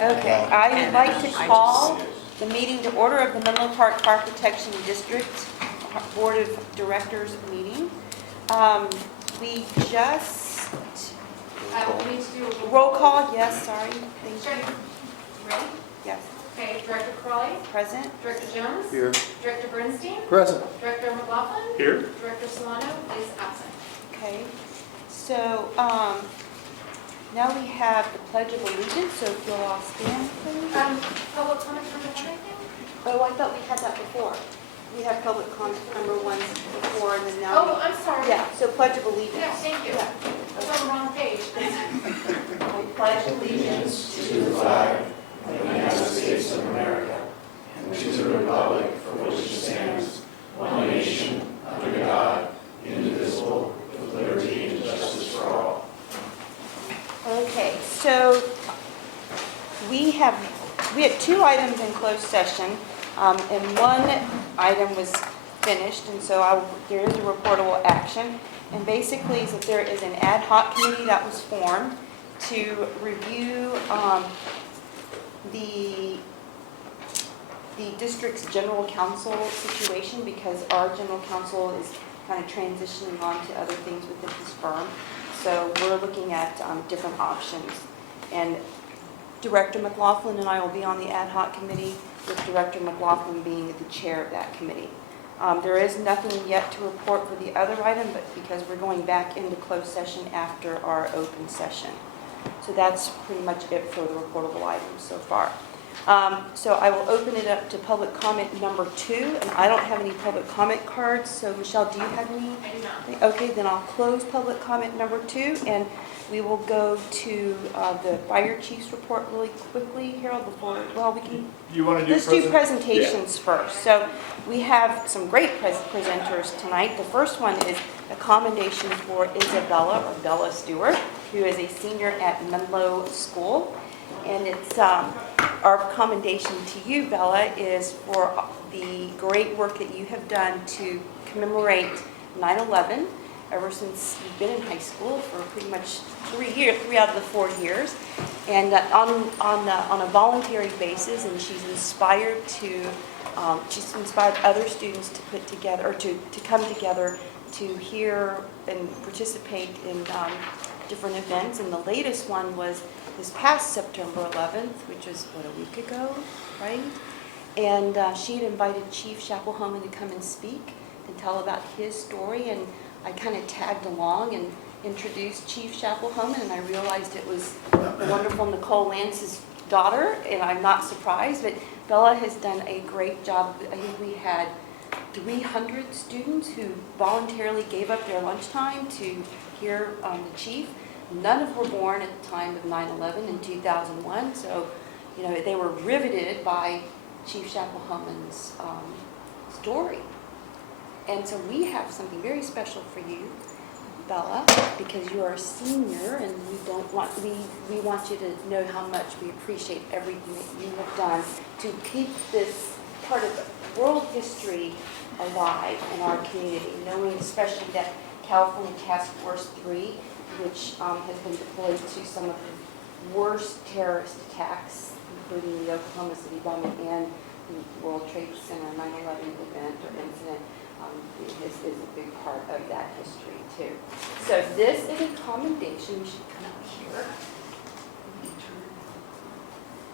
Okay, I would like to call the meeting to order of the Menlo Park Fire Protection District Board of Directors meeting. We just, We need to do a roll call, yes, sorry, thank Sure. you. Ready? Yes, Okay, Director Crawley, present. Director Jones, Here. Director Bernstein, Present. Director McLaughlin, Here. Director Solano is absent. Okay, so now we have the Pledge of Allegiance, so if you'll all stand, please. Public comment from the anything? Oh, I thought we had that before. We had public comment number one before, and then now. Oh, I'm sorry. Yeah, so Pledge of Allegiance. Yeah, thank you. Yeah. I was on the wrong page. I pledge allegiance to the flag of the United States of America and to the republic for which it stands, one nation, under God, indivisible, with liberty and justice for all. Okay, so we had two items in closed session, and one item was finished, and so there is a reportable action. And basically, is that there is an ad hoc committee that was formed to review the district's general counsel situation, because our general counsel is kind of transitioning on to other things within his firm. So we're looking at different options. And Director McLaughlin and I will be on the ad hoc committee, with Director McLaughlin being the chair of that committee. There is nothing yet to report for the other item, but because we're going back into closed session after our open session. So that's pretty much it for the reportable items so far. So I will open it up to public comment number 2, and I don't have any public comment cards, so Michelle, do you have any? I do not. Okay, then I'll close public comment number 2, and we will go to the fire chief's report really quickly, Harold, before, well, we can, You want to do let's do presentations first. So we have some great presenters tonight. The first one is a commendation for Isabella, or Bella Stewart, who is a senior at Menlo School. And it's our commendation to you, Bella, is for the great work that you have done to commemorate 9/11 ever since you've been in high school for pretty much 3 out of the 4 years, and on a voluntary basis. And she's inspired other students to put together, or to come together to hear and participate in different events. And the latest one was this past September 11th, which was, a week ago, right? And she had invited Chief Chapel-Homan to come and speak and tell about his story. And I kind of tagged along and introduced Chief Chapel-Homan, and I realized it was the wonderful Nicole Lance's daughter, and I'm not surprised, but Bella has done a great job. I think we had 300 students who voluntarily gave up their lunchtime to hear the chief. None of them were born at the time of 9/11 in 2001, so they were riveted by Chief Chapel-Homan's story. And so we have something very special for you, Bella, because you are a senior, and we want you to know how much we appreciate everything that you have done to keep this part of world history alive in our community, knowing especially that California Task Force 3, which has been deployed to some of the worst terrorist attacks, including the Oklahoma City bombing and the World Trade Center 9/11 event or incident, is a big part of that history too. So this is a commendation. You should come out here.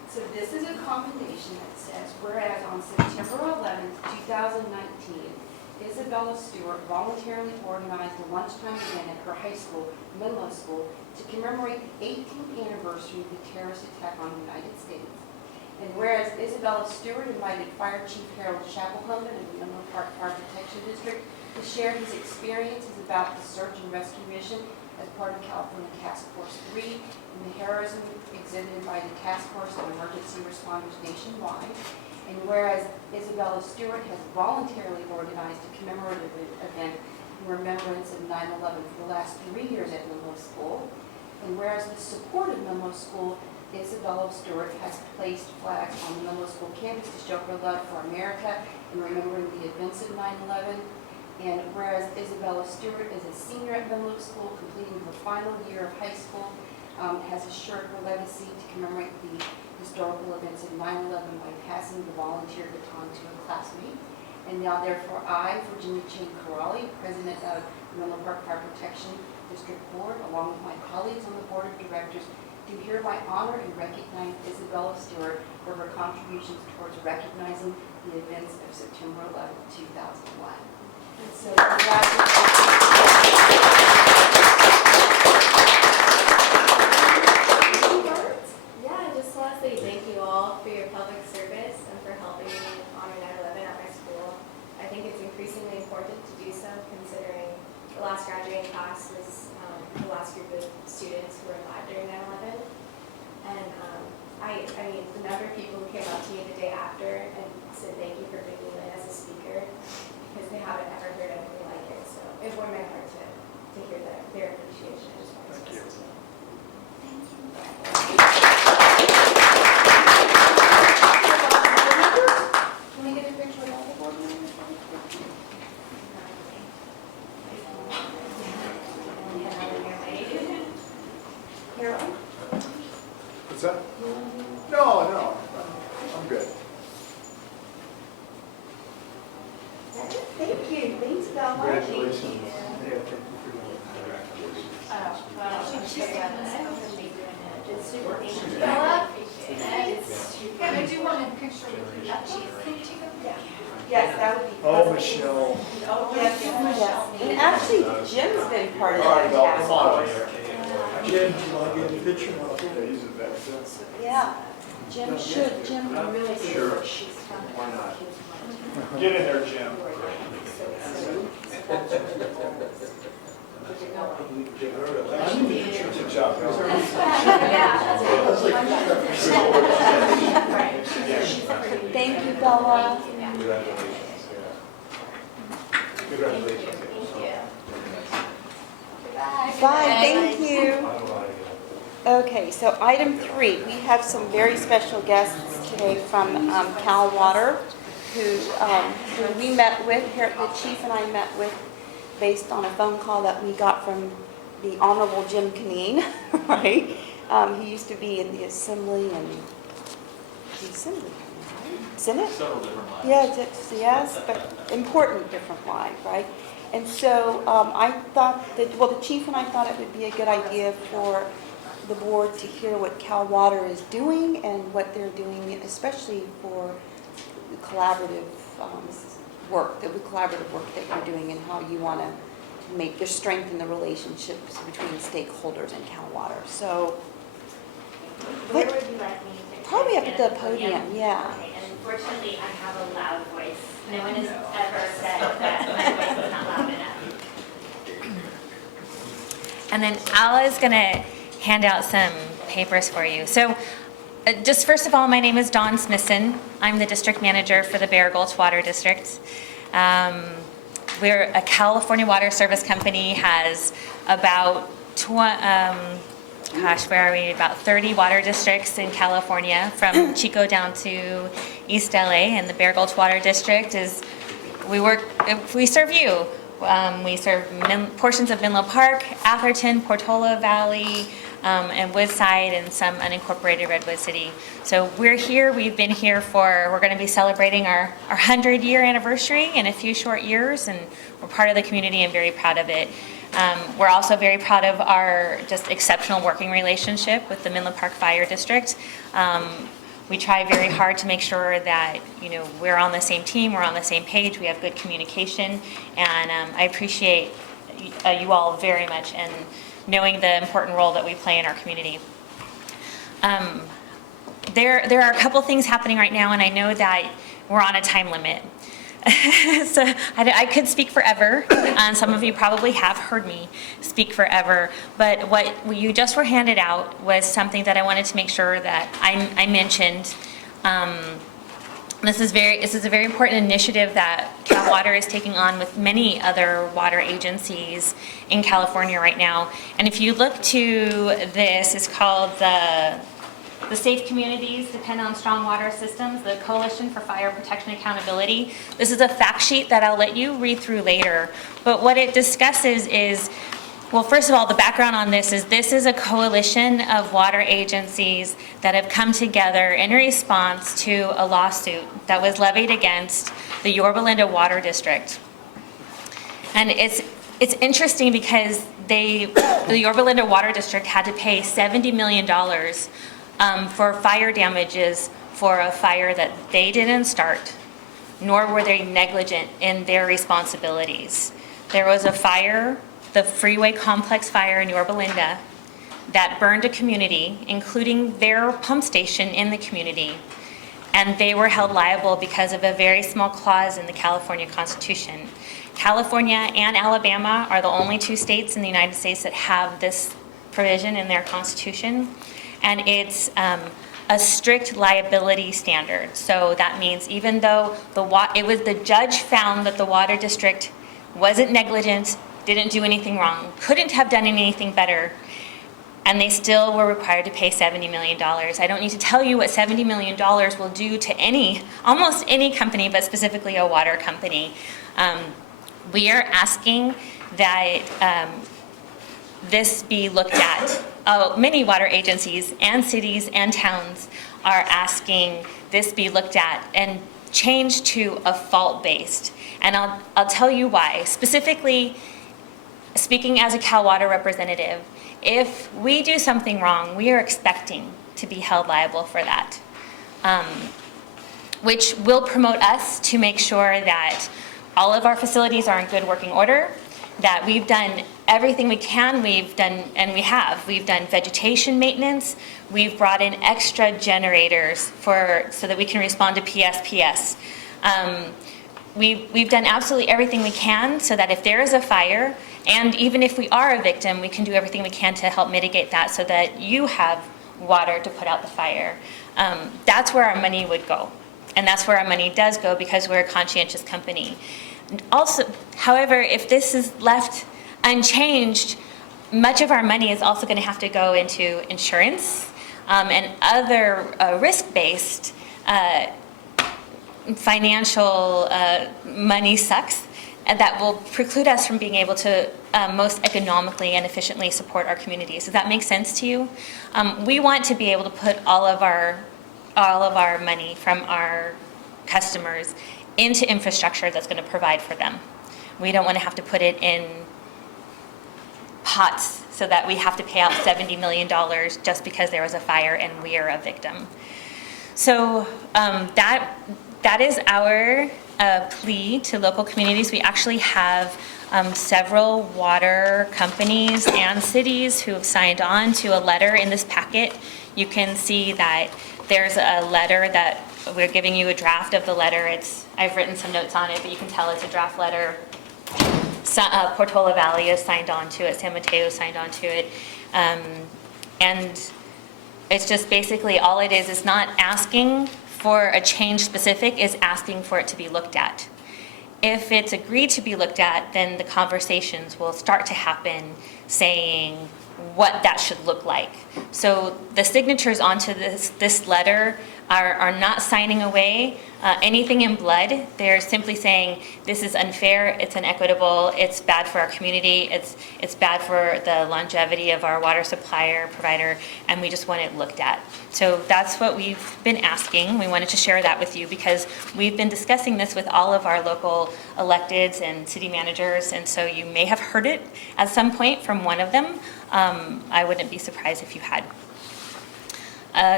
So this is a commendation that says, whereas on September 11th, 2019, Isabella Stewart voluntarily organized a lunchtime event at her high school, Menlo School, to commemorate the 18th anniversary of the terrorist attack on the United States. And whereas Isabella Stewart invited Fire Chief Harold Chapel-Homan of the Menlo Park Fire Protection District to share his experiences about the search and rescue mission as part of California Task Force 3 and the heroism exhibited by the task force and emergency responders nationwide. And whereas Isabella Stewart has voluntarily organized a commemorative event in remembrance of 9/11 for the last 3 years at Menlo School. And whereas the support of Menlo School, Isabella Stewart has placed flags on the Menlo School campus to show her love for America and remembering the events of 9/11. And whereas Isabella Stewart is a senior at Menlo School, completing her final year of high school, has assured her legacy to commemorate the historical events of 9/11 by passing the volunteer baton to a classmate. And now therefore I, Virginia Jane Corrali, President of the Menlo Park Fire Protection District Board, along with my colleagues on the Board of Directors, do hereby honor and recognize Isabella Stewart for her contributions towards recognizing the events of September 11, 2001. And so Yeah, I just want to say thank you all for your public service and for helping me honor 9/11 at my school. I think it's increasingly important to do so considering the last graduating class was the last group of students who were alive during 9/11. And I mean, the number of people who came up to me the day after and said thank you for bringing me in as a speaker because they haven't ever heard anything like it. So it warmed my heart to hear their appreciation. I just wanted to listen to them. Can we get a picture of all the board members? Carol? What's that? No, I'm good. Thank you. Thanks, Bella. Congratulations. Bella? And I do want a picture with you. Can you take a picture? Yes, that would be. Oh, Michelle. Yes, yes. And actually, Jim's been part of All right, that well, task come on. force. Jim, do you want to get a picture? Yeah, use it back there. Yeah, Jim should, Jim. Sure. Why not? Get in there, Jim. Good job. Thank you, Bella. Congratulations. Bye, thank you. Okay, so item 3, we have some very special guests today from Cal Water, who we met with, here, the chief and I met with, based on a phone call that we got from the Honorable Jim Canine, right? He used to be in the Assembly and the Assembly, right? Senate? Several different lines. Yes, but important different line, right? And so I thought that, well, the chief and I thought it would be a good idea for the board to hear what Cal Water is doing and what they're doing, especially for the collaborative work that you're doing and how you want to strengthen the relationships between stakeholders and Cal Water. So Where would you like me to? probably up at the podium, yeah. Okay, and unfortunately, I have a loud voice. No one has ever said that my voice is not loud enough. And then Ala is going to hand out some papers for you. So just first of all, my name is Dawn Smithson. I'm the district manager for the Bear Gulch Water District. We're a California water service company, has about, where are we? About 30 water districts in California, from Chico down to East LA. And the Bear Gulch Water District is, we serve you. We serve portions of Menlo Park, Atherton, Portola Valley, and Woodside, and some unincorporated Redwood City. So we're here, we've been here we're going to be celebrating our 100-year anniversary in a few short years, and we're part of the community and very proud of it. We're also very proud of our just exceptional working relationship with the Menlo Park Fire District. We try very hard to make sure that, we're on the same team, we're on the same page, we have good communication, and I appreciate you all very much and knowing the important role that we play in our community. There are a couple things happening right now, and I know that we're on a time limit. So I could speak forever, and some of you probably have heard me speak forever, but what you just were handed out was something that I wanted to make sure that I mentioned. This is a very important initiative that Cal Water is taking on with many other water agencies in California right now. And if you look to this, it's called the Safe Communities Depend on Strong Water Systems, the Coalition for Fire Protection Accountability. This is a fact sheet that I'll let you read through later. But what it discusses is Well, first of all, the background on this is a coalition of water agencies that have come together in response to a lawsuit that was levied against the Yorba Linda Water District. And it's interesting because the Yorba Linda Water District had to pay $70 million for fire damages for a fire that they didn't start, nor were they negligent in their responsibilities. There was a fire, the Freeway Complex fire in Yorba Linda, that burned a community, including their pump station in the community. And they were held liable because of a very small clause in the California Constitution. California and Alabama are the only two states in the United States that have this provision in their constitution. And it's a strict liability standard. So that means even though the judge found that the water district wasn't negligent, didn't do anything wrong, couldn't have done anything better, and they still were required to pay $70 million. I don't need to tell you what $70 million will do to almost any company, but specifically a water company. We are asking that this be looked at. Many water agencies and cities and towns are asking this be looked at and changed to a fault-based. And I'll tell you why. Specifically, speaking as a Cal Water representative, if we do something wrong, we are expecting to be held liable for that, which will promote us to make sure that all of our facilities are in good working order, that we've done everything we can. We've done vegetation maintenance. We've brought in extra generators so that we can respond to PSPS. We've done absolutely everything we can so that if there is a fire, and even if we are a victim, we can do everything we can to help mitigate that so that you have water to put out the fire. That's where our money would go. And that's where our money does go because we're a conscientious company. Also, however, if this is left unchanged, much of our money is also going to have to go into insurance and other risk-based financial money sucks that will preclude us from being able to most economically and efficiently support our communities. Does that make sense to you? We want to be able to put all of our money from our customers into infrastructure that's going to provide for them. We don't want to have to put it in pots so that we have to pay out $70 million just because there was a fire and we are a victim. So that is our plea to local communities. We actually have several water companies and cities who have signed on to a letter in this packet. You can see that there's a letter that we're giving you a draft of the letter. I've written some notes on it, but you can tell it's a draft letter. Portola Valley has signed on to it. San Mateo signed on to it. And it's just basically all it is not asking for a change specific, is asking for it to be looked at. If it's agreed to be looked at, then the conversations will start to happen saying what that should look like. So the signatures onto this letter are not signing away anything in blood. They're simply saying this is unfair, it's inequitable, it's bad for our community, it's bad for the longevity of our water supplier, provider, and we just want it looked at. So that's what we've been asking. We wanted to share that with you because we've been discussing this with all of our local electeds and city managers, and so you may have heard it at some point from one of them. I wouldn't be surprised if you had.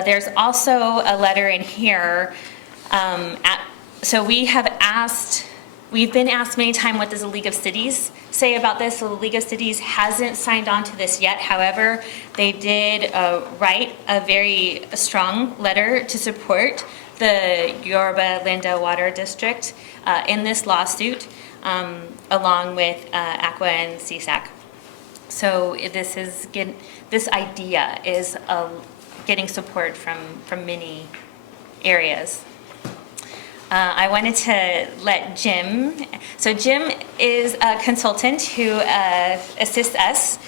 There's also a letter in here. So we've been asked many times, what does the League of Cities say about this? So the League of Cities hasn't signed on to this yet. However, they did write a very strong letter to support the Yorba Linda Water District in this lawsuit, along with Aqua and CSAC. So this idea is getting support from many areas. I wanted to let Jim, so Jim is a consultant who assists us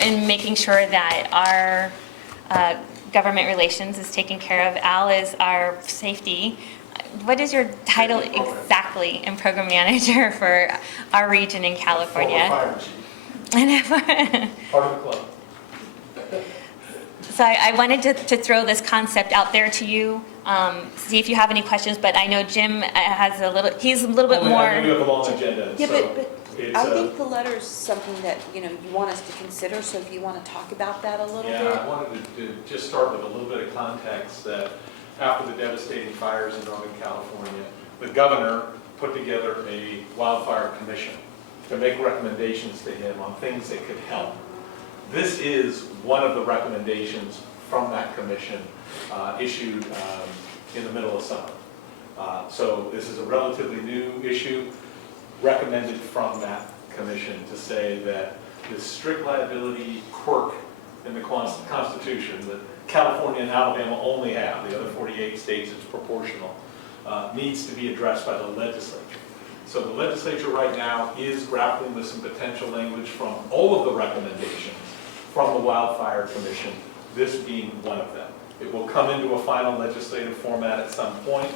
in making sure that our government relations is taken care of. Al is our safety. What is your title exactly in program manager for our region in California? Part of the club. So I wanted to throw this concept out there to you, see if you have any questions, but I know Jim has he's a little bit I know more. you have a long agenda, Yeah, so but it's, I think the letter is something that, you want us to consider, so if you want to talk about that a little bit. yeah, I wanted to just start with a little bit of context that after the devastating fires in Northern California, the governor put together a wildfire commission to make recommendations to him on things that could help. This is one of the recommendations from that commission issued in the middle of summer. So this is a relatively new issue recommended from that commission to say that this strict liability quirk in the Constitution that California and Alabama only have, the other 48 states it's proportional, needs to be addressed by the legislature. So the legislature right now is grappling with some potential language from all of the recommendations from the Wildfire Commission, this being one of them. It will come into a final legislative format at some point,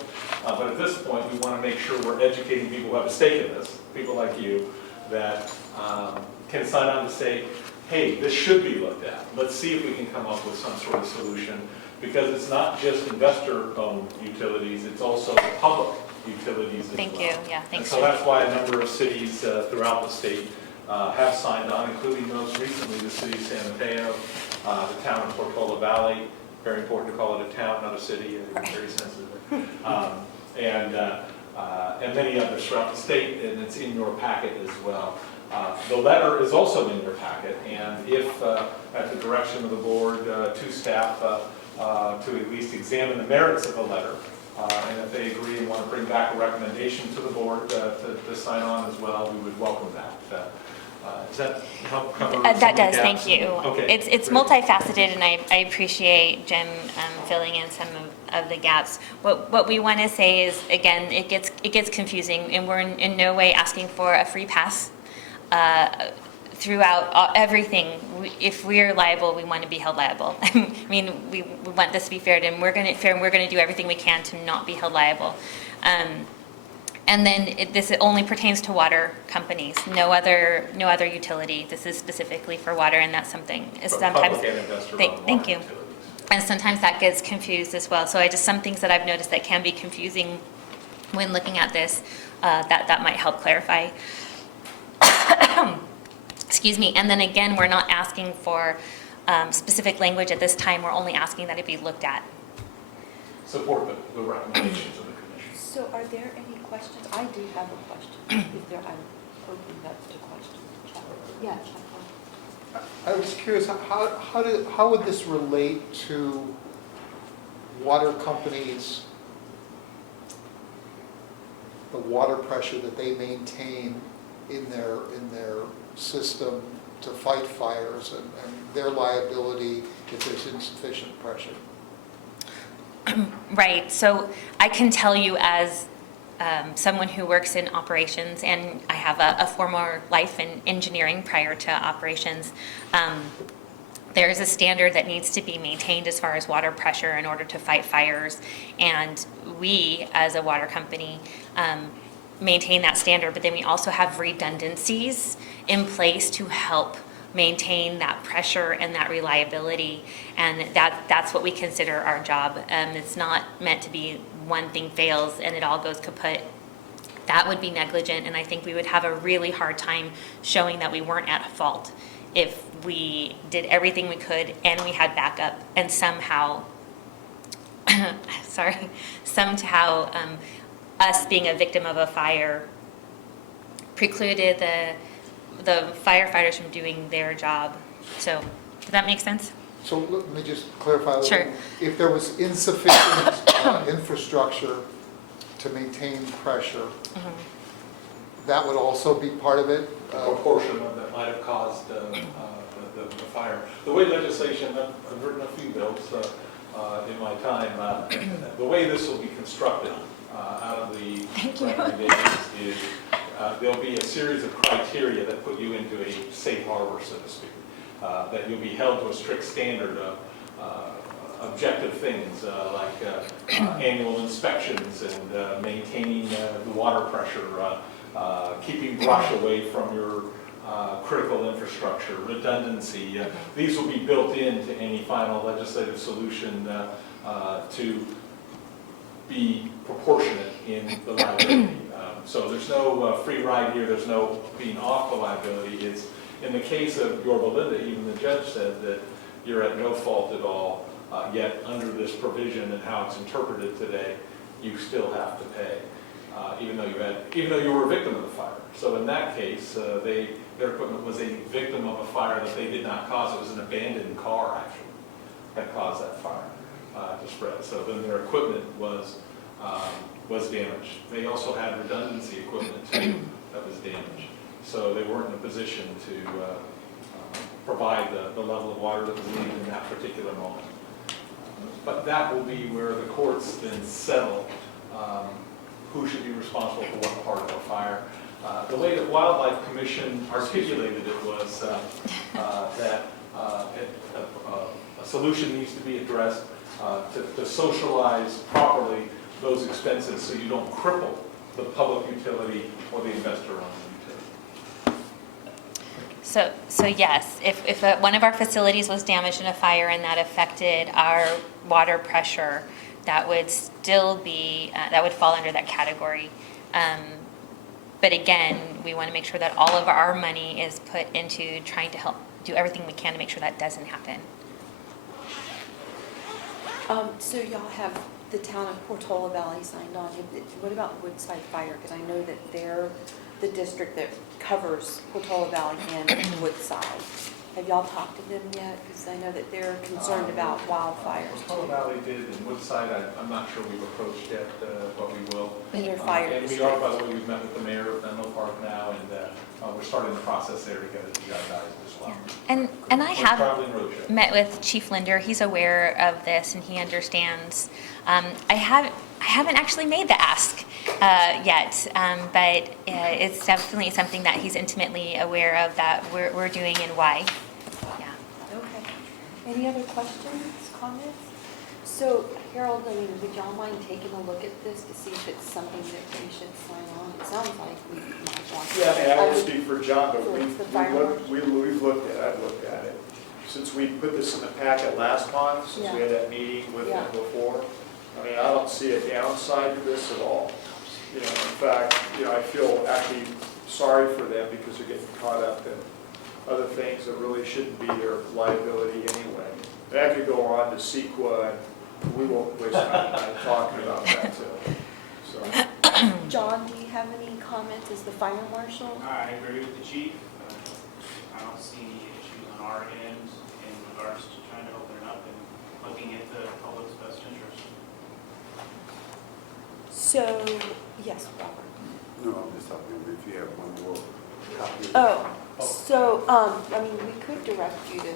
but at this point we want to make sure we're educating people who have a stake in this, people like you, that can sign on to say, hey, this should be looked at. Let's see if we can come up with some sort of solution, because it's not just investor-owned utilities, it's also public utilities as well. Thank you, yeah, And thanks. so that's why a number of cities throughout the state have signed on, including most recently the city of San Mateo, the town of Portola Valley. Very important to call it a town, not a city. I'm very sensitive. And many others throughout the state, and it's in your packet as well. The letter is also in your packet, and if, at the direction of the board, to staff, to at least examine the merits of the letter, and if they agree and want to bring back a recommendation to the board to sign on as well, we would welcome that. Does that help cover some of the That does, gaps? thank you. Okay. It's great. multifaceted, and I appreciate Jim filling in some of the gaps. What we want to say is, again, it gets confusing, and we're in no way asking for a free pass throughout everything. If we're liable, we want to be held liable. I mean, we want this to be fair, and we're going to do everything we can to not be held liable. And then this only pertains to water companies, no other utility. This is specifically for water, and that's something. But Sometimes, public and investor-owned thank water you. utilities. And sometimes that gets confused as well. So some things that I've noticed that can be confusing when looking at this, that might help clarify. Excuse me. And then again, we're not asking for specific language at this time. We're only asking that it be looked at. Support the recommendations of the commission. So are there any questions? I do have a question. If there, I'm opening up to questions. Yeah, Chuck. I was curious, how would this relate to water companies, the water pressure that they maintain in their system to fight fires and their liability if there's insufficient pressure? Right. So I can tell you as someone who works in operations, and I have a former life in engineering prior to operations, there's a standard that needs to be maintained as far as water pressure in order to fight fires. And we, as a water company, maintain that standard, but then we also have redundancies in place to help maintain that pressure and that reliability, and that's what we consider our job. It's not meant to be one thing fails and it all goes kaput. That would be negligent, and I think we would have a really hard time showing that we weren't at fault if we did everything we could and we had backup and somehow somehow us being a victim of a fire precluded the firefighters from doing their job. So, does that make sense? So let me just clarify a little. Sure. If there was insufficient infrastructure to maintain pressure, that would also be part of it? A proportion of that might have caused the fire. The way legislation, I've written a few bills in my time, the way this will be constructed out of the recommendations is there'll be a series of criteria that put you into a safe harbor, so to speak. That you'll be held to a strict standard of objective things like annual inspections and maintaining the water pressure, keeping brush away from your critical infrastructure, redundancy. These will be built into any final legislative solution to be proportionate in the liability. So there's no free ride here, there's no being off the liability. It's, in the case of Yorba Linda, even the judge said that you're at no fault at all, yet under this provision and how it's interpreted today, you still have to pay, even though you were a victim of the fire. So in that case, their equipment was a victim of a fire that they did not cause. It was an abandoned car, actually, that caused that fire to spread. So then their equipment was damaged. They also had redundancy equipment too that was damaged. So they weren't in a position to provide the level of water that was needed in that particular moment. But that will be where the courts then settle who should be responsible for what part of a fire. The way that Wildlife Commission articulated it was that a solution needs to be addressed to socialize properly those expenses so you don't cripple the public utility or the investor-owned utility. So yes, if one of our facilities was damaged in a fire and that affected our water pressure, that would still be, that would fall under that category. But again, we want to make sure that all of our money is put into trying to help do everything we can to make sure that doesn't happen. So y'all have the town of Portola Valley signed on. What about Woodside Fire? Because I know that they're the district that covers Portola Valley and Woodside. Have y'all talked to them yet? Because I know that they're concerned about wildfires Portola too. Valley did, and Woodside, I'm not sure we've approached yet, but we will. And their fire And we district. are, by the way, we've met with the mayor of Menlo Park now, and we're starting the process there to get it energized as well. And I We're have traveling roadshow. met with Chief Linder. He's aware of this and he understands. I haven't actually made the ask yet, but it's definitely something that he's intimately aware of that we're doing and why. Yeah. Okay. Any other questions, comments? So Harold, I mean, would y'all mind taking a look at this to see if it's something that we should sign on? It sounds like we might want to. Yeah, I mean, I I won't would- speak for John, but For we've the fire marshal? looked at it, I've looked at it. Since we put this in the packet last month, since we had that meeting with them Yeah. before, I mean, I don't see a downside to this at all. You know, in fact, you know, I feel actually sorry for them because they're getting caught up in other things that really shouldn't be their liability anyway. That could go on to CEQA, and we won't waste time talking about that too. So. John, do you have any comments as the fire marshal? I agree with the chief. I don't see any issues on our end in regards to trying to open it up and looking at the public's best interest. So, yes, Robert. No, I'm just talking if you have one more copy. Oh, so, I mean, we could direct you to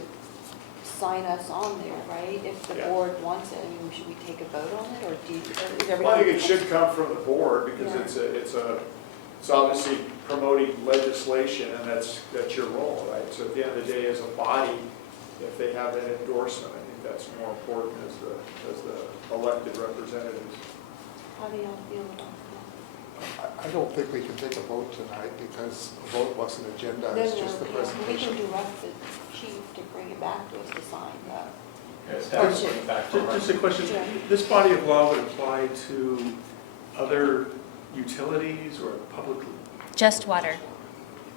sign us on there, right? If the Yeah. board wants it, I mean, should we take a vote on it, or do you, or is everything? Well, I think it should come from the board because Yeah. it's obviously promoting legislation and that's your role, right? So at the end of the day, as a body, if they have that endorsement, I think that's more important as the elected representatives. How do y'all feel about that? I don't think we can take a vote tonight because a vote wasn't agendized, No, just the no, yeah, we can presentation. direct the chief to bring it back to us to sign that. Yes, that's back for Just a question, Sure. this body of law would apply to other utilities or public? Just water.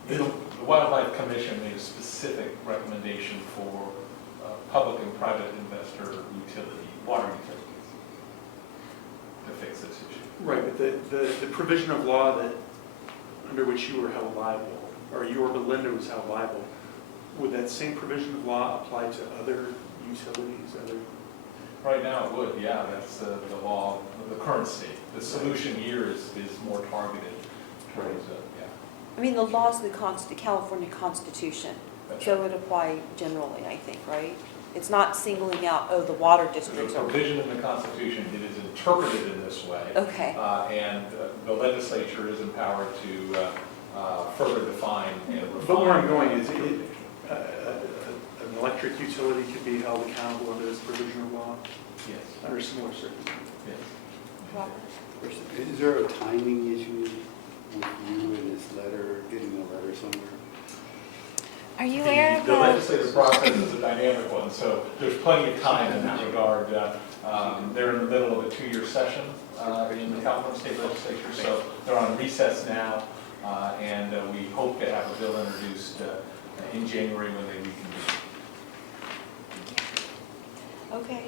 The Wildlife Commission made a specific recommendation for public and private investor utility, water utilities, to fix this issue. Right, but the provision of law that, under which you were held liable, or Yorba Linda was held liable, would that same provision of law apply to other utilities, other? Right now it would, yeah, that's the law, the current state. The solution here is more targeted towards, yeah. I mean, the laws of the California Constitution, That's so it would apply generally, I think, right? It's not singling out, oh, the water There's districts a are. provision in the Constitution, it is interpreted in this way. Okay. And the legislature is empowered to further define and refine. But where I'm going is, an electric utility could be held accountable under this provision of law, Yes, under similar circumstances. yes. Robert? Is there a timing issue with you in this letter, getting a letter somewhere? Are you aware of The legislative process is a dynamic one, so there's plenty of time in that regard. They're in the middle of a 2-year session in the California State Legislature, so they're on recess now, and we hope to have a bill introduced in January when they reconvene. Okay.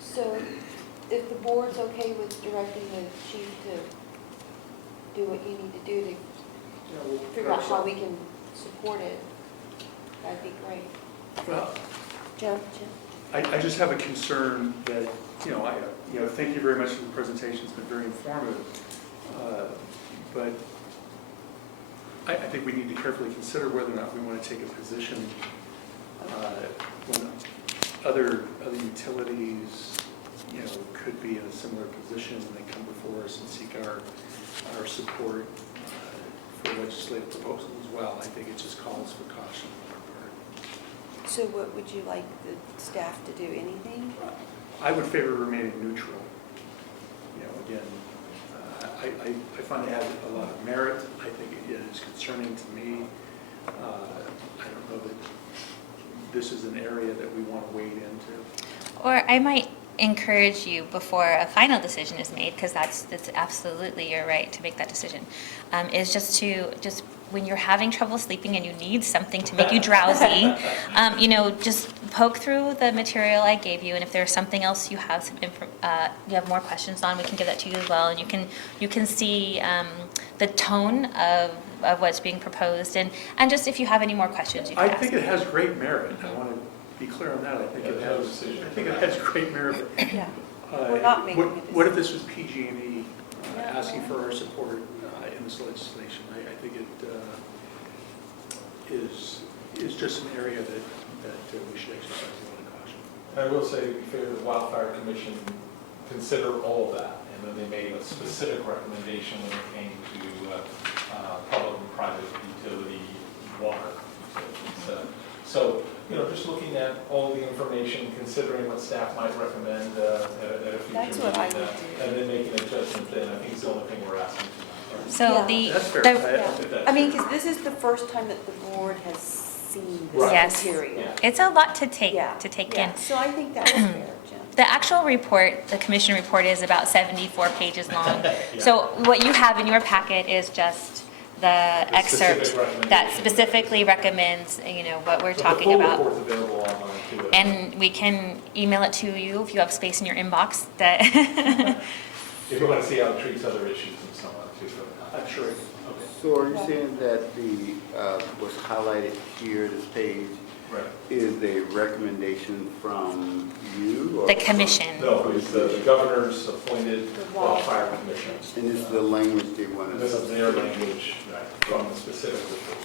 So if the board's okay with directing the chief to do what you need to do to figure out how we can support it, that'd be great. Well, Jim? I just have a concern that, thank you very much for the presentation, it's been very informative. But I think we need to carefully consider whether or not we want to take a position when other utilities, could be in a similar position and they come before us and seek our support for legislative proposals as well. I think it just calls for caution on our part. So what would you like the staff to do, anything? I would favor remaining neutral. Again, I find it has a lot of merit. I think it is concerning to me. I don't know that this is an area that we want to wade into. Or I might encourage you before a final decision is made, because that's absolutely your right to make that decision, is just when you're having trouble sleeping and you need something to make you drowsy, just poke through the material I gave you, and if there's something else you have you have more questions on, we can give that to you as well, and you can see the tone of what's being proposed, and just if you have any more questions, you can I ask. think it has great merit. I want to be clear on that. I think it has great merit. Yeah. We're not making a What if this was PG&E asking for our support in this legislation? I think it is just an area that we should exercise a lot of caution. I will say, to be fair, the Wildfire Commission considered all of that, and then they made a specific recommendation when it came to public and private utility water utilities. So, just looking at all the information, considering what staff might recommend at a future That's what I would meeting, do. and then making an adjustment then, I think it's the only thing we're asking tonight. So Yeah. That's fair. Yeah. I mean, because this is the first time that the board has seen this Right. Yes. material. Yeah. It's a lot to take Yeah. in. So I think that was fair, Jim. The actual report, the commission report, is about 74 pages long. Yeah. So what you have in your packet is just the excerpt specific that recommendation. specifically recommends, what we're talking The about. full report's available online too. And we can email it to you if you have space in your inbox. That If you want to see how it treats other issues and so on too. I'm sure. Okay. So are you saying that the, what's highlighted here, this page, Right. is a recommendation from you? Or the commission. No, it's the governor's appointed The wildfire commission. And this is the language they want This us is to... their language from the specific report.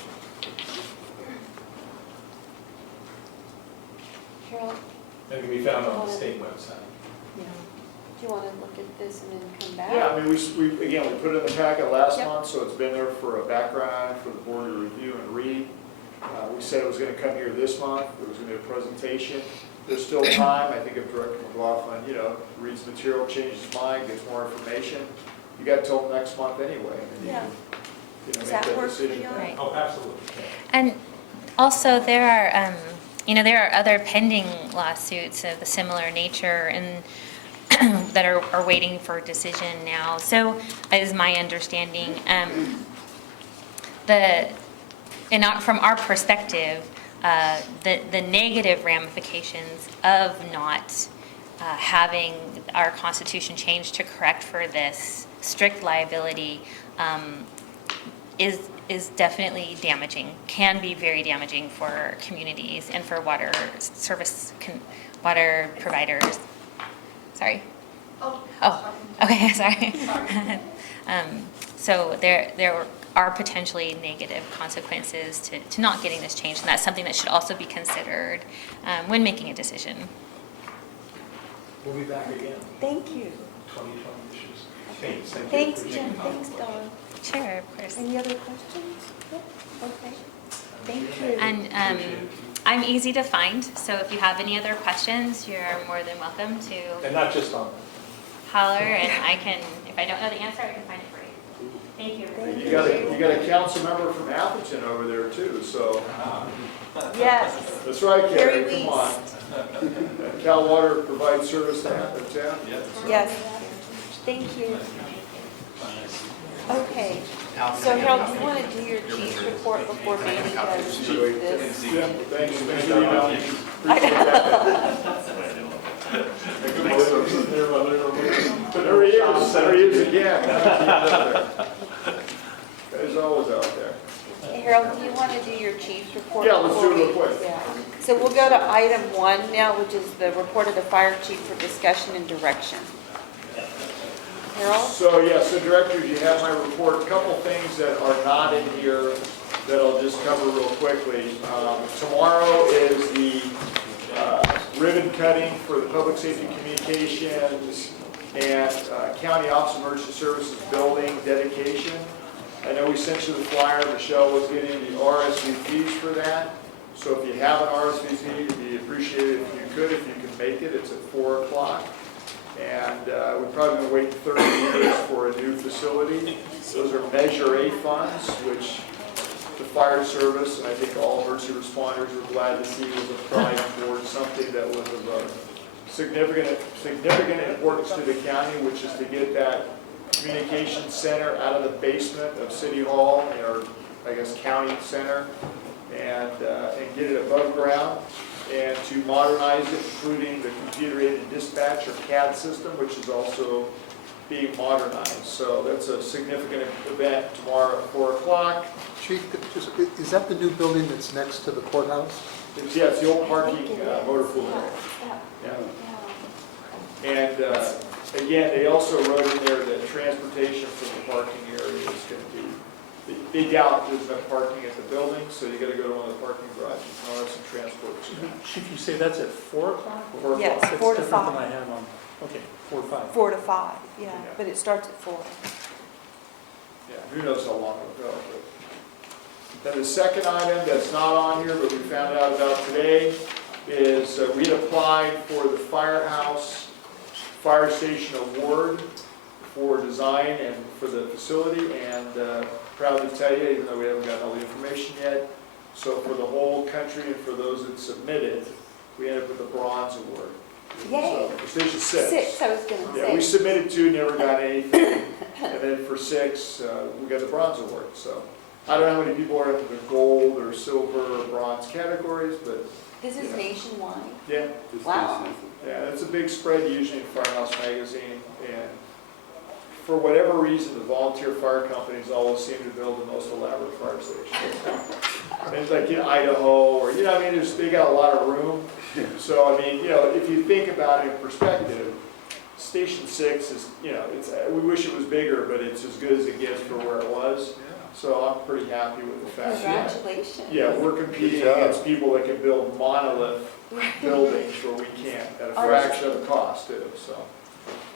Harold, It can be found on the state website. do you want to look at this and then come back? Yeah, I mean, we put it in the packet last Yep. month, so it's been there for a background for the board to review and read. We said it was going to come here this month, there was going to be a presentation. There's still time, I think if Director McLaughlin, reads the material, changes his mind, gets more information, you got till next month anyway. And then you Yeah. can, Does make that work for decision you? then. Right. Oh, absolutely. And also there are, there are other pending lawsuits of a similar nature and that are waiting for a decision now. So is my understanding. From our perspective, the negative ramifications of not having our constitution changed to correct for this strict liability is definitely damaging, can be very damaging for communities and for water providers. Sorry. Oh, okay, sorry. So there are potentially negative consequences to not getting this changed, and that's something that should also be considered when making a decision. We'll be back again, Thank you. 2020 issues. Thanks. Thank you. Thanks, Appreciate Jim. your Thanks, time. Dawn. Sure, of course. Any other questions? Yep. Okay. Thank you. And I'm easy to find, so if you have any other questions, you're more than welcome to And not just on holler, and I can, if I don't know the answer, I can find it for you. Thank you. You got a council member from Atherton over there too, so. Yes. That's right, Carrie Carrie, come on. Weist. Cal Water provides service to Atherton. Yes. Thank you. Okay, so Harold, do you want to do your chief's report before Mandy does this? Yeah, thanks for the email. Appreciate that. There he is again. He's always out there. Harold, do you want to do your chief's report? Yeah, let's do it real before quick. we- yeah. So we'll go to item 1 now, which is the report of the fire chief for discussion and direction. Harold? So, so directors, you have my report. A couple things that are not in here that I'll just cover real quickly. Tomorrow is the ribbon cutting for the Public Safety Communications and County Office of Emergency Services building dedication. I know we sent you the flyer. Michelle was getting the RSVPs for that. So if you have an RSVP, it'd be appreciated if you could, if you can make it. It's at 4 o'clock. And we're probably going to wait 30 years for a new facility. Those are Measure A funds, which the fire service and I think all emergency responders were glad to see was applied towards something that was of significant importance to the county, which is to get that communication center out of the basement of City Hall, or I guess county center, and get it above ground, and to modernize it, including the computer-aided dispatch or CAD system, which is also being modernized. So that's a significant event tomorrow at 4 o'clock. Chief, is that the new building that's next to the courthouse? It's the old parking motor pool area. Yeah. And again, they also wrote in there that transportation from the parking area is going to be, they doubt there's enough parking at the building, so you got to go to one of the parking garages and all have some transport. Chief, you say that's at 4 o'clock? 4 o'clock. Yes, That's 4 to different 5. than I have on, okay, 4 to 5. 4 to 5, yeah, but it starts at 4. Yeah, who knows how long it'll go. But. Then the second item that's not on here, but we found out about today, is we had applied for the Firehouse Fire Station Award for design and for the facility, and proud to tell you, even though we haven't gotten all the information yet, so for the whole country and for those that submitted, we ended up with the Bronze Award. Yay! So for Station 6. I was going to Yeah, say. we submitted 2, never got anything, and then for 6, we got the Bronze Award. So I don't know how many people are in the gold or silver or bronze categories, but This is nationwide? yeah. Wow. Yeah, it's a big spread usually in Firehouse Magazine, and for whatever reason, the volunteer fire companies always seem to build the most elaborate fire stations. It's like in Idaho, or, I mean, they got a lot of room. So, I mean, if you think about it in perspective, Station 6 is, we wish it was bigger, but it's as good as it gets for where it was. So I'm pretty happy with the fact that, Congratulations. we're competing against people that can build monolith buildings where we can't at a fraction of the cost too. So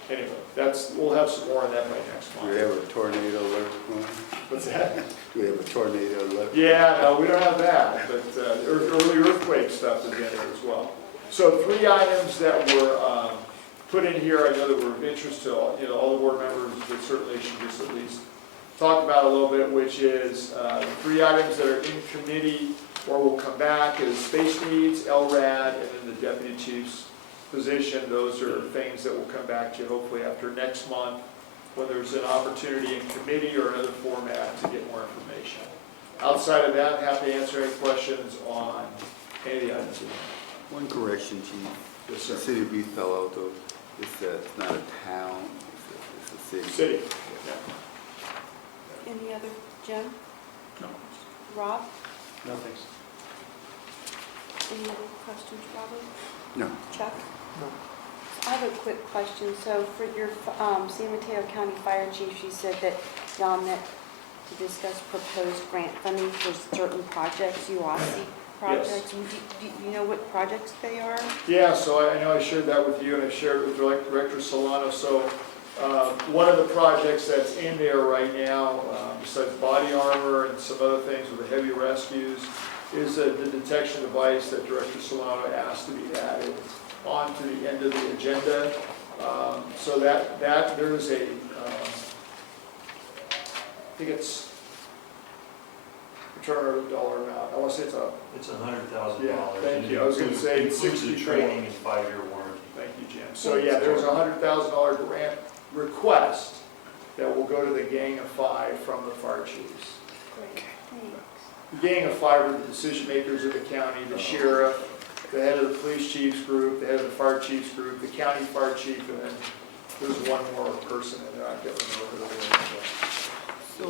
anyway, we'll have some more on that by next Do we month. have a tornado alert? What's that? Do we have a tornado alert? Yeah, no, we don't have that, but early earthquake stuff is in there as well. So 3 items that were put in here, I know that were of interest to all the board members, but certainly should just at least talk about a little bit, which is 3 items that are in committee or will come back is space needs, LRAD, and then the deputy chief's position. Those are things that will come back to you hopefully after next month when there's an opportunity in committee or another format to get more information. Outside of that, happy to answer any questions on any of the items. One correction, Chief. Yes, The sir. city of East Palo Alto, it's not a town, it's a city. City. Yeah. Any other, Jim? No. Rob? No, thanks. Any other questions, Robert? No. Chuck? No. I have a quick question. So for your San Mateo County Fire Chief, you said that y'all met to discuss proposed grant funding for certain projects, UOSI projects. Do you know what projects they are? Yeah, so I know I shared that with you, and I shared it with Director Solano. So one of the projects that's in there right now, besides body armor and some other things with the heavy rescues, is the detection device that Director Solano asked to be added onto the end of the agenda. So that there is a think it's, I'm trying to remember the dollar amount, I want to say it's a, It's $100,000. Yeah, thank you. I was gonna say Includes the 64. training and 5-year warranty. thank you, Jim. So yeah, there's a $100,000 grant request that will go to the Gang of Five from the fire chiefs. The Gang of Five are the decision makers of the county, the sheriff, the head of the police chiefs group, the head of the fire chiefs group, the county fire chief, and then there's one more person in there, I can't remember who it is. So,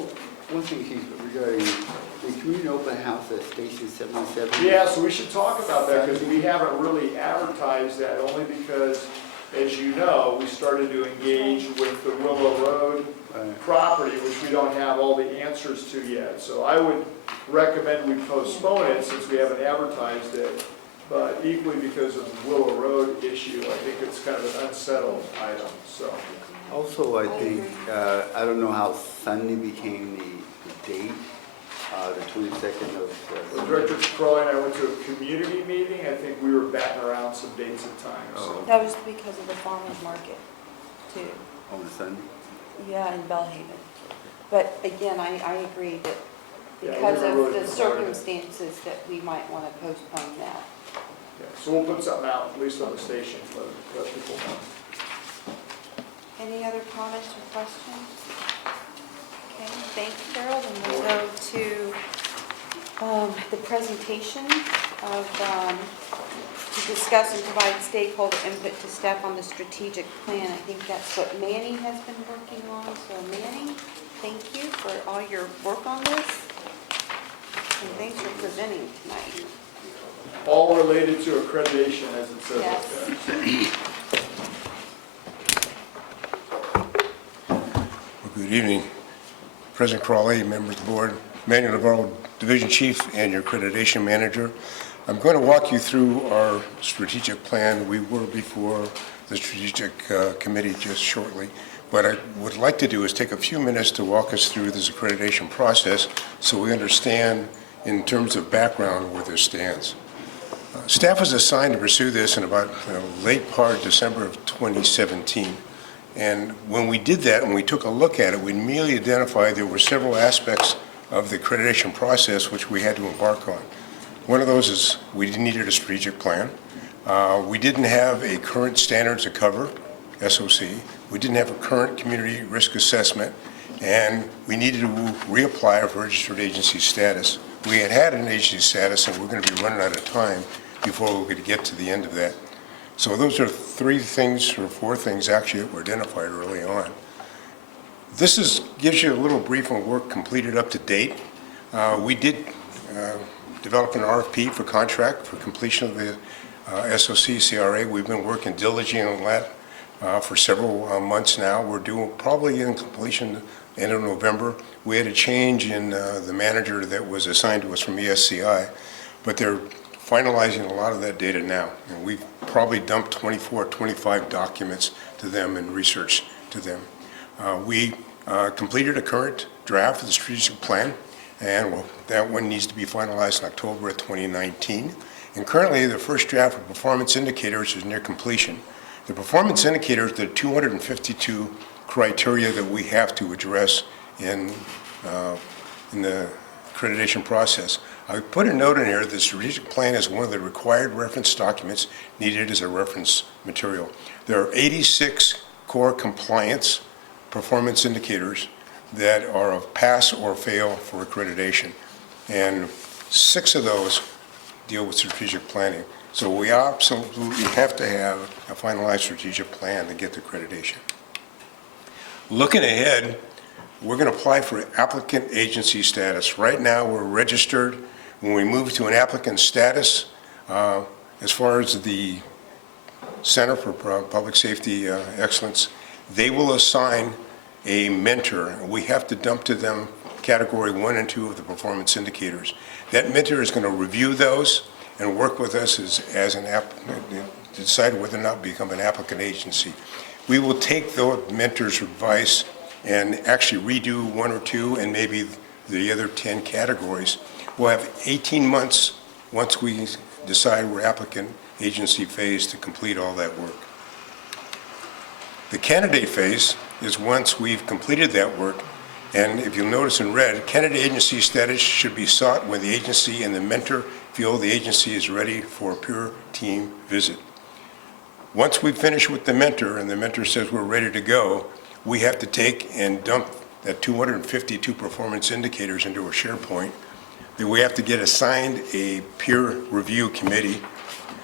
one thing, Chief, regarding the community open house at Station 77. Yeah, so we should talk about that, because we haven't really advertised that, only because, as you know, we started to engage with the Willow Road property, which we don't have all the answers to yet. So I would recommend we postpone it, since we haven't advertised it, but equally because of the Willow Road issue, I think it's kind of an unsettled item, so. Also, I think, I don't know how Sunday became the date, the 22nd Well, of. Director Crowley and I went to a community meeting. I think we were batting around some dates and times. So. That was because of the farmer's market, too. On Sunday? Yeah, in Bellhaven. But again, I agree that Yeah, because we were of really the concerned. circumstances that we might want to postpone that. Yeah, so we'll put something out, at least on the station, let people know. Any other comments or questions? Okay, thanks, Carol. Then we'll go to the presentation of, to discuss and provide stakeholder input to staff on the strategic plan. I think that's what Manny has been working on. So Manny, thank you for all your work on this. And thanks for presenting tonight. All related to accreditation, as it says Yes. up there. Good evening, President Crawley, members of the board, Manuel Navarro, Division Chief, and your accreditation manager. I'm going to walk you through our strategic plan. We were before the strategic committee just shortly. What I would like to do is take a few minutes to walk us through this accreditation process so we understand in terms of background where this stands. Staff was assigned to pursue this in about late part of December of 2017. And when we did that, and we took a look at it, we immediately identified there were several aspects of the accreditation process which we had to embark on. One of those is we needed a strategic plan. We didn't have a current standards of cover, SOC. We didn't have a current community risk assessment, and we needed to reapply for registered agency status. We had an agency status, and we're going to be running out of time before we could get to the end of that. So those are three things, or four things actually, that were identified early on. This gives you a little brief on work completed up to date. We did develop an RFP for contract for completion of the SOC CRA. We've been working diligently on that for several months now. We're doing probably in completion end of November. We had a change in the manager that was assigned to us from ESCI, but they're finalizing a lot of that data now. And we've probably dumped 24, 25 documents to them and research to them. We completed a current draft of the strategic plan, and that one needs to be finalized in October of 2019. And currently, the first draft of performance indicators is near completion. The performance indicators, the 252 criteria that we have to address in the accreditation process. I put a note in here, the strategic plan is one of the required reference documents needed as a reference material. There are 86 core compliance performance indicators that are of pass or fail for accreditation. And 6 of those deal with strategic planning. So we absolutely have to have a finalized strategic plan to get the accreditation. Looking ahead, we're going to apply for applicant agency status. Right now, we're registered. When we move to an applicant status, as far as the Center for Public Safety Excellence, they will assign a mentor. We have to dump to them category 1 and 2 of the performance indicators. That mentor is going to review those and work with us as an applicant to decide whether or not we become an applicant agency. We will take the mentor's advice and actually redo 1 or 2 and maybe the other 10 categories. We'll have 18 months once we decide we're applicant agency phase to complete all that work. The candidate phase is once we've completed that work And if you'll notice in red, candidate agency status should be sought when the agency and the mentor feel the agency is ready for a peer team visit. Once we finish with the mentor and the mentor says we're ready to go, we have to take and dump that 252 performance indicators into a SharePoint. Then we have to get assigned a peer review committee.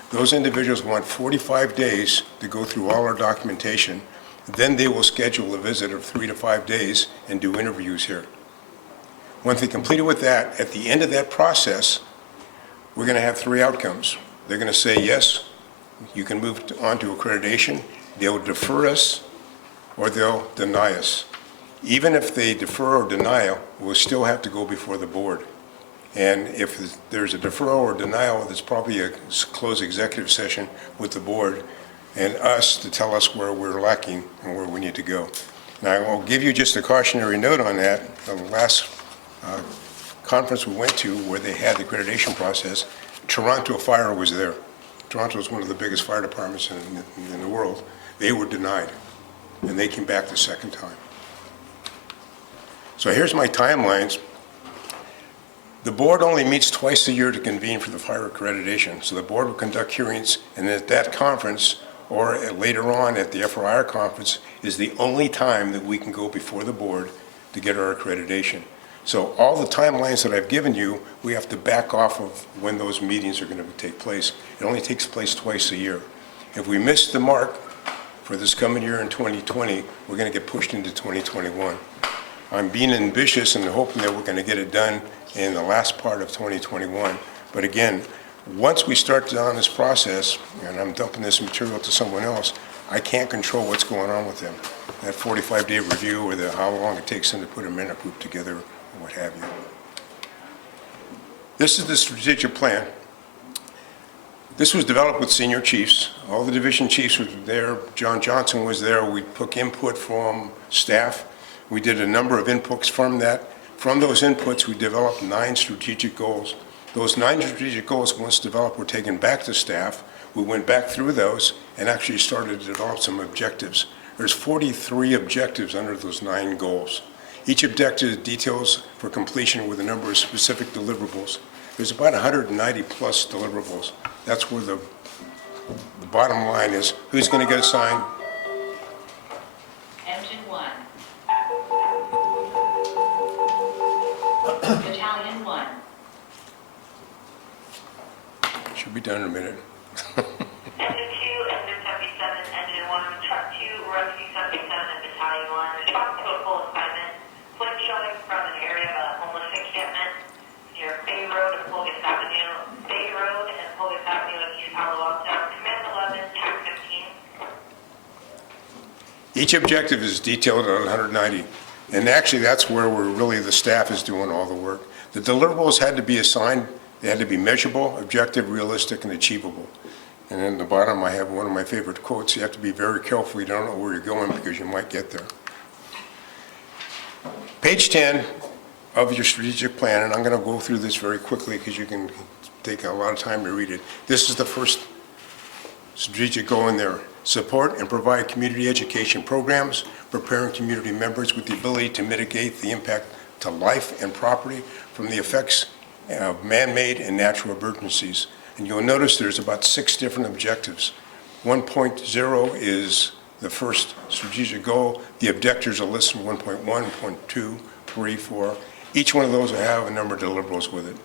Those individuals want 45 days to go through all our documentation. Then they will schedule a visit of 3 to 5 days and do interviews here. Once they completed with that, at the end of that process, we're going to have 3 outcomes. They're going to say, yes, you can move on to accreditation. They'll defer us or they'll deny us. Even if they defer or deny, we'll still have to go before the board. And if there's a deferral or denial, there's probably a closed executive session with the board and us to tell us where we're lacking and where we need to go. Now, I will give you just a cautionary note on that. The last conference we went to where they had the accreditation process, Toronto Fire was there. Toronto is one of the biggest fire departments in the world. They were denied, and they came back the second time. So here's my timelines. The board only meets twice a year to convene for the fire accreditation. So the board will conduct hearings, and at that conference, or later on at the FRIR conference, is the only time that we can go before the board to get our accreditation. So all the timelines that I've given you, we have to back off of when those meetings are going to take place. It only takes place twice a year. If we miss the mark for this coming year in 2020, we're going to get pushed into 2021. I'm being ambitious and hoping that we're going to get it done in the last part of 2021. But again, once we start down this process, and I'm dumping this material to someone else, I can't control what's going on with them. That 45-day review or how long it takes them to put a minute group together or what have you. This is the strategic plan. This was developed with senior chiefs. All the division chiefs were there. John Johnson was there. We took input from staff. We did a number of inputs from that. From those inputs, we developed 9 strategic goals. Those 9 strategic goals, once developed, were taken back to staff. We went back through those and actually started to develop some objectives. There's 43 objectives under those 9 goals. Each objective details for completion with a number of specific deliverables. There's about 190 plus deliverables. That's where the bottom line is. Who's going to get assigned? Engine 1. Battalion 1. Should be done in a minute. Engine 2, Engine 77, Engine 1, Truck 2, Rescue 77, and Battalion 1. Response to a full assignment. Flint showing from an area of a homeless encampment near Bay Road and Pulgas Avenue. Bay Road and Pulgas Avenue in East Palo Alto. Command 11, Track 15. Each objective is detailed on 190. And actually, that's where the staff is doing all the work. The deliverables had to be assigned. They had to be measurable, objective, realistic, and achievable. And in the bottom, I have one of my favorite quotes. You have to be very careful. You don't know where you're going because you might get there. Page 10 of your strategic plan, and I'm going to go through this very quickly because you can take a lot of time to read it. This is the first strategic goal in there. Support and provide community education programs, preparing community members with the ability to mitigate the impact to life and property from the effects of man-made and natural emergencies. And you'll notice there's about 6 different objectives. 1.0 is the first strategic goal. The objectives are listed in 1.1, 1.2, 3, 4. Each one of those will have a number of deliverables with it.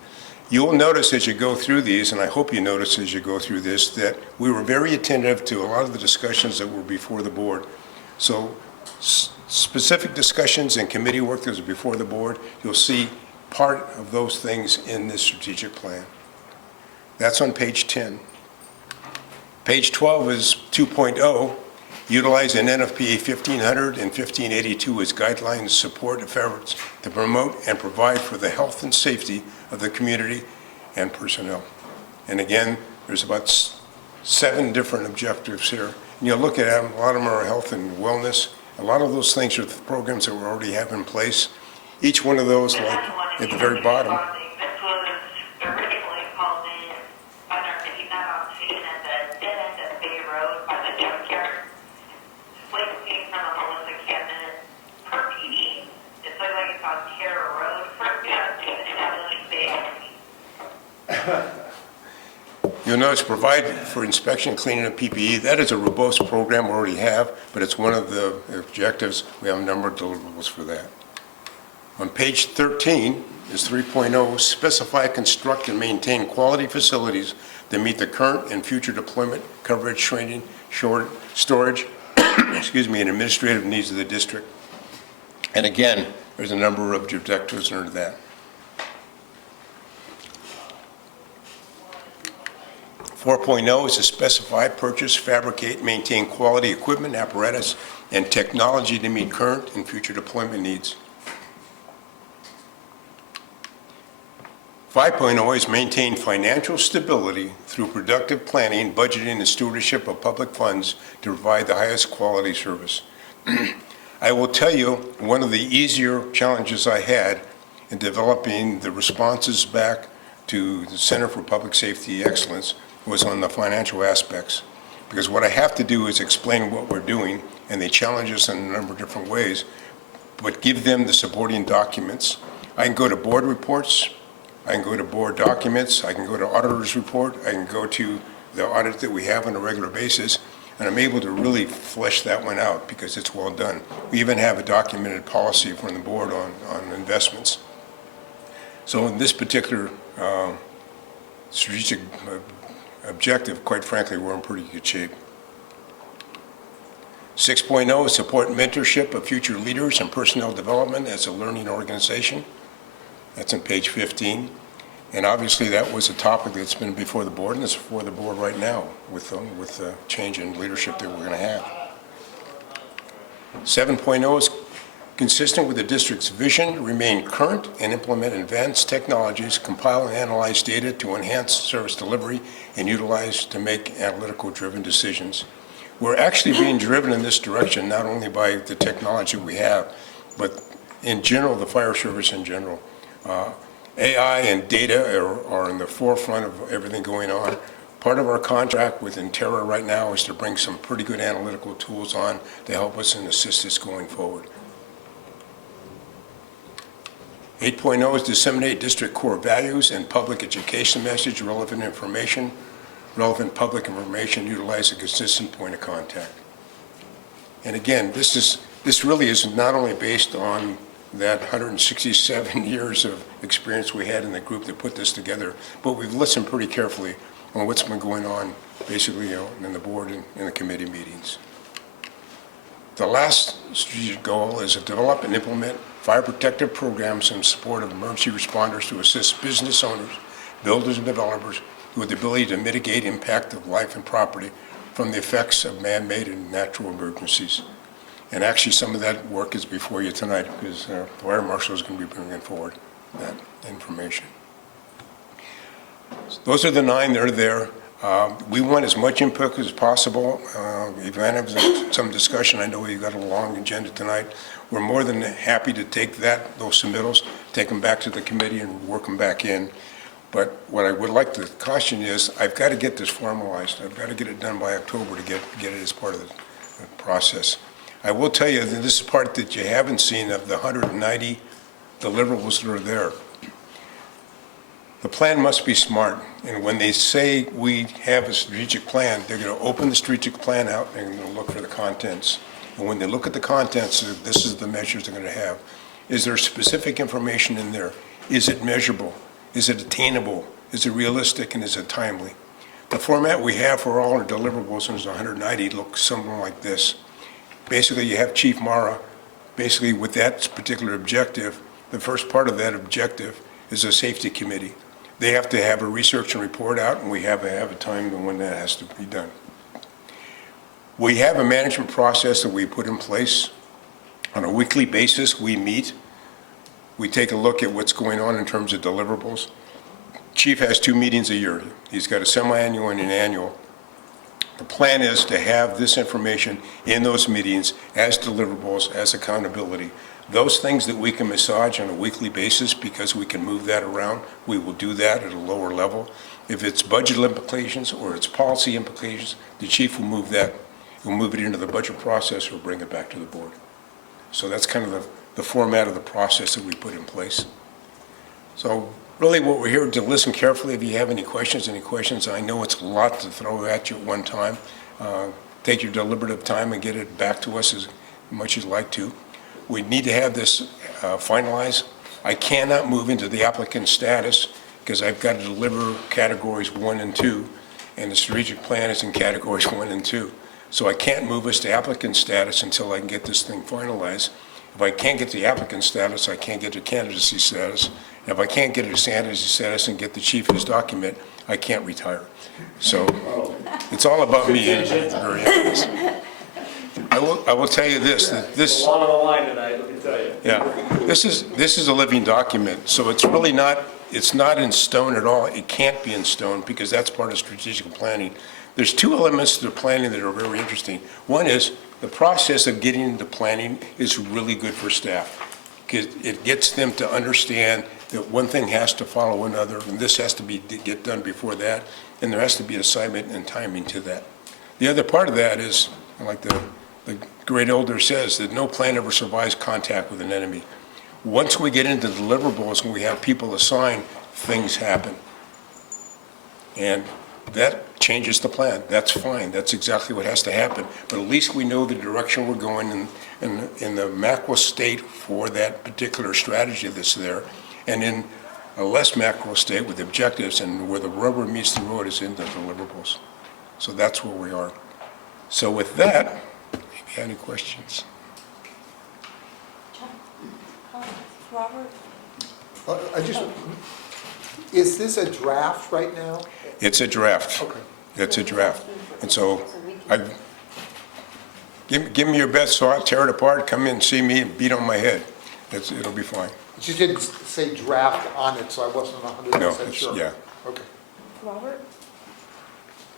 You'll notice as you go through these, and I hope you notice as you go through this, that we were very attentive to a lot of the discussions that were before the board. So specific discussions and committee work that was before the board, you'll see part of those things in this strategic plan. That's on page 10. Page 12 is 2.0. Utilize an NFPA 1500 and 1582 as guidelines, support efforts to promote and provide for the health and safety of the community and personnel. And again, there's about 7 different objectives here. And you'll look at them, a lot of them are health and wellness. A lot of those things are the programs that we already have in place. Each one of those, like at the very bottom, This was originally called in by their making that operation at the dead end of Bay Road by the junkyard. Waste came from a homeless encampment per PD. It looks like You'll notice provide for inspection, cleaning of PPE. That is a robust program we already have, but it's one of the objectives. We have a number of deliverables for that. On page 13 is 3.0, specify, construct, and maintain quality facilities that meet the current and future deployment, coverage, training, storage, excuse me, and administrative needs of the district. And again, there's a number of objectives under that. 4.0 is to specify, purchase, fabricate, maintain quality equipment, apparatus, and technology to meet current and future deployment needs. 5.0 is maintain financial stability through productive planning, budgeting, and stewardship of public funds to provide the highest quality service. I will tell you, one of the easier challenges I had in developing the responses back to the Center for Public Safety Excellence was on the financial aspects. Because what I have to do is explain what we're doing, and they challenge us in a number of different ways, but give them the supporting documents. I can go to board reports, I can go to board documents, I can go to auditor's report, I can go to the audit that we have on a regular basis, and I'm able to really flesh that one out because it's well done. We even have a documented policy from the board on investments. So in this particular strategic objective, quite frankly, we're in pretty good shape. 6.0 is support mentorship of future leaders and personnel development as a learning organization. That's on page 15. And obviously that was a topic that's been before the board, and it's before the board right now with the change in leadership that we're going to have. 7.0 is consistent with the district's vision, remain current and implement advanced technologies, compile and analyze data to enhance service delivery and utilize to make analytical-driven decisions. We're actually being driven in this direction not only by the technology we have, but in general, the fire service in general. AI and data are in the forefront of everything going on. Part of our contract with Interra right now is to bring some pretty good analytical tools on to help us and assist us going forward. 8.0 is disseminate district core values and public education message, relevant public information, utilize a consistent point of contact. And again, this really is not only based on that 167 years of experience we had in the group that put this together, but we've listened pretty carefully on what's been going on, basically, in the board and in the committee meetings. The last strategic goal is to develop and implement fire protective programs in support of emergency responders to assist business owners, builders, and developers with the ability to mitigate impact of life and property from the effects of man-made and natural emergencies. And actually, some of that work is before you tonight because the fire marshal is going to be bringing forward that information. Those are the 9 that are there. We want as much input as possible. Ivana has some discussion. I know you got a long agenda tonight. We're more than happy to take those submittals, take them back to the committee and work them back in. But what I would like to caution is I've got to get this formalized. I've got to get it done by October to get it as part of the process. I will tell you that this is part that you haven't seen of the 190 deliverables that are there. The plan must be smart, and when they say we have a strategic plan, they're going to open the strategic plan out and they're going to look for the contents. And when they look at the contents, this is the measures they're going to have. Is there specific information in there? Is it measurable? Is it attainable? Is it realistic? And is it timely? The format we have for all our deliverables, and there's 190, looks something like this. Basically, you have Chief Mara, basically with that particular objective. The first part of that objective is a safety committee. They have to have a research and report out, and we have to have a time when that has to be done. We have a management process that we put in place. On a weekly basis, we meet. We take a look at what's going on in terms of deliverables. Chief has 2 meetings a year. He's got a semi-annual and an annual. The plan is to have this information in those meetings as deliverables, as accountability. Those things that we can massage on a weekly basis because we can move that around, we will do that at a lower level. If it's budget implications or it's policy implications, the chief will move that. He'll move it into the budget process or bring it back to the board. So that's kind of the format of the process that we put in place. So really what we're here to listen carefully. If you have any questions, I know it's a lot to throw at you at one time. Take your deliberative time and get it back to us as much as you'd like to. We need to have this finalized. I cannot move into the applicant status because I've got to deliver categories 1 and 2, and the strategic plan is in categories 1 and 2. So I can't move us to applicant status until I can get this thing finalized. If I can't get the applicant status, I can't get the candidacy status. And if I can't get a candidacy status and get the chief his document, I can't retire. So it's all about me in the very end. I will tell you this, that this. A lot on the line tonight, let me tell you. Yeah, this is a living document, so it's really not, it's not in stone at all. It can't be in stone because that's part of strategic planning. There's 2 elements to the planning that are very interesting. One is the process of getting into planning is really good for staff because it gets them to understand that one thing has to follow another, and this has to get done before that, and there has to be assignment and timing to that. The other part of that is, like the great elder says, that no plan ever survives contact with an enemy. Once we get into deliverables and we have people assigned, things happen. And that changes the plan. That's fine. That's exactly what has to happen. But at least we know the direction we're going in the macro state for that particular strategy that's there, and in a less macro state with objectives, and where the rubber meets the road is in the deliverables. So that's where we are. So with that, any questions? Robert? Is this a draft right now? It's a draft. Okay. It's a draft. And so give me your best thought, tear it apart, come in and see me and beat on my head. It'll be fine. You didn't say draft on it, so I wasn't 100% sure. Yeah. Okay. Robert?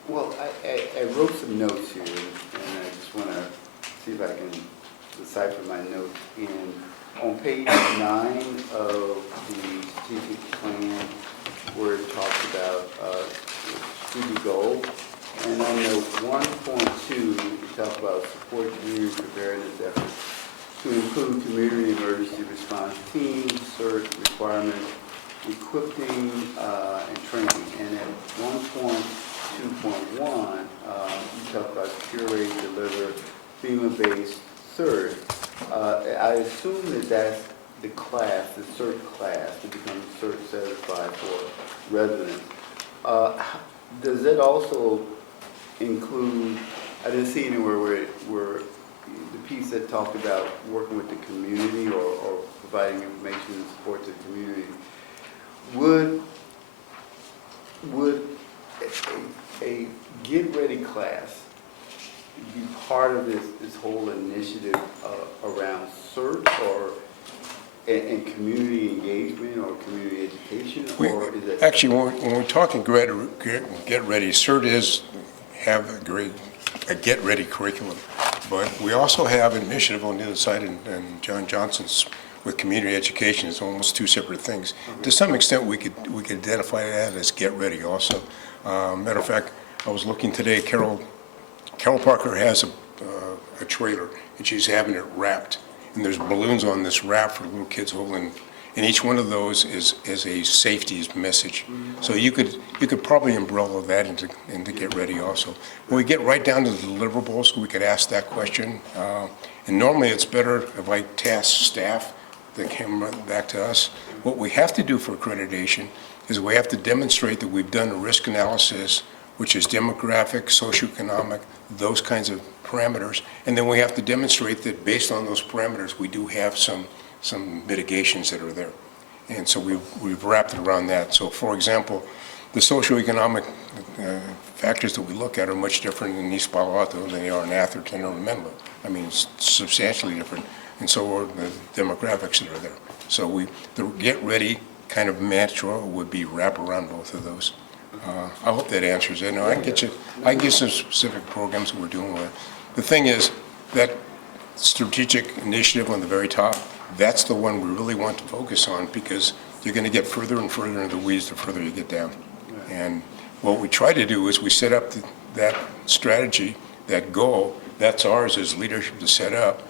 Well, I wrote some notes here, and I just want to see if I can decipher my notes. And on page 9 of the strategic plan, where it talks about strategic goal, and on note 1.2, it talks about support community preparedness efforts to include community emergency response teams, CERT requirements, equipping, and training. And at 1.2.1, you talk about curate, deliver, FEMA-based CERT. I assume that that's the class, the CERT class, to become CERT certified for residents. Does it also include, I didn't see anywhere where the piece that talked about working with the community or providing information and support to the community, would a Get Ready class be part of this whole initiative around CERT and community engagement or community education, or is that Actually, when we're talking Get Ready, CERT is have a Get Ready curriculum, but we also have an initiative on the other side, and John Johnson's with community education. It's almost 2 separate things. To some extent, we could identify that as Get Ready also. Matter of fact, I was looking today. Carol Parker has a trailer, and she's having it wrapped. And there's balloons on this wrap for little kids holding, and each one of those is a safety message. So you could probably umbrella that into Get Ready also. When we get right down to the deliverables, we could ask that question. And normally it's better if I task staff that came back to us. What we have to do for accreditation is we have to demonstrate that we've done a risk analysis, which is demographic, socioeconomic, those kinds of parameters. And then we have to demonstrate that based on those parameters, we do have some mitigations that are there. And so we've wrapped it around that. So for example, the socioeconomic factors that we look at are much different in East Palo Alto than they are in Atherton or Menlo. I mean, it's substantially different. And so are the demographics that are there. So the Get Ready kind of mantra would be wrap around both of those. I hope that answers it. No, I can get some specific programs that we're doing with it. The thing is, that strategic initiative on the very top, that's the one we really want to focus on, because you're going to get further and further into the weeds the further you get down. And what we try to do is we set up that strategy, that goal, that's ours as leadership to set up.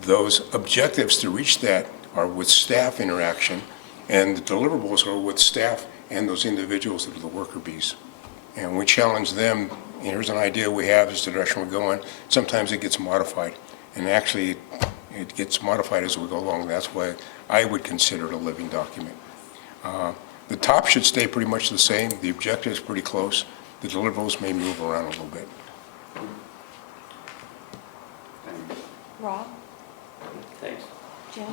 Those objectives to reach that are with staff interaction, And the deliverables are with staff and those individuals that are the worker bees. And we challenge them, here's an idea we have, this is the direction we're going. Sometimes it gets modified, and actually it gets modified as we go along. That's why I would consider it a living document. The top should stay pretty much the same. The objective is pretty close. The deliverables may move around a little bit. Rob, Thanks. Jim?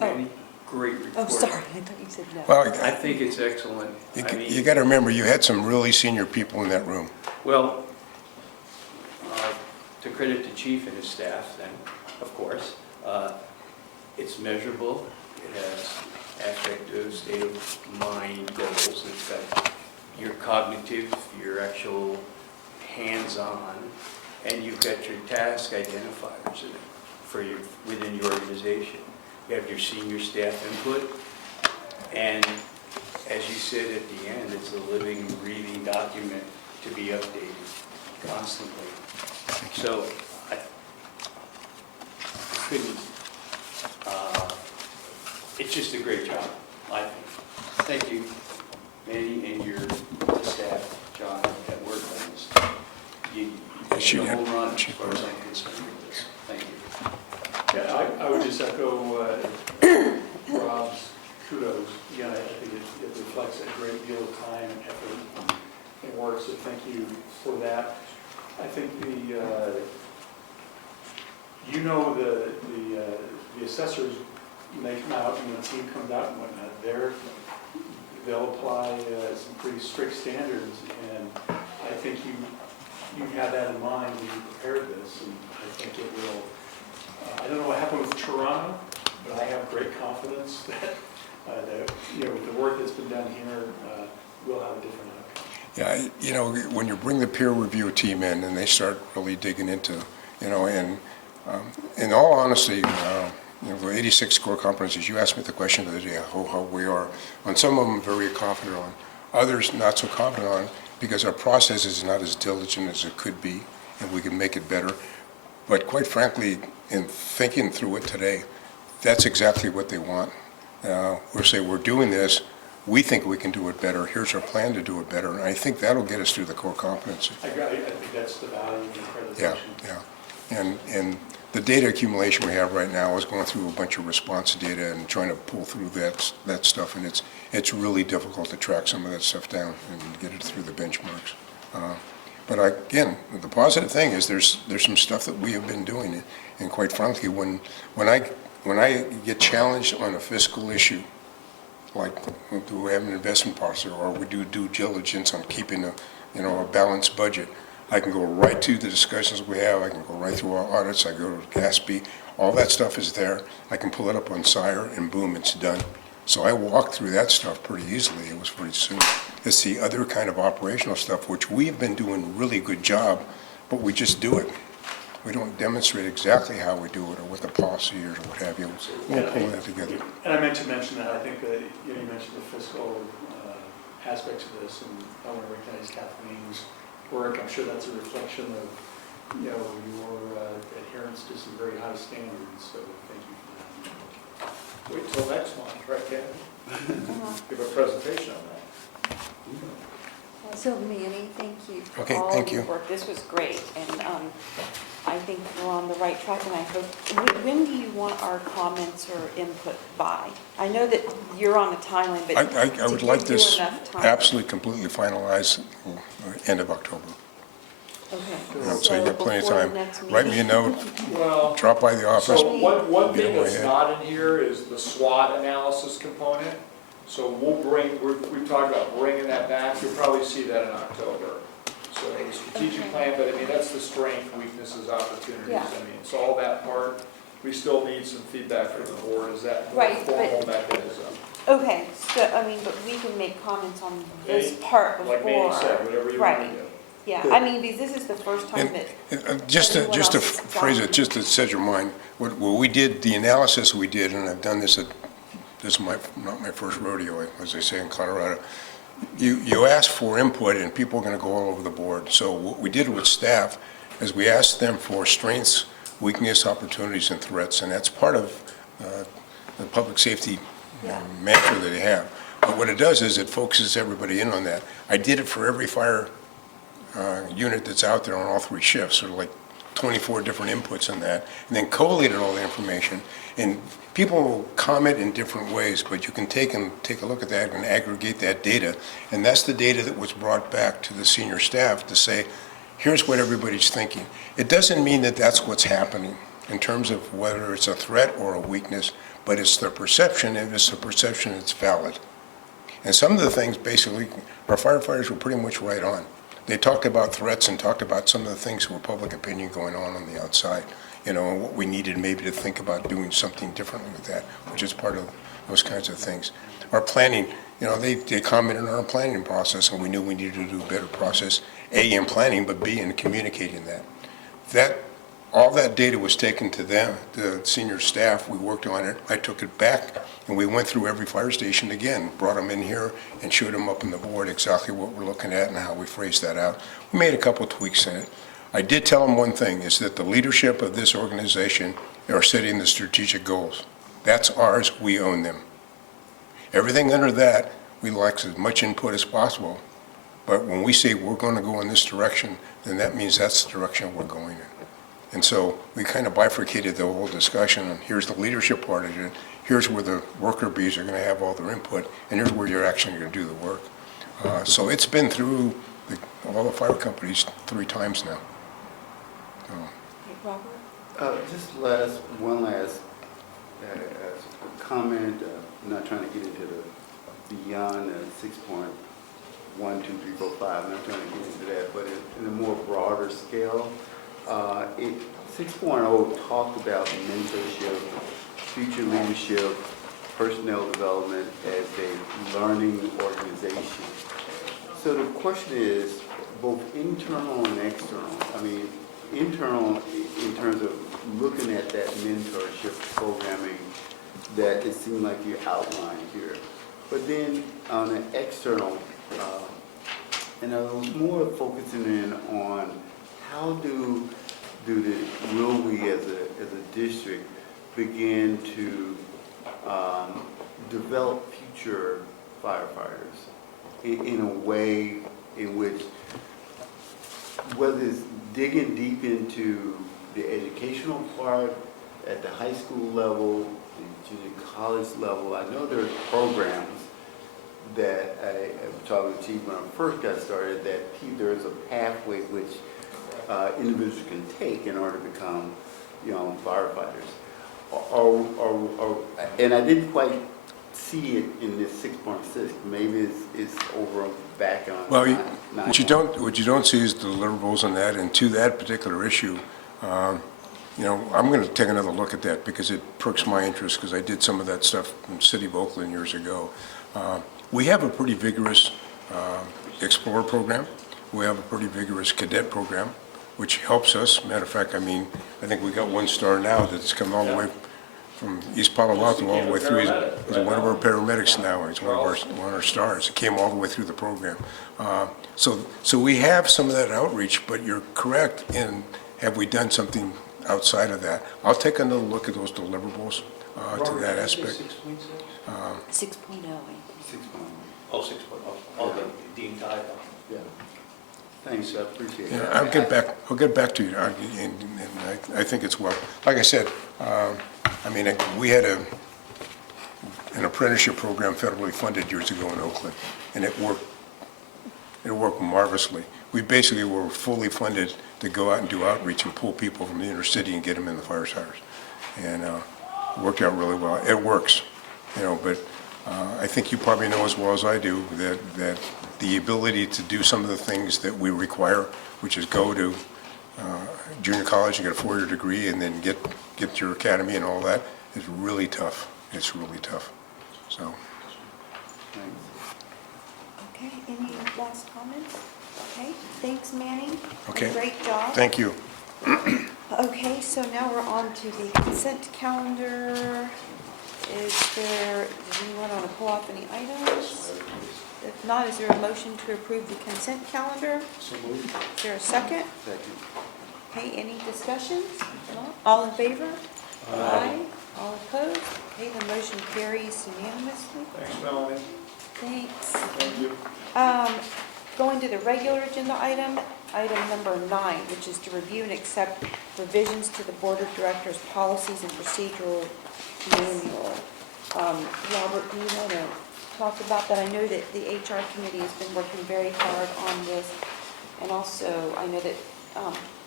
Manny, great report. Oh, sorry, I thought you said no. Well, I think it's excellent. I mean, you got to remember, you had some really senior people in that room. well, to credit the chief and his staff then, of course, it's measurable. It has aspect of state of mind goals. It's got your cognitive, your actual hands-on, and you've got your task identifiers in it for your, within your organization. You have your senior staff input, and as you said at the end, it's a living, breathing document to be updated constantly. So I couldn't, it's just a great job, I think. Thank you, Manny, and your staff, John, that worked on this. You hit a home run as far as I'm concerned with this. Thank you. Yeah, I would just echo Rob's kudos. Again, I think it reflects a great deal of time and effort and work, so thank you for that. I think the assessors, when they come out and the team comes out and whatnot, they'll apply some pretty strict standards, and I think you had that in mind when you prepared this, and I think it will. I don't know what happened with Toronto, but I have great confidence that with the work that's been done here, we'll have a different outcome. Yeah, when you bring the peer review team in and they start really digging into, and in all honesty, the 86 score competencies, you asked me the question the other day, how we are. On some of them, very confident on. Others, not so confident on, because our process is not as diligent as it could be, and we can make it better. But quite frankly, in thinking through it today, that's exactly what they want. We're saying, we're doing this, we think we can do it better, here's our plan to do it better, and I think that'll get us through the core competency. I think that's the value of the accreditation. Yeah. And the data accumulation we have right now is going through a bunch of response data and trying to pull through that stuff, and it's really difficult to track some of that stuff down and get it through the benchmarks. But again, the positive thing is there's some stuff that we have been doing, and quite frankly, when I get challenged on a fiscal issue, like do we have an investment policy, or we do due diligence on keeping a balanced budget, I can go right to the discussions we have. I can go right through our audits. I go to GASB. All that stuff is there. I can pull it up on SIRE, and boom, it's done. So I walked through that stuff pretty easily. It was pretty soon. It's the other kind of operational stuff, which we have been doing a really good job, but we just do it. We don't demonstrate exactly how we do it or what the policy is or what have you. We'll pull that together. And I meant to mention that. I think that you mentioned the fiscal aspects of this, and I want to recognize Kathleen's work. I'm sure that's a reflection of your adherence to some very high standards. So thank you for that. Wait till next month, right, Kathy? Give a presentation on that. So Manny, thank you for Okay, all thank of your you. work. This was great, and I think we're on the right track, and I hope, when do you want our comments or input by? I know that you're on a timeline, but I would like to give this you enough time. absolutely completely finalized end of October. Okay. So you got plenty of before the time. next Write me a meeting. note, Well, drop by the office. so one Get thing them that's ahead. not in here is the SWOT analysis component. So we've talked about bringing that back. You'll probably see that in October. So the strategic plan, but I mean, that's the strength, weaknesses, opportunities. Yeah. I mean, so all that part, we still need some feedback from the board. Is that more Right, but- formal mechanism? Okay, so, but we can make comments on this part before. Like Manny said, whatever you want to Right. do. Yeah, Good. I mean, because this is the first time And, that, just to everyone else has phrase done. it, just to set your mind, what we did, the analysis we did, and I've done this this is not my first rodeo, as they say in Colorado. You ask for input, and people are going to go all over the board. So what we did with staff is we asked them for strengths, weakness, opportunities, and threats, and that's part of the public safety mantra that they have. But what it does is it focuses everybody in on that. I did it for every fire unit that's out there on all 3 shifts, sort of like 24 different inputs on that, and then collated all the information. And people will comment in different ways, but you can take a look at that and aggregate that data. And that's the data that was brought back to the senior staff to say, here's what everybody's thinking. It doesn't mean that that's what's happening in terms of whether it's a threat or a weakness, but it's the perception, and it's the perception that's valid. And some of the things, basically, our firefighters were pretty much right on. They talked about threats and talked about some of the things that were public opinion going on the outside, and what we needed maybe to think about doing something differently with that, which is part of those kinds of things. Our planning, they commented on our planning process, and we knew we needed to do a better process, A, in planning, but B, in communicating that. All that data was taken to them, the senior staff. We worked on it. I took it back, and we went through every fire station again, brought them in here, and showed them up on the board exactly what we're looking at and how we phrased that out. We made a couple of tweaks in it. I did tell them one thing, is that the leadership of this organization are setting the strategic goals. That's ours. We own them. Everything under that, we like as much input as possible. But when we say we're going to go in this direction, then that means that's the direction we're going in. And so we kind of bifurcated the whole discussion, and here's the leadership part of it, here's where the worker bees are going to have all their input, and here's where you're actually going to do the work. So it's been through all the fire companies 3 times now. Robert? Just one last comment. I'm not trying to get into the beyond 6.1, 2, 3, 4, 5. I'm not trying to get into that, but in a more broader scale. 6.0 talked about mentorship, future leadership, personnel development as a learning organization. So the question is both internal and external. I mean, internal in terms of looking at that mentorship programming that it seemed like you outlined here. But then on an external, and I was more focusing in on how will we as a district begin to develop future firefighters in a way in which, whether it's digging deep into the educational part at the high school level, the junior college level. I know there are programs that I'm talking to Chief when I first got started, that there's a pathway which individuals can take in order to become, firefighters. And I didn't quite see it in this 6.6. Maybe it's over back on. Well, what you don't see is the deliverables on that, and to that particular issue, I'm going to take another look at that because it perks my interest, because I did some of that stuff in the city of Oakland years ago. We have a pretty vigorous Explorer program. We have a pretty vigorous cadet program, which helps us. Matter of fact, I think we got 1 star now that's come all the way from East Palo Alto all the way through. He's one of our paramedics now. He's one of our stars. It came all the way through the program. So we have some of that outreach, but you're correct in, have we done something outside of that? I'll take another look at those deliverables to that aspect. 6.0. Oh, 6.0, all the entire. Yeah. Thanks, I appreciate Yeah, that. I'll get back to you, and I think it's well. Like I said, we had an apprenticeship program federally funded years ago in Oakland, and it worked marvelously. We basically were fully funded to go out and do outreach and pull people from the inner city and get them in the fire towers, and it worked out really well. It works, but I think you probably know as well as I do that the ability to do some of the things that we require, which is go to junior college and get a 4-year degree and then get your academy and all that, is really tough. It's really tough. So. Okay, any last comments? Okay, thanks, Manning. Okay. Great job. Thank you. Okay, so now we're on to the consent calendar. Does anyone want to pull off any items? If not, is there a motion to approve the consent calendar? So moved. Is there a second? Second. Okay, any discussions? No? All in favor? Aye. All opposed? Okay, the motion carries unanimously. Thanks, Melanie. Thanks. Thank you. Going to the regular agenda item number 9, which is to review and accept revisions to the Board of Directors' policies and procedural manual. Robert, do you want to talk about that? I know that the HR committee has been working very hard on this, and also I know that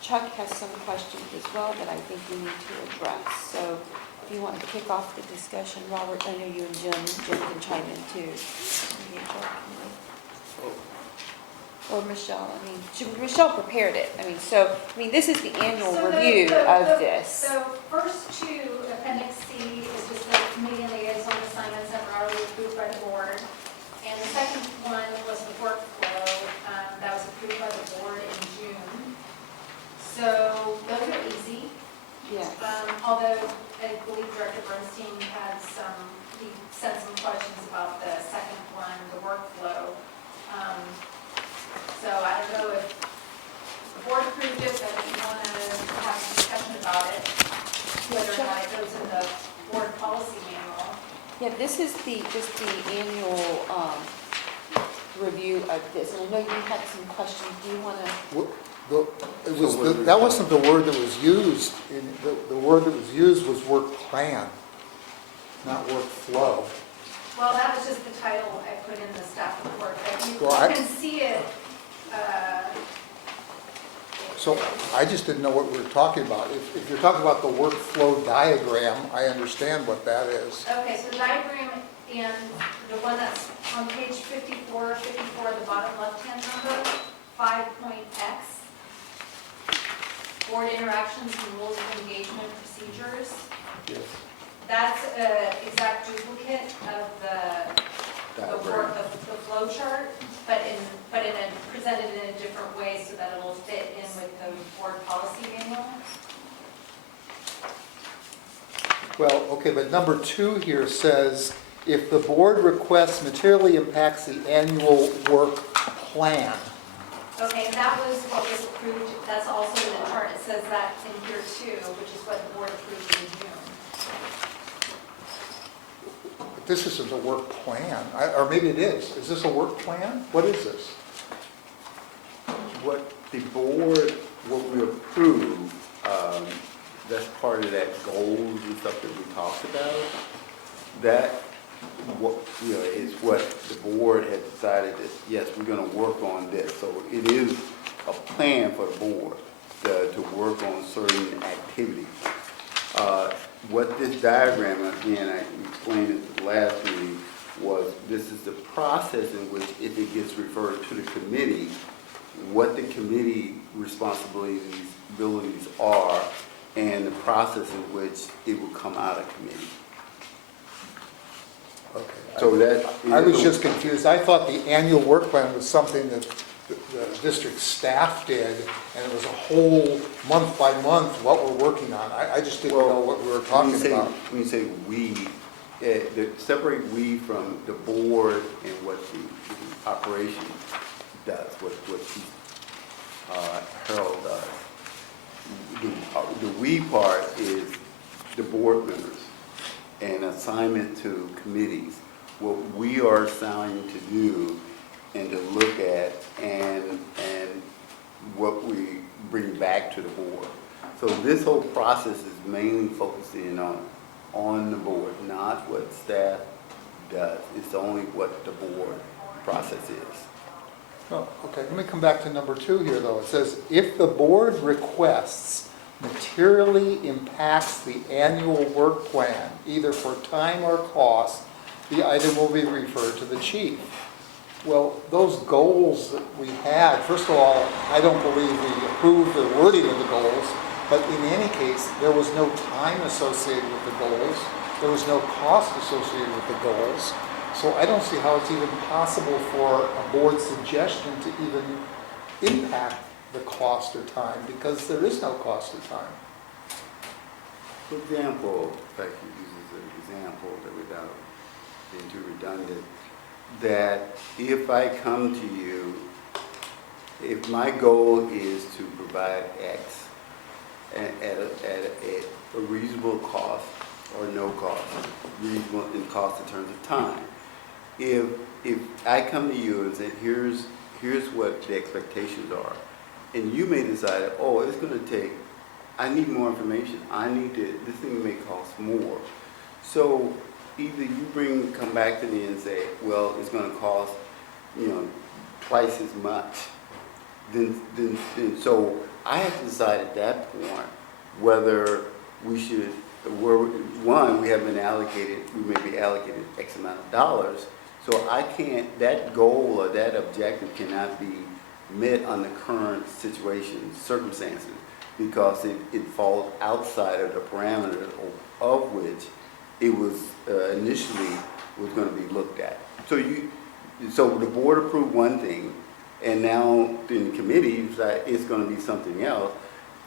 Chuck has some questions as well that I think we need to address. So if you want to kick off the discussion, Robert, I know you and Jim can chime in too. The HR committee. Or Michelle, Michelle prepared it. This is the annual So review of this. So first two, Appendix C is just the committee and liaison assignments that were already approved by the board. And the second one was the workflow that was approved by the board in June. So those are easy. Yeah. Although I believe Director Bernstein had he sent some questions about the second one, the workflow. So I don't know if the board approved it, but if you want to have a discussion about it, whether or not it goes in the board policy manual. Yeah, this is just the annual review of this. And I know you had some questions. Do you want to? That wasn't the word that was used. The word that was used was work plan, not workflow. Well, that was just the title I put in the staff report, but you Well, can see it. So I just didn't know what we were talking about. If you're talking about the workflow diagram, I understand what that is. Okay, so the diagram in the one that's on page 54, the bottom left-hand number, 5.x, board interactions and rules of engagement procedures. Yes. That's an exact duplicate of the flow chart, but presented in a different way so that it will fit in with the board policy manual. Well, okay, but number 2 here says, if the board requests materially impacts the annual work plan. Okay, and that was what was approved, that's also in the chart, it says that in here too, which is what the board approved in June. But this isn't a work plan, or maybe it is. Is this a work plan? What is this? What the board, what we approve, that's part of that goals and stuff that we talked about. That, is what the board had decided that, yes, we're gonna work on this. So it is a plan for the board to work on certain activities. What this diagram, again, I explained it at the last meeting, was this is the process in which, if it gets referred to the committee, what the committee responsibilities, abilities are, and the process in which it will come out of committee. Okay. So that. I was just confused. I thought the annual work plan was something that the district staff did, and it was a whole month by month what we're working on. I just didn't know what we were talking about. When you say we, separate we from the board and what the operation does, what Harold does. The we part is the board members and assignment to committees. What we are assigned to do and to look at and what we bring back to the board. So this whole process is mainly focusing on the board, not what staff does. It's only what the board process is. Oh, okay, let me come back to number 2 here, though. It says, if the board requests materially impacts the annual work plan, either for time or cost, the item will be referred to the chief. Well, those goals that we had, first of all, I don't believe we approved the wording of the goals, but in any case, there was no time associated with the goals. There was no cost associated with the goals. So I don't see how it's even possible for a board suggestion to even impact the cost or time, because there is no cost or time. For example, in fact, you use as an example that without being too redundant, that if I come to you, if my goal is to provide X at a reasonable cost, or no cost, reasonable in cost in terms of time. If I come to you and say, here's what the expectations are, and you may decide, oh, it's gonna take, I need more information, this thing may cost more. So either you come back to me and say, well, it's gonna cost, twice as much, then so I have to decide at that point whether we should, we have been allocated, we may be allocated X amount of dollars, so I can't, that goal or that objective cannot be met on the current situation, circumstances, because it falls outside of the parameters of which it was initially was going to be looked at. So the board approved one thing, and now in the committee, it's going to be something else.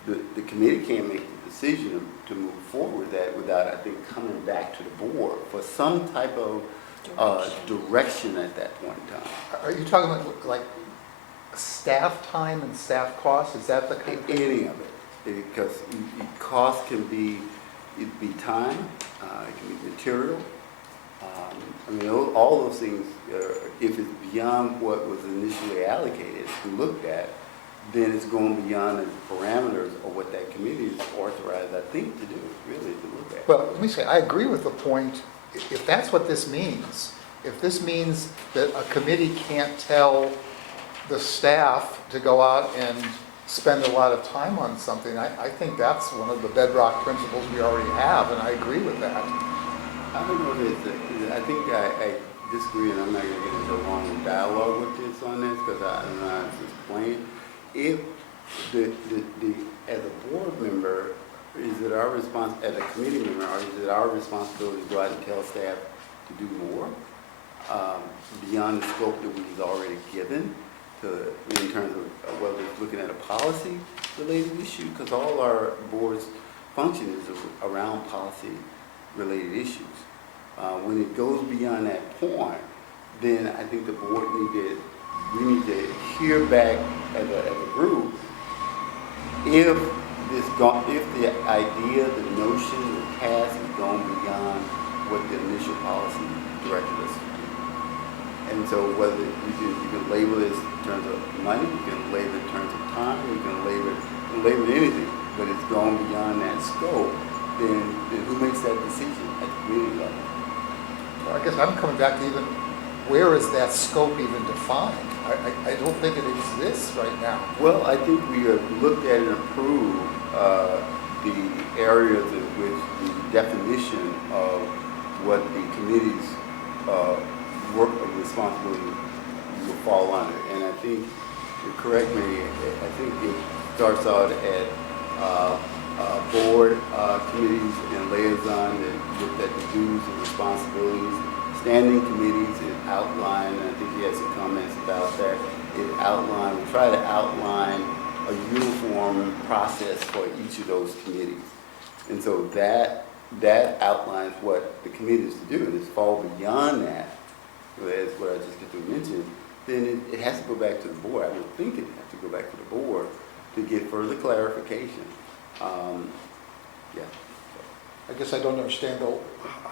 The committee can't make the decision to move forward with that without, I think, coming back to the board for some type of direction at that point in time. Are you talking about like staff time and staff costs? Is that the kind of thing? Any of it, because cost can be time, it can be material. All those things, if it's beyond what was initially allocated and looked at, then it's going beyond the parameters of what that committee is authorized, I think, to do, really, to look at. Well, let me say, I agree with the point, if that's what this means, if this means that a committee can't tell the staff to go out and spend a lot of time on something, I think that's one of the bedrock principles we already have, and I agree with that. I don't know if I think I disagree, and I'm not going to get into a long dialogue with this on this, because I don't know how to explain. If as a board member, is it our as a committee member, or is it our responsibility to go out and tell staff to do more beyond the scope that we've already given in terms of whether it's looking at a policy-related issue? Because all our board's function is around policy-related issues. When it goes beyond that point, then I think the board we need to hear back as a group if the idea, the notion, the task is going beyond what the initial policy directed us to do. And so whether you can label this in terms of money, you can label it in terms of time, you can label anything, but it's going beyond that scope, then who makes that decision at the community level? Well, I guess I'm coming back to even, where is that scope even defined? I don't think it exists right now. Well, I think we have looked at and approved the areas in which the definition of what the committee's work of responsibility will fall under. And I think, correct me, I think it starts out at board committees and liaison that looked at the duties and responsibilities. Standing committees, it outlined, and I think he had some comments about that. We try to outline a uniform process for each of those committees. And so that outlines what the committee is to do, and it's fall beyond that, as what I just get to mention, then it has to go back to the board. I don't think it has to go back to the board to get further clarification. I guess I don't understand though,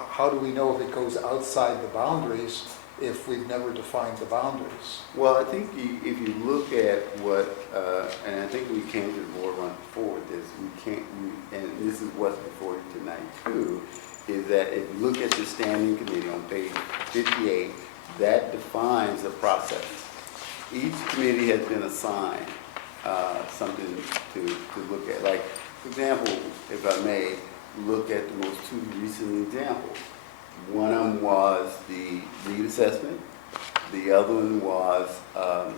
how do we know if it goes outside the boundaries if we've never defined the boundaries? Well, I think if you look at what, and I think we came to the board once before with this, and this is what's before you tonight too, is that if you look at the standing committee on page 58, that defines the process. Each committee has been assigned something to look at. Like, for example, if I may, look at the most two recent examples. One of them was the lead assessment. The other one was the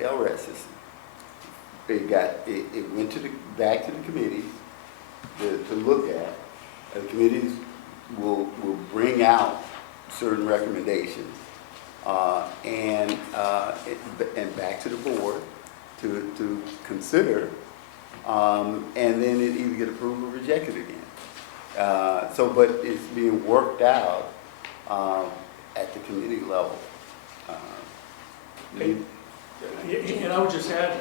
LRAD system. It went back to the committees to look at. The committees will bring out certain recommendations and back to the board to consider, and then it either get approved or rejected again. But it's being worked out at the committee level. And I would just add,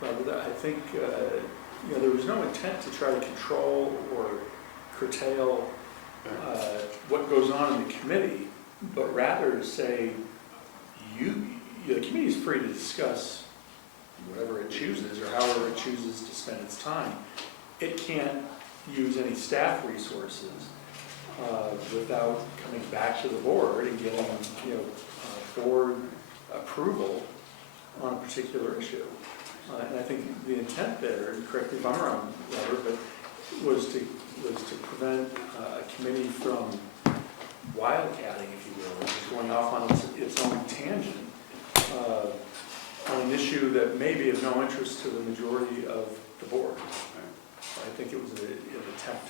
Robert, that I think there was no intent to try to control or curtail what goes on in the committee, but rather say, the committee is free to discuss whatever it chooses or however it chooses to spend its time. It can't use any staff resources without coming back to the board and getting, board approval on a particular issue. And I think the intent there, and correct me if I'm wrong, Robert, but was to prevent a committee from wildcatting, if you will, just going off on its own tangent on an issue that may be of no interest to the majority of the board. I think it was an attempt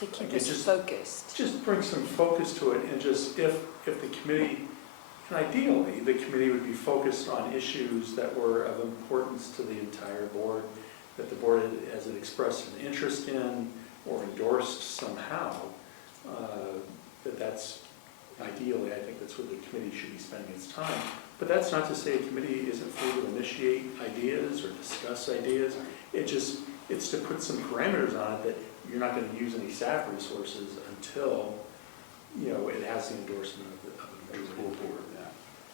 To keep again, us focused. just bring some focus to it, and just if the committee, and ideally, the committee would be focused on issues that were of importance to the entire board, that the board has expressed an interest in or endorsed somehow, that's ideally, I think that's where the committee should be spending its time. But that's not to say a committee isn't free to initiate ideas or discuss ideas. It's to put some parameters on it that you're not going to use any staff resources until, it has the endorsement of the majority board.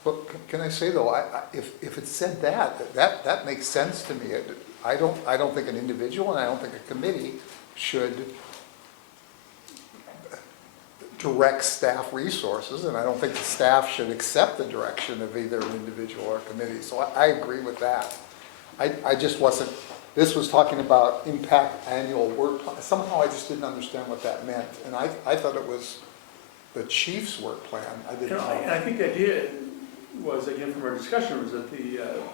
But can I say though, if it said that makes sense to me. I don't think an individual and I don't think a committee should direct staff resources, and I don't think the staff should accept the direction of either an individual or a committee. So I agree with that. I just wasn't, this was talking about impact annual work plan. Somehow I just didn't understand what that meant. And I thought it was the chief's work plan. I didn't know. And I think the idea was, again, from our discussion, was that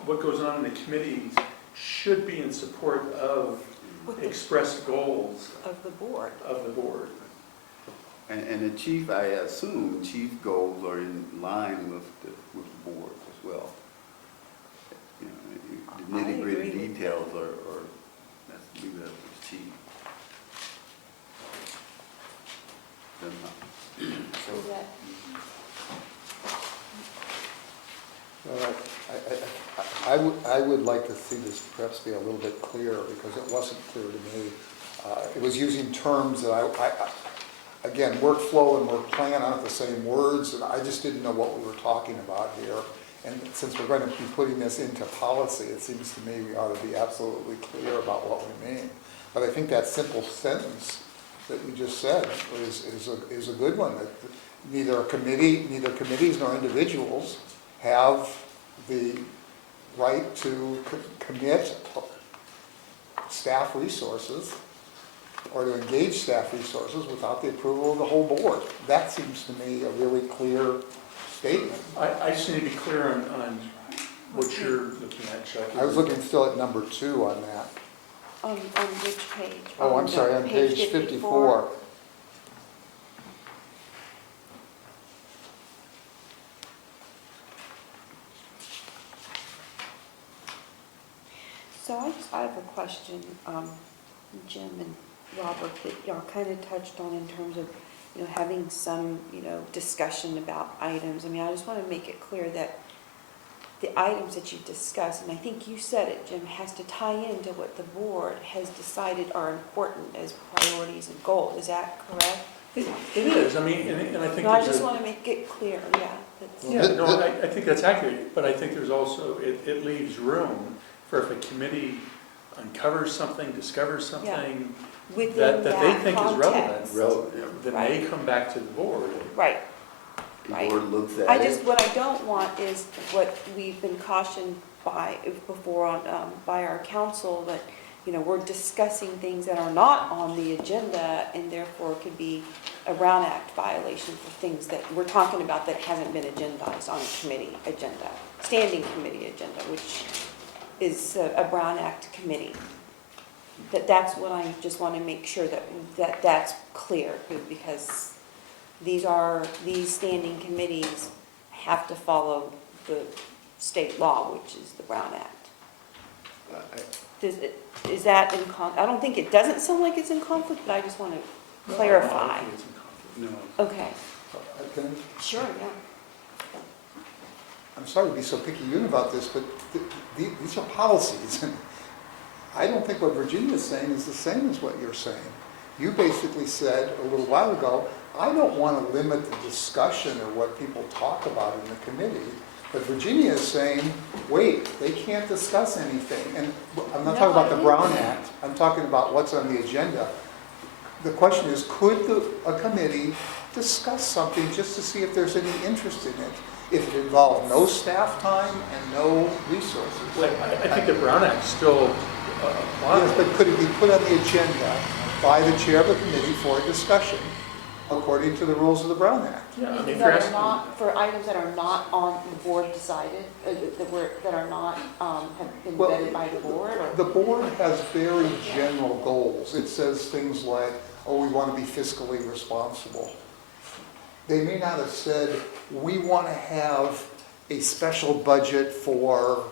what goes on in the committees should be in support of expressed goals Of the board. of the board. And the chief, I assume, chief goals are in line with the board as well. The nitty gritty details are, let's leave it up to the chief. Is that- I would like to see this perhaps be a little bit clearer, because it wasn't clear to me. It was using terms that again, workflow and work plan aren't the same words, and I just didn't know what we were talking about here. And since we're going to be putting this into policy, it seems to me we ought to be absolutely clear about what we mean. But I think that simple sentence that you just said is a good one, that neither committees nor individuals have the right to commit staff resources or to engage staff resources without the approval of the whole board. That seems to me a really clear statement. I just need to be clear on what you're looking at, Chuck. I was looking still at number 2 on that. On which page? Oh, I'm sorry, on page 54. So I have a question, Jim and Robert, that y'all kind of touched on in terms of, having some, discussion about items. I mean, I just want to make it clear that the items that you discuss, and I think you said it, Jim, has to tie into what the board has decided are important as priorities and goals. Is that correct? It is, I mean, and I think. No, I just want to make it clear, yeah. Yeah, no, I think that's accurate, but I think there's also, it leaves room for if a committee uncovers something, discovers something Within that they think context. is relevant, then they come back to the board. Right. The Right. board looks at What I don't want is what we've been cautioned before by our council, that, we're discussing things that are not on the agenda and therefore could be a Brown Act violation for things that we're talking about that hasn't been agendized on a committee agenda, standing committee agenda, which is a Brown Act committee. That's what I just want to make sure that's clear, because these standing committees have to follow the state law, which is the Brown Act. Is that in conflict? I don't think it doesn't sound like it's in conflict, but I just want to clarify. No. Okay. Can I- Sure, yeah. I'm sorry to be so picky about this, but these are policies. I don't think what Virginia is saying is the same as what you're saying. You basically said a little while ago, I don't want to limit the discussion or what people talk about in the committee, but Virginia is saying, wait, they can't discuss anything. And I'm not talking about the Brown Act, I'm talking about what's on the agenda. The question is, could a committee discuss something just to see if there's any interest in it? If it involved no staff time and no resources. Well, I think the Brown Act still applies. Yes, but could it be put on the agenda by the chair of the committee for a discussion according to the rules of the Brown Act? Yeah, I mean, if you're That are asking, not, for items that are not on the board decided, that are not, have been Well, vetted by the board, or? The board has very general goals. It says things like, oh, we want to be fiscally responsible. They may not have said, we want to have a special budget for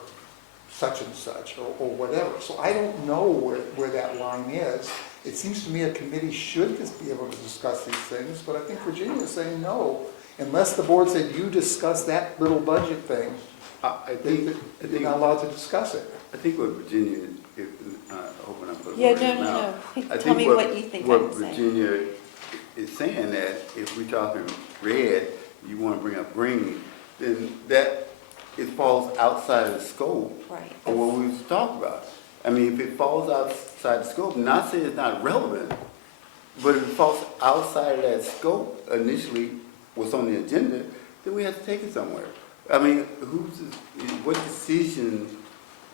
such and such, or whatever. So I don't know where that line is. It seems to me a committee should just be able to discuss these things, but I think Virginia is saying no. Unless the board said, you discuss that little budget thing, you're not allowed to discuss it. I think what Virginia, hoping I put Yeah, words in your no. mouth. I Tell think me what you think What I'm saying. Virginia is saying that if we're talking red, you want to bring up green, then that, it falls outside of the scope Right. of what we was talking about. I mean, if it falls outside the scope, not saying it's not relevant, but if it falls outside of that scope initially, what's on the agenda, then we have to take it somewhere. I mean, what decision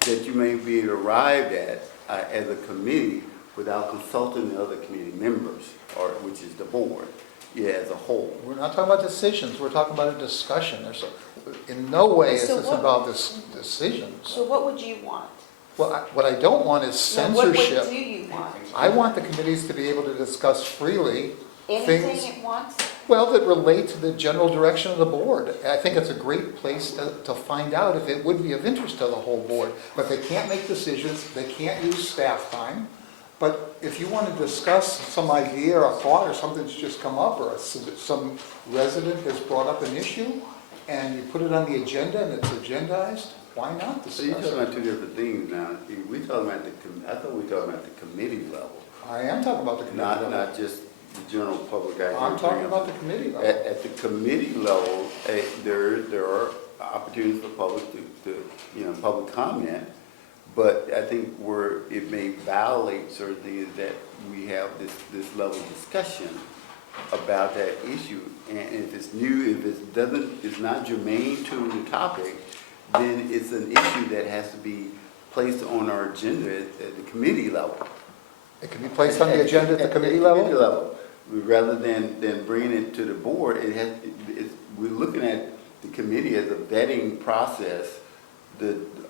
that you may be able to arrive at as a committee without consulting the other committee members, or which is the board, as a whole? We're not talking about decisions, we're talking about a discussion. In no way is So this what- about this decisions. So what would you want? Well, what I don't want is Now, censorship. What do you want? I want the committees to be able to discuss freely Anything things, it wants? well, that relate to the general direction of the board. I think it's a great place to find out if it would be of interest to the whole board. But they can't make decisions, they can't use staff time. But if you want to discuss some idea or a thought or something that's just come up, or some resident has brought up an issue, and you put it on the agenda and it's agendized, why not So you're discuss talking it? about two different things now. We talking about I thought we were talking about the committee level, I am talking about the committee level. not just the general public. I'm talking about the committee level. At the committee level, there are opportunities for public to public comment, but I think where it may violate certain things that we have this level of discussion about that issue. And if it's new, if it's not germane to the topic, then it's an issue that has to be placed on our agenda at the committee level. It can be placed on the agenda at the committee level? Rather than bringing it to the board, we're looking at the committee as a vetting process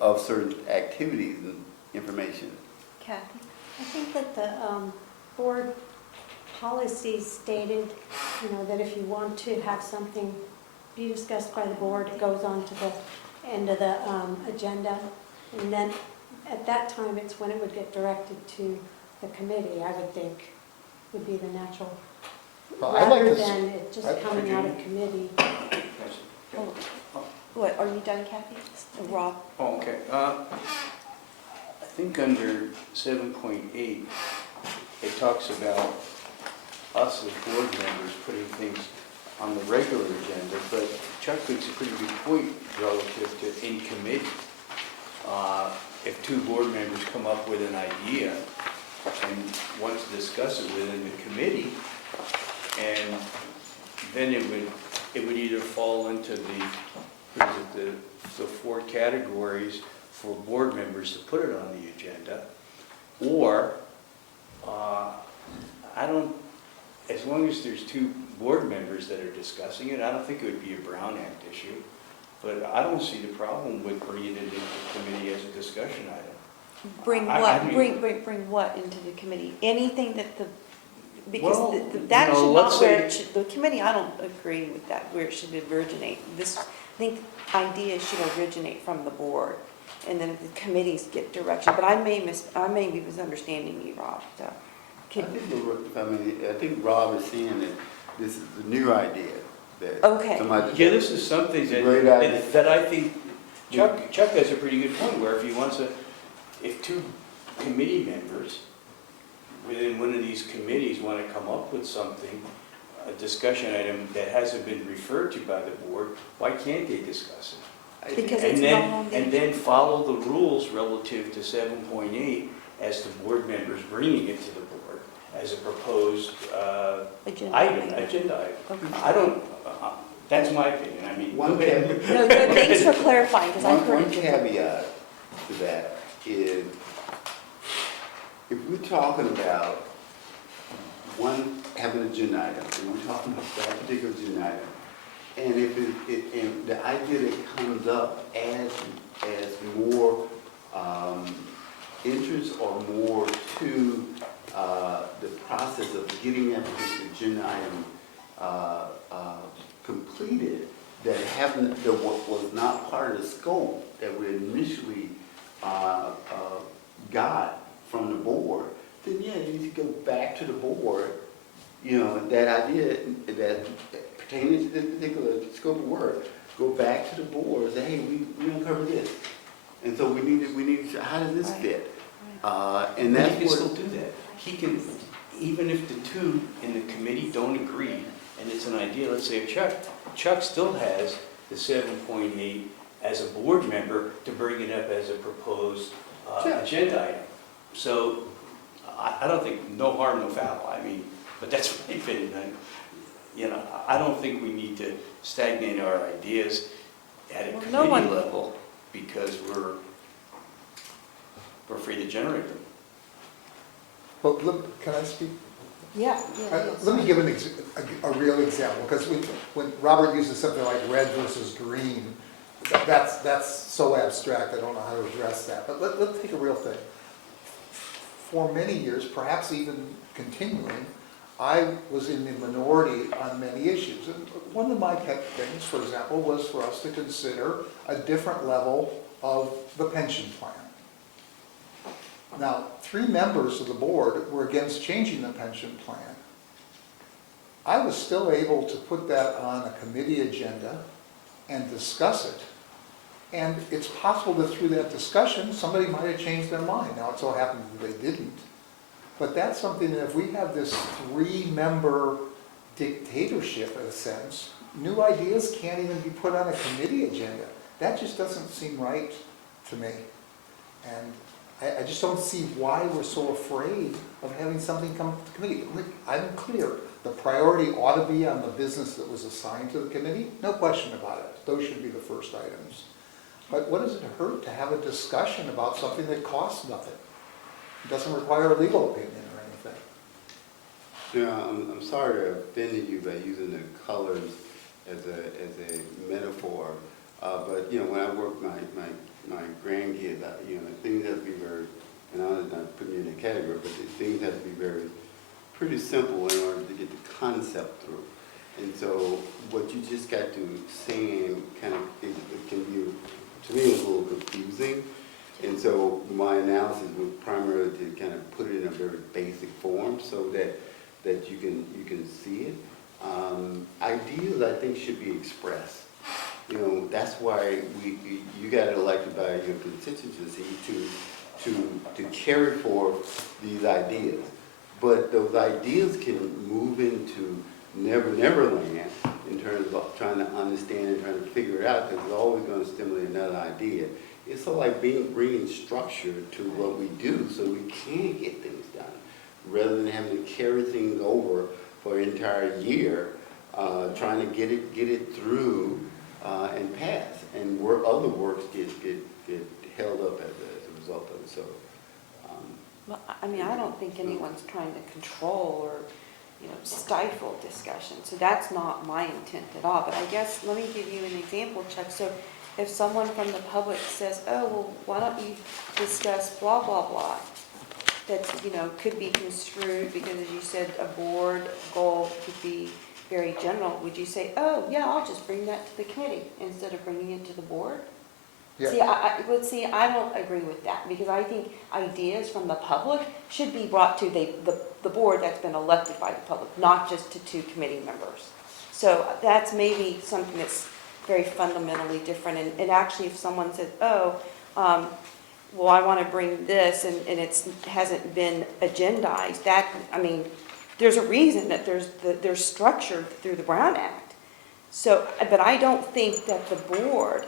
of certain activities and information. Kathy? I think that the board policy stated, that if you want to have something be discussed by the board, it goes on to the end of the agenda. And then at that time, it's when it would get directed to the committee, I would think, would be the natural. Well, I'd like Rather to s- than it just coming out of committee. Oh, what, are you done, Kathy? Rob? Oh, okay. I think under 7.8, it talks about us as board members putting things on the regular agenda, but Chuck makes a pretty good point relative to in committee. If two board members come up with an idea and want to discuss it within the committee, and then it would either fall into the four categories for board members to put it on the agenda, or as long as there's two board members that are discussing it, I don't think it would be a Brown Act issue. But I don't see the problem with bringing it into the committee as a discussion item. Bring I what, mean- bring what into the committee? Anything that Well, that you know, should let's not where say- it should, the committee, I don't agree with that, where it should originate. I think ideas should originate from the board, and then the committees get direction. But I may be misunderstanding you, Rob, so. I think Rob is saying that this is a new idea. That Okay. somebody- Yeah, this is something Great idea. that I think Chuck has a pretty good point, where if two committee members within one of these committees want to come up with something, a discussion item that hasn't been referred to by the board, why can't they discuss it? Because And it's then- not on the. And then follow the rules relative to 7.8 as to board members bringing it to the board as a proposed Agenda item, item. agenda item. Okay. I don't, that's my opinion, I mean. One caveat. No, thanks for clarifying, because I've heard One it different. caveat to that is, if we're talking about having an agenda item, and we're talking about that particular agenda item, and if and the idea that comes up as more interest or more to the process of getting that particular agenda item completed, that was not part of the scope that we initially got from the board, then yeah, you need to go back to the board, that idea that pertaining to this particular scope of work, go back to the board and say, hey, we uncovered this. And so we need to, how does this fit? And that's He can what. still do that. He can, even if the two in the committee don't agree, and it's an idea, let's say Chuck still has the 7.8 as a board member to bring it up as a proposed agenda item. So I don't think, no harm, no foul, I mean, but that's my opinion. I don't think we need to stagnate our ideas at a Well, no one- committee level because we're free to generate them. Well, can I speak? Yeah. Let me give a real example, because when Robert uses something like red versus green, that's so abstract, I don't know how to address that. But let's take a real thing. For many years, perhaps even continuing, I was in the minority on many issues. And one of my pet things, for example, was for us to consider a different level of the pension plan. Now, 3 members of the board were against changing the pension plan. I was still able to put that on a committee agenda and discuss it. And it's possible that through that discussion, somebody might have changed their mind. Now, it so happens that they didn't. But that's something that if we have this 3-member dictatorship, in a sense, new ideas can't even be put on a committee agenda. That just doesn't seem right to me. And I just don't see why we're so afraid of having something come to the committee. I'm clear, the priority ought to be on the business that was assigned to the committee, no question about it. Those should be the first items. But what does it hurt to have a discussion about something that costs nothing? It doesn't require a legal opinion or anything. I'm sorry to offend you by using the colors as a metaphor, but when I work my grandkids, things have to be very, and I'm not putting you in a category, but things have to be pretty simple in order to get the concept through. And so what you just got to saying kind of, it can be, to me, it's a little confusing. And so my analysis was primarily to kind of put it in a very basic form so that you can see it. Ideas, I think, should be expressed. That's why you got elected by your constituency to carry forth these ideas. But those ideas can move into never land in terms of trying to understand and trying to figure it out, because it's always going to stimulate another idea. It's sort of like bringing structure to what we do so we can get things done, rather than having to carry things over for an entire year, trying to get it through and pass, and where other works get held up as a result of it. So, Well, I don't think anyone's trying to control or, stifle discussion. So that's not my intent at all. But I guess, let me give you an example, Chuck. So if someone from the public says, oh, well, why don't you discuss blah, blah, blah, that's, could be construed because, as you said, a board goal could be very general. Would you say, oh, yeah, I'll just bring that to the committee instead of bringing it to the board? Yeah. See, I don't agree with that, because I think ideas from the public should be brought to the board that's been elected by the public, not just to 2 committee members. So that's maybe something that's very fundamentally different. And actually, if someone said, oh, well, I want to bring this, and it hasn't been agendized, there's a reason that they're structured through the Brown Act. So, but I don't think that the board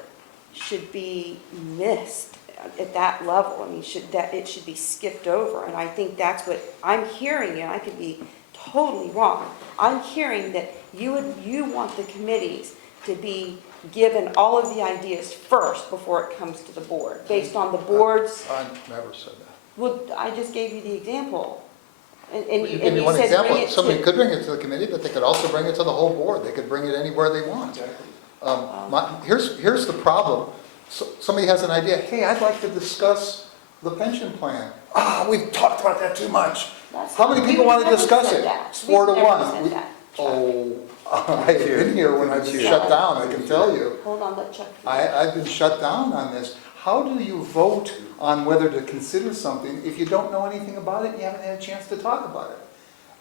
should be missed at that level. I mean, it should be skipped over, and I think that's what I'm hearing, and I could be totally wrong. I'm hearing that you want the committees to be given all of the ideas first before it comes to the board, based on the board's, I never said that. well, I just gave you the example. And You you gave me one said bring example. it Somebody to, could bring it to the committee, but they could also bring it to the whole board. They could bring it anywhere they want. Here's the problem. Somebody has an idea, hey, I'd like to discuss the pension plan. We've talked about that too much. How many people want to discuss it? It's 4 to 1. Oh, I've been here when I've been shut down, I can tell you. hold on, let Chuck. I've been shut down on this. How do you vote on whether to consider something if you don't know anything about it and you haven't had a chance to talk about it?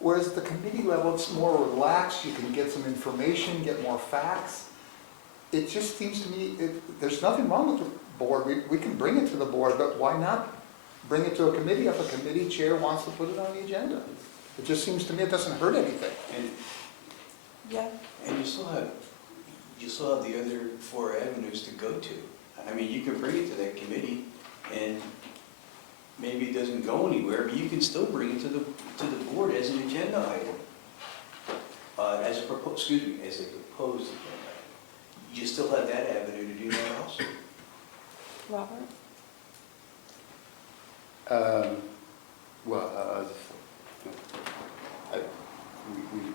Whereas at the committee level, it's more relaxed, you can get some information, get more facts. It just seems to me, there's nothing wrong with the board, we can bring it to the board, but why not bring it to a committee if a committee chair wants to put it on the agenda? It just seems to me it doesn't hurt anything. Yeah. And you still have the other 4 avenues to go to. I mean, you can bring it to that committee, and maybe it doesn't go anywhere, but you can still bring it to the board as an agenda item, as a proposed agenda item. You still have that avenue to do that also. Robert?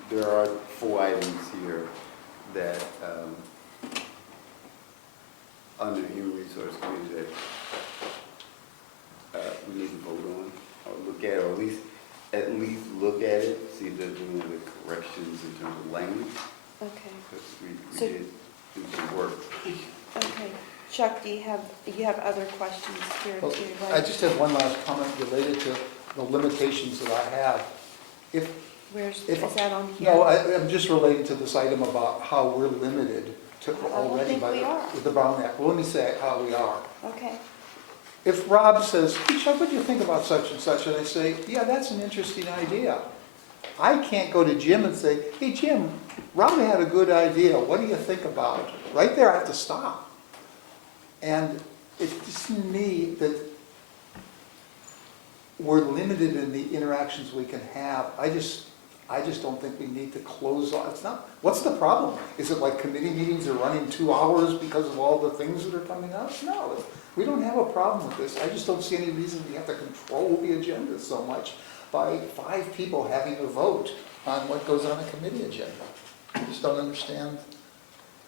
There are 4 items here that, under Human Resource Committee, that we need to vote on, or look at, or at least look at it, see if there's any other corrections in terms of language, Okay. because we So- did do some work. Okay. Chuck, do you have other questions here Well, too? I just have one last comment related to the limitations that I have. Is that on here? No, I'm just relating to this item about how we're limited to I don't already think by we are. with the Brown Act. Well, let me say how we are. Okay. If Rob says, hey Chuck, what do you think about such and such? And I say, yeah, that's an interesting idea. I can't go to Jim and say, hey Jim, Rob had a good idea. What do you think about it? Right there, I have to stop. And it just seems to me that we're limited in the interactions we can have. I just don't think we need to close off. It's not, what's the problem? Is it like committee meetings are running 2 hours because of all the things that are coming up? No, we don't have a problem with this. I just don't see any reason we have to control the agenda so much by 5 people having to vote on what goes on a committee agenda. I just don't understand.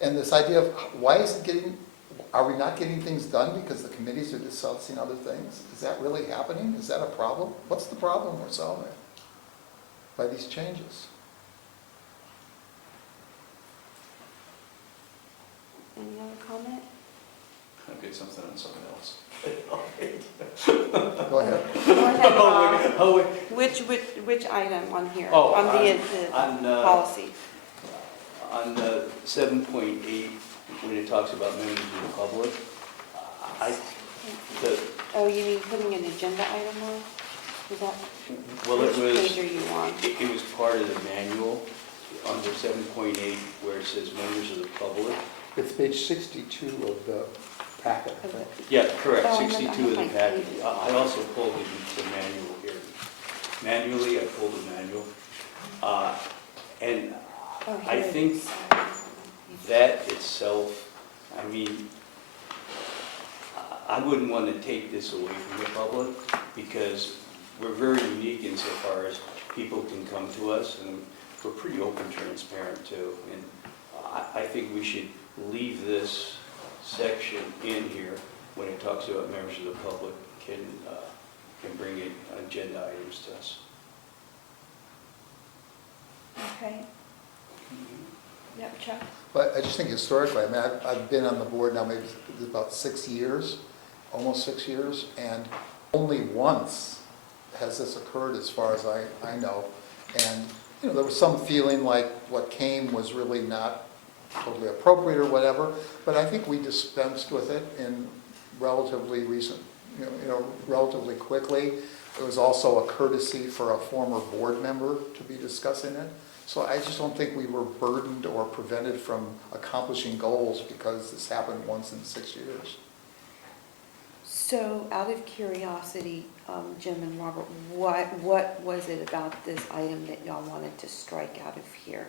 And this idea of are we not getting things done because the committees are discussing other things? Is that really happening? Is that a problem? What's the problem we're solving by these changes? Any other comment? I'll get something on something else. Go ahead. Go ahead, Bob. Oh, wait. Which item on here? Oh, On the policy? On 7.8, when it talks about members of the public, Oh, you mean putting an agenda item on? Is that, well, it which was, page are you on? it was part of the manual under 7.8 where it says members of the public. It's page 62 of the packet, I think. Yeah, correct, Oh, I 62 of the have my packet. pages. I also pulled the manual here. Manually, I pulled the manual. And Oh, I here it think is. that itself, I mean, I wouldn't want to take this away from the public because we're very unique insofar as people can come to us and we're pretty open, transparent too. And I think we should leave this section in here when it talks about members of the public can bring in agenda items to us. Okay. Yep, Chuck? But I just think historically, I mean, I've been on the board now maybe about 6 years, almost 6 years, and only once has this occurred as far as I know. And, you know, there was some feeling like what came was really not totally appropriate or whatever, but I think we dispensed with it in relatively recent, relatively quickly. it was also a courtesy for a former board member to be discussing it. So I just don't think we were burdened or prevented from accomplishing goals because this happened once in 6 years. So out of curiosity, Jim and Robert, what was it about this item that y'all wanted to strike out of here?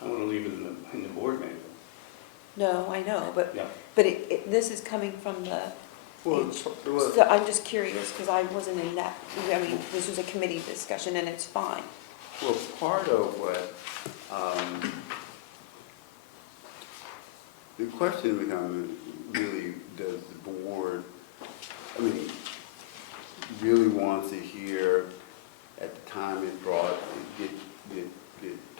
I want to leave it in the board manual. No, I know, but Yeah. this is coming from the, Well, so I'm just curious, because I wasn't in that, I mean, this was a committee discussion, and it's fine. Well, part of what, the question becomes, really, does the board, I mean, really wants to hear, at the time it brought, get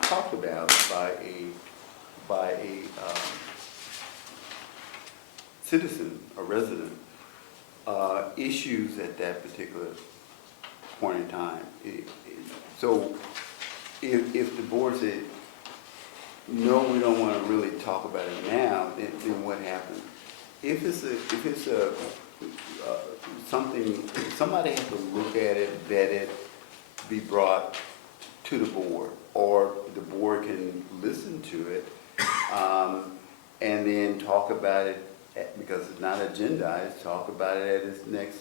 talked about by a citizen, a resident, issues at that particular point in time. So if the board said, no, we don't want to really talk about it now, then what happens? If it's something, somebody has to look at it, vet it, be brought to the board, or the board can listen to it, and then talk about it, because it's not agendized, talk about it at its next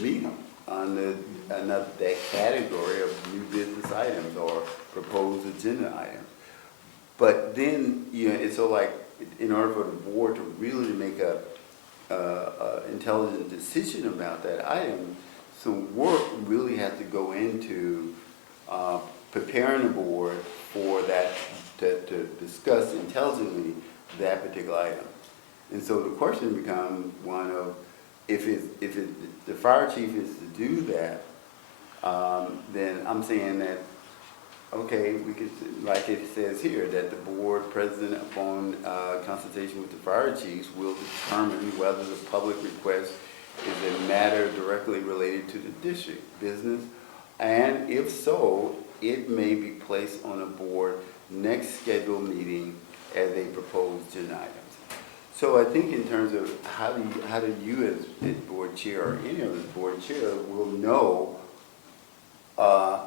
meeting on that category of new business items or proposed agenda items. But then, it's so like, in order for the board to really make a intelligent decision about that item, some work really has to go into preparing the board for that, to discuss intelligently that particular item. And so the question becomes one of, if the fire chief is to do that, then I'm saying that, okay, we could, like it says here, that the board president, upon consultation with the fire chiefs, will determine whether the public request is a matter directly related to the district business, and if so, it may be placed on a board next scheduled meeting as a proposed agenda item. So I think in terms of how do you as board chair or any other board chair will know,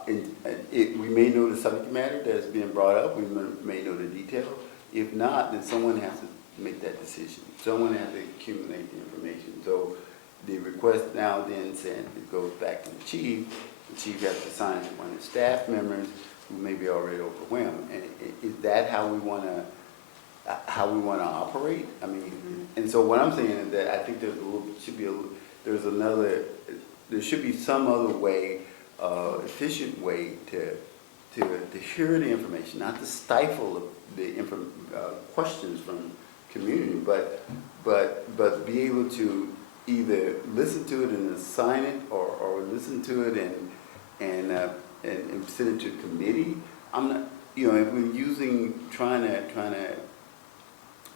we may know the subject matter that's being brought up, we may know the detail. If not, then someone has to make that decision. Someone has to accumulate the information. So the request now then said it goes back to the chief has to assign it to one of the staff members who may be already overwhelmed. And is that how we want to operate? I mean, and so what I'm saying is that I think there should be some other way, efficient way to hear the information, not to stifle the questions from community, but be able to either listen to it and assign it, or listen to it and send it to committee. I'm not, if we're trying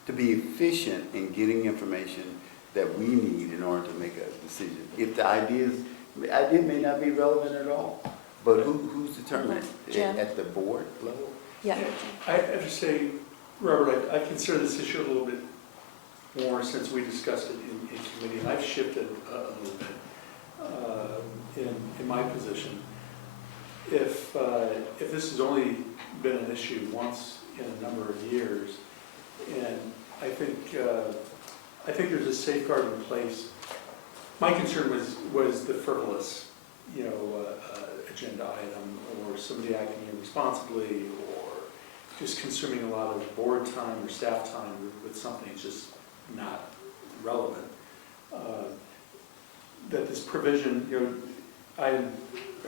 to be efficient in getting information that we need in order to make a decision. If the idea may not be relevant at all, but who's determined at the board level? Yeah. I have to say, Robert, I consider this issue a little bit more since we discussed it in committee, and I've shifted a little bit in my position. If this has only been an issue once in a number of years, and I think there's a safeguard in place. My concern was the frivolous, agenda item, or somebody acting irresponsibly, or just consuming a lot of board time or staff time with something that's just not relevant. That this provision, item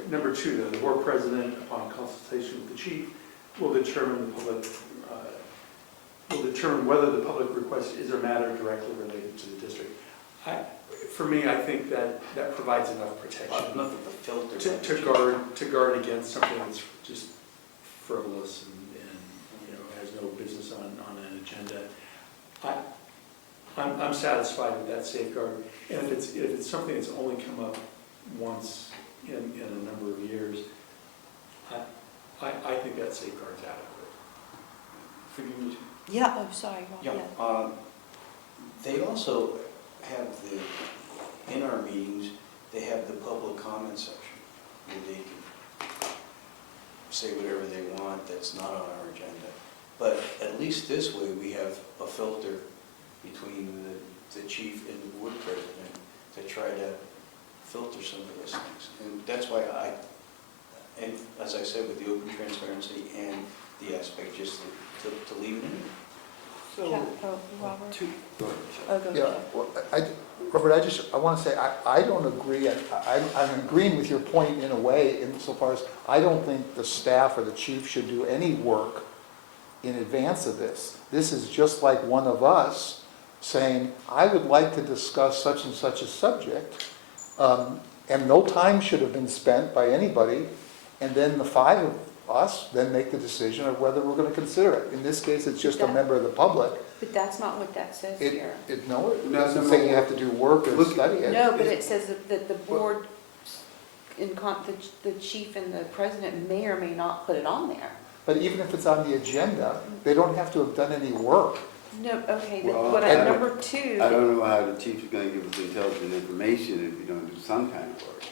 number 2, the board president, upon consultation with the chief, will determine whether the public request is a matter directly related to the district. For me, I think that provides enough protection to guard against something that's just frivolous and has no business on an agenda. I'm satisfied with that safeguard, and if it's something that's only come up once in a number of years, I think that safeguard's adequate. Forgive me. Yeah, oh, sorry, Rob. Yeah. They also have in our meetings, they have the public comment section where they can say whatever they want that's not on our agenda. But at least this way, we have a filter between the chief and the board president to try to filter some of those things. And that's why and as I said, with the open transparency and the aspect, just to leave it in. Yeah, oh, Robert? Go ahead, Oh, go Yeah, ahead. well, Robert, I want to say, I don't agree, I'm agreeing with your point in a way, insofar as I don't think the staff or the chief should do any work in advance of this. This is just like one of us saying, I would like to discuss such and such a subject, and no time should have been spent by anybody, and then the five of us then make the decision of whether we're going to consider it. In this case, it's just a member of the public. But that's not what that says here. No, it doesn't say you have to do work or study it. No, but it says that the board, the chief and the president may or may not put it on there. But even if it's on the agenda, they don't have to have done any work. No, okay, but Well, what I, number two. I don't know how the chief is going to give us intelligent information if you don't do some kind of work.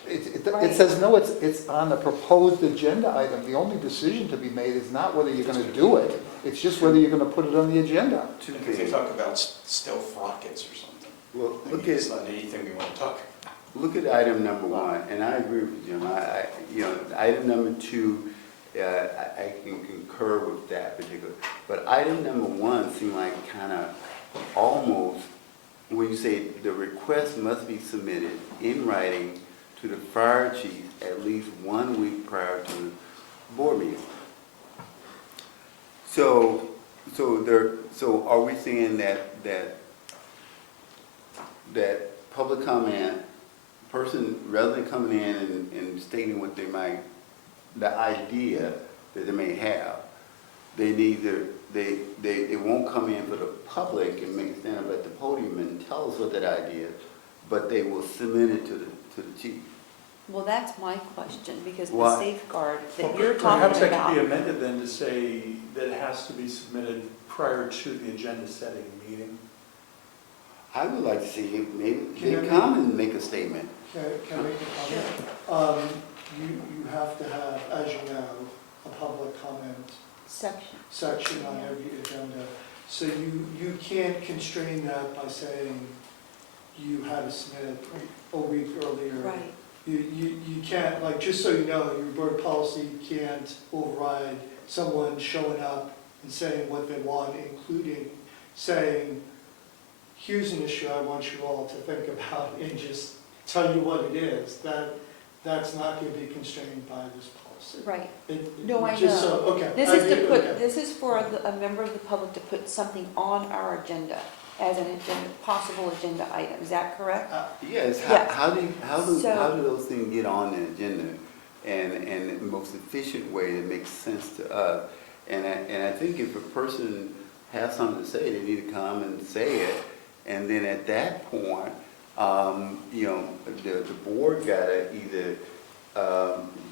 It says, no, it's on a proposed agenda item. The only decision to be made is not whether you're going to do it, it's just whether you're going to put it on the agenda. Because they talk about stealth rockets or something. Well, I mean, it's not anything we want to talk about. Look at item number one, and I agree with Jim. Item number two, I can concur with that particular. But item number one seemed like kind of almost, when you say the request must be submitted in writing to the fire chief at least 1 week prior to the board meeting. So are we saying that public comment, person, rather than coming in and stating what they might, the idea that they may have, they need they won't come in for the public and stand up at the podium and tell us what that idea is, but they will submit it to the chief. Well, that's my question, because the Why? safeguard that Well, you're perhaps talking that could be about. amended then to say that it has to be submitted prior to the agenda setting meeting. I would like to see if maybe Can they I come and make a statement. Can I make a comment? You have to have, as you know, a public comment section on every agenda. So you can't constrain that by saying you had to submit it a week earlier. Right. You can't, like, just so you know, your board policy can't override someone showing up and saying what they want, including saying, here's an issue I want you all to think about, and just tell you what it is. That's not going to be constrained by this policy. Right. It- No, I just so- know. Okay. This I is to get it, put, okay. this is for a member of the public to put something on our agenda as an agenda, possible agenda item. Is that correct? Yes, Yes. how do So- those things get on the agenda and the most efficient way that makes sense to us? And I think if a person has something to say, they need to come and say it. And then at that point, the board gotta either,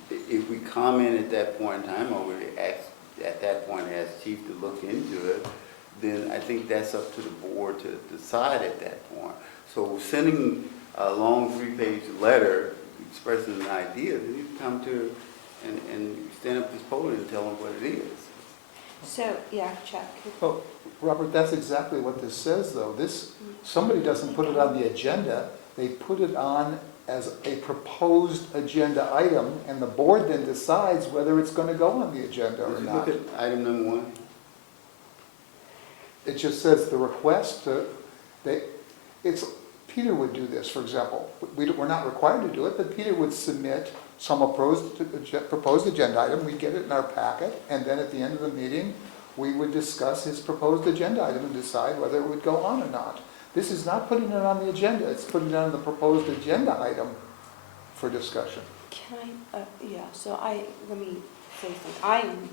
if we comment at that point in time, or we at that point ask chief to look into it, then I think that's up to the board to decide at that point. So sending a long 3-page letter expressing an idea, they need to come to and stand up at this podium and tell them what it is. So, yeah, Chuck. Well, Robert, that's exactly what this says, though. Somebody doesn't put it on the agenda, they put it on as a proposed agenda item, and the board then decides whether it's going to go on the agenda or Did you not. look at item number one? It just says the request, Peter would do this, for example. We're not required to do it, but Peter would submit some proposed agenda item, we'd get it in our packet, and then at the end of the meeting, we would discuss his proposed agenda item and decide whether it would go on or not. This is not putting it on the agenda, it's putting it on the proposed agenda item for discussion. Can I, let me say something.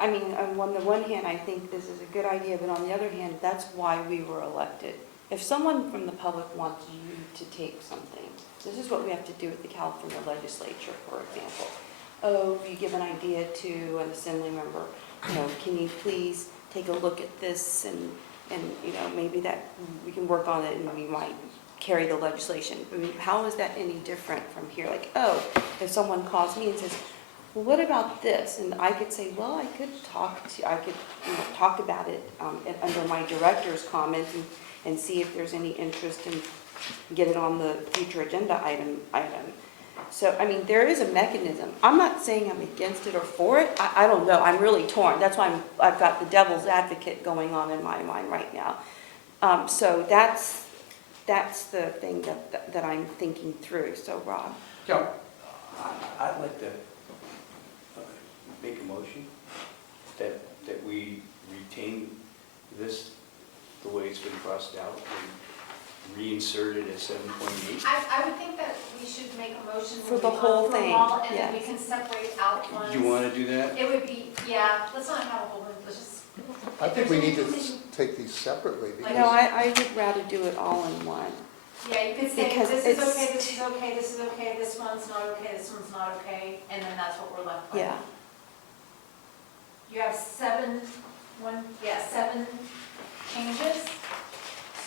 On the one hand, I think this is a good idea, but on the other hand, that's why we were elected. If someone from the public wants you to take something, this is what we have to do with the California legislature, for example. Oh, if you give an idea to an assembly member, can you please take a look at this and maybe that we can work on it and we might carry the legislation. I mean, how is that any different from here? Like, oh, if someone calls me and says, well, what about this? And I could say, well, I could talk about it under my director's comments and see if there's any interest in get it on the future agenda item. So, I mean, there is a mechanism. I'm not saying I'm against it or for it. I don't know. I'm really torn. That's why I've got the devil's advocate going on in my mind right now. So that's the thing that I'm thinking through. So, Rob. Yeah. I'd like to make a motion that we retain this the way it's been crossed out and reinsert it as 7.8. I would think that we should make a motion. For the whole for them thing, all, and then we yes. can separate out ones. Do you want to do that? It would be, yeah, let's not have a whole, let's just. I think we need to take these separately No, because I would rather do it all in one. Yeah, you could say, Because this is it's- okay, this is okay, this is okay, this one's not okay, this one's not okay, and then that's what we're left with. Yeah. You have seven changes.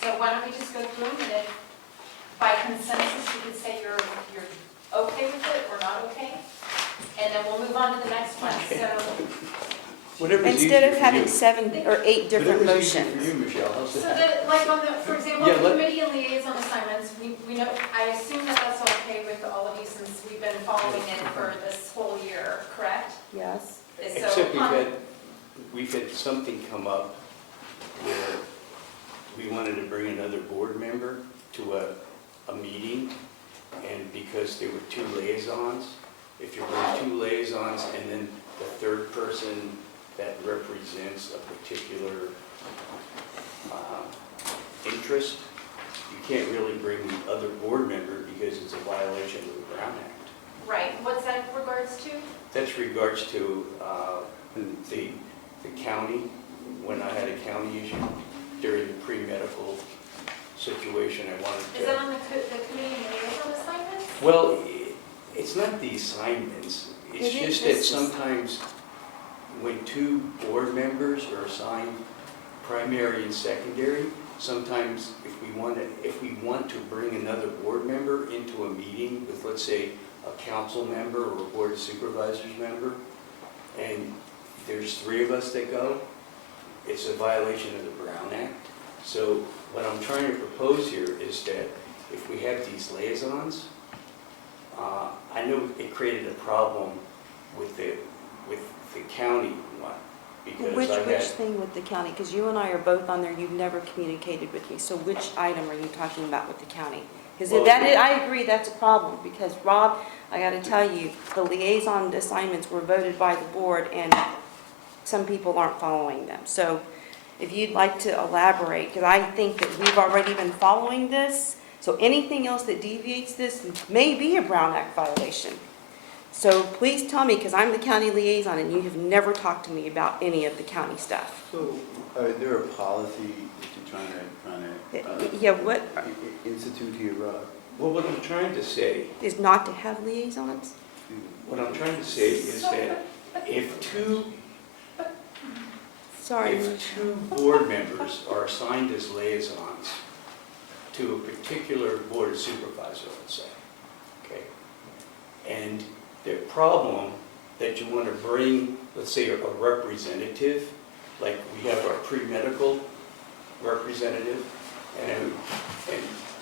So why don't we just go through them, and if by consensus, you could say you're okay with it or not okay, and then we'll move on to the next one, so. Whatever's Instead of easier for having you. 7 or 8 different Whatever's easier motions. for you, Michelle, how's So that? like on the, for example, Yeah, the let- committee and liaison assignments, we know, I assume that that's okay with all of you since we've been following it for this whole year, correct? Yes. So Except on- we've had something come up where we wanted to bring another board member to a meeting, and because there were 2 liaisons, if you bring 2 liaisons and then the third person that represents a particular interest, you can't really bring the other board member because it's a violation of the Brown Act. Right, what's that regards to? That's regards to the county, when I had a county issue during the pre-medical situation, I wanted to. Is that on the committee and liaison assignments? Well, it's not the assignments, it's It is- just that this is- sometimes when 2 board members are assigned primary and secondary, sometimes if we want to bring another board member into a meeting with, let's say, a council member or a board of supervisors member, and there's 3 of us that go, it's a violation of the Brown Act. So what I'm trying to propose here is that if we have these liaisons, I know it created a problem with the county one, because Which I had, thing with the county? Because you and I are both on there, you've never communicated with me. So which item are you talking about with the county? Because Well, I agree that's a problem, because Rob, I got to tell you, the liaison assignments were voted by the board, and some people aren't following them. So if you'd like to elaborate, because I think that we've already been following this, so anything else that deviates this may be a Brown Act violation. So please tell me, because I'm the county liaison, and you have never talked to me about any of the county stuff. So, is there a policy that you're trying to Yeah, what institute here, Rob? well, what I'm trying to say, is not to have liaisons? what I'm trying to say is that if 2 Sorry. If 2 board members are assigned as liaisons to a particular board of supervisors, let's say, okay, and the problem that you want to bring, let's say, a representative, like we have our pre-medical representative, and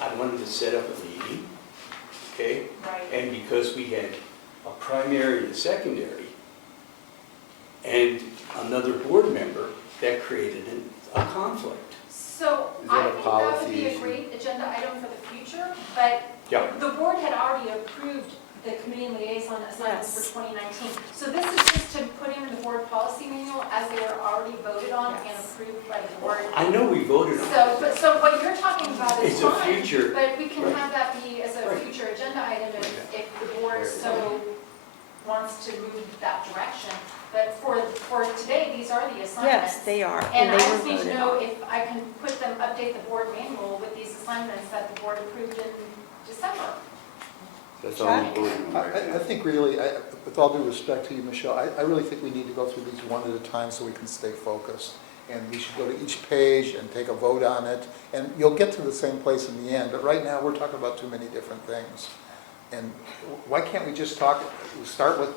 I wanted to set up a meeting, okay? Right. And because we had a primary and a secondary, and another board member, that created a conflict. So Is I that a think that would policy be a issue? great agenda item for the future, but Yeah. the board had already approved the committee and liaison assignments Yes. for 2019. So this is just to put in the board policy manual as they were already voted on and Yes. approved by the board. I know we voted on it. So what you're talking about is It's a fine, future, but we can right. have that be as a Right. future agenda item if the board so wants to move that direction. But for today, these are the assignments. Yes, they are. And I they just were need to voted know on. if I can put them, update the board manual with these assignments that the board approved in December. That's all I'm voting on right I now. think really, with all due respect to you, Michelle, I really think we need to go through these one at a time so we can stay focused. and we should go to each page and take a vote on it, and you'll get to the same place in the end, but right now, we're talking about too many different things. And why can't we just start with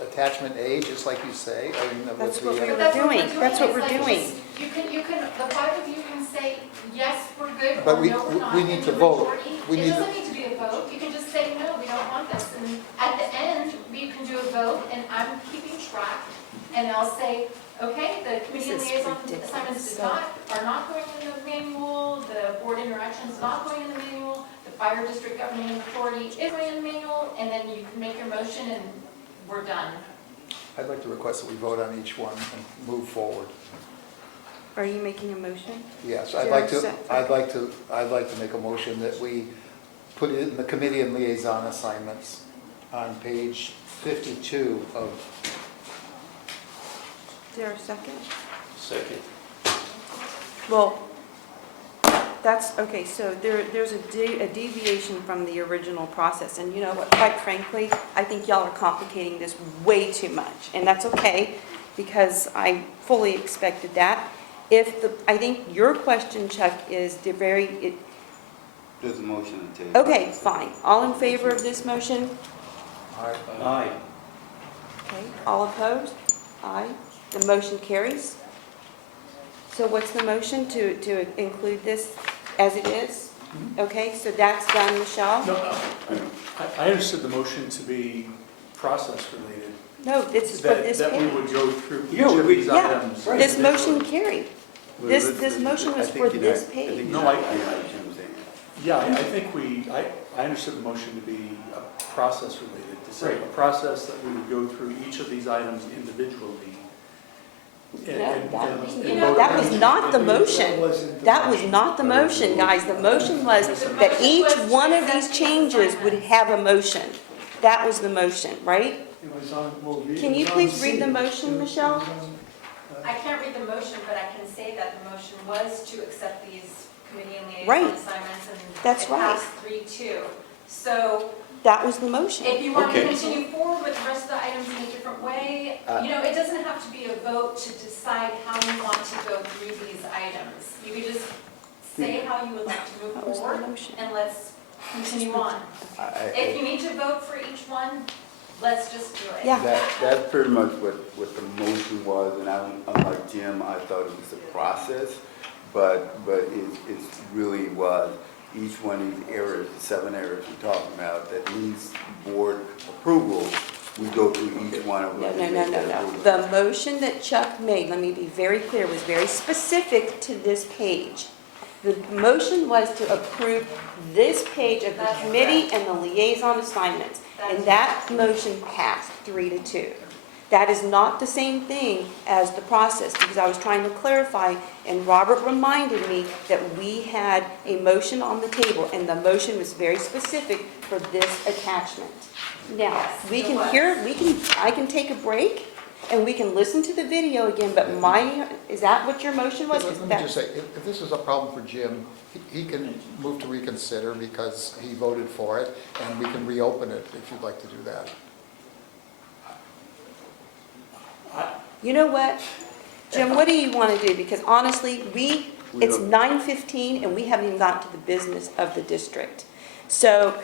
attachment A, just like you say? I mean, That's with what the, we But were that's what doing. we're doing. That's what It's we're like doing. just- You can, the five of you can say, yes, we're good, But or we- no, we're not. we need and to the vote. majority- We It need to- doesn't need to be a vote, you can just say, no, we don't want this. And at the end, you can do a vote, and I'm keeping track, and I'll say, okay, the committee This is liaison ridiculous. assignments So- are not going in the manual, the board interactions not going in the manual, the fire district governing authority is going in the manual, and then you can make your motion and we're done. I'd like to request that we vote on each one and move forward. Are you making a motion? Yes, Is there a second? I'd like to make a motion that we put it in the committee and liaison assignments on page 52 of, Is there a second? Second. Well, that's, okay, so there's a deviation from the original process, and you know what, quite frankly, I think y'all are complicating this way too much, and that's okay, because I fully expected that. I think your question, Chuck, is There's a motion on the table. okay, fine. All in favor of this motion? Aye. Okay, all opposed? Aye. The motion carries. So what's the motion to include this as it is? Okay, so that's done, Michelle? No, I understood the motion to be process-related. No, this is for That this that we page. would go through each Yeah, of these Yeah, items. this motion carried. Well, This let's- motion was I for think you're this not- page. I think No, you're I- not- you're not what I'm saying. Yeah, I think I understood the motion to be a process-related, to say a process that we would go through each of these items individually. No, and that vote was on not the each. motion. That was not the motion, guys. The motion was that each one of these changes would have a motion. That was the motion, right? It was on, well, it Can you was on please C. read the motion, It was Michelle? on, I can't read the motion, but I can say that the motion was to accept these committee and Right. liaison assignments, and That's it right. passed 3-2. So That was the motion. if you want to Okay. continue forward with the rest of the items in a different way, it doesn't have to be a vote to decide how you want to go through these items. You could just say how you would like to That move was the forward, motion. and let's continue on. If you need to vote for each one, let's just do it. Yeah. That's pretty much what the motion was, and unlike Jim, I thought it was a process, but it really was. Each one of these areas, the 7 areas we're talking about, that needs board approval, we go through each one of them. No. The motion that Chuck made, let me be very clear, was very specific to this page. The motion was to approve this page of the That's committee and the liaison assignments. And that motion passed 3-2. That is not the same thing as the process, because I was trying to clarify, and Robert reminded me that we had a motion on the table, and the motion was very specific for this attachment. Now, Yes, we it can was. I can take a break, and we can listen to the video again, but is that what your motion was? let me just say, if this is a problem for Jim, he can move to reconsider because he voted for it, and we can reopen it if you'd like to do that. You know what? Jim, what do you want to do? Because honestly, it's 9:15 and we haven't even gotten to the business of the district. So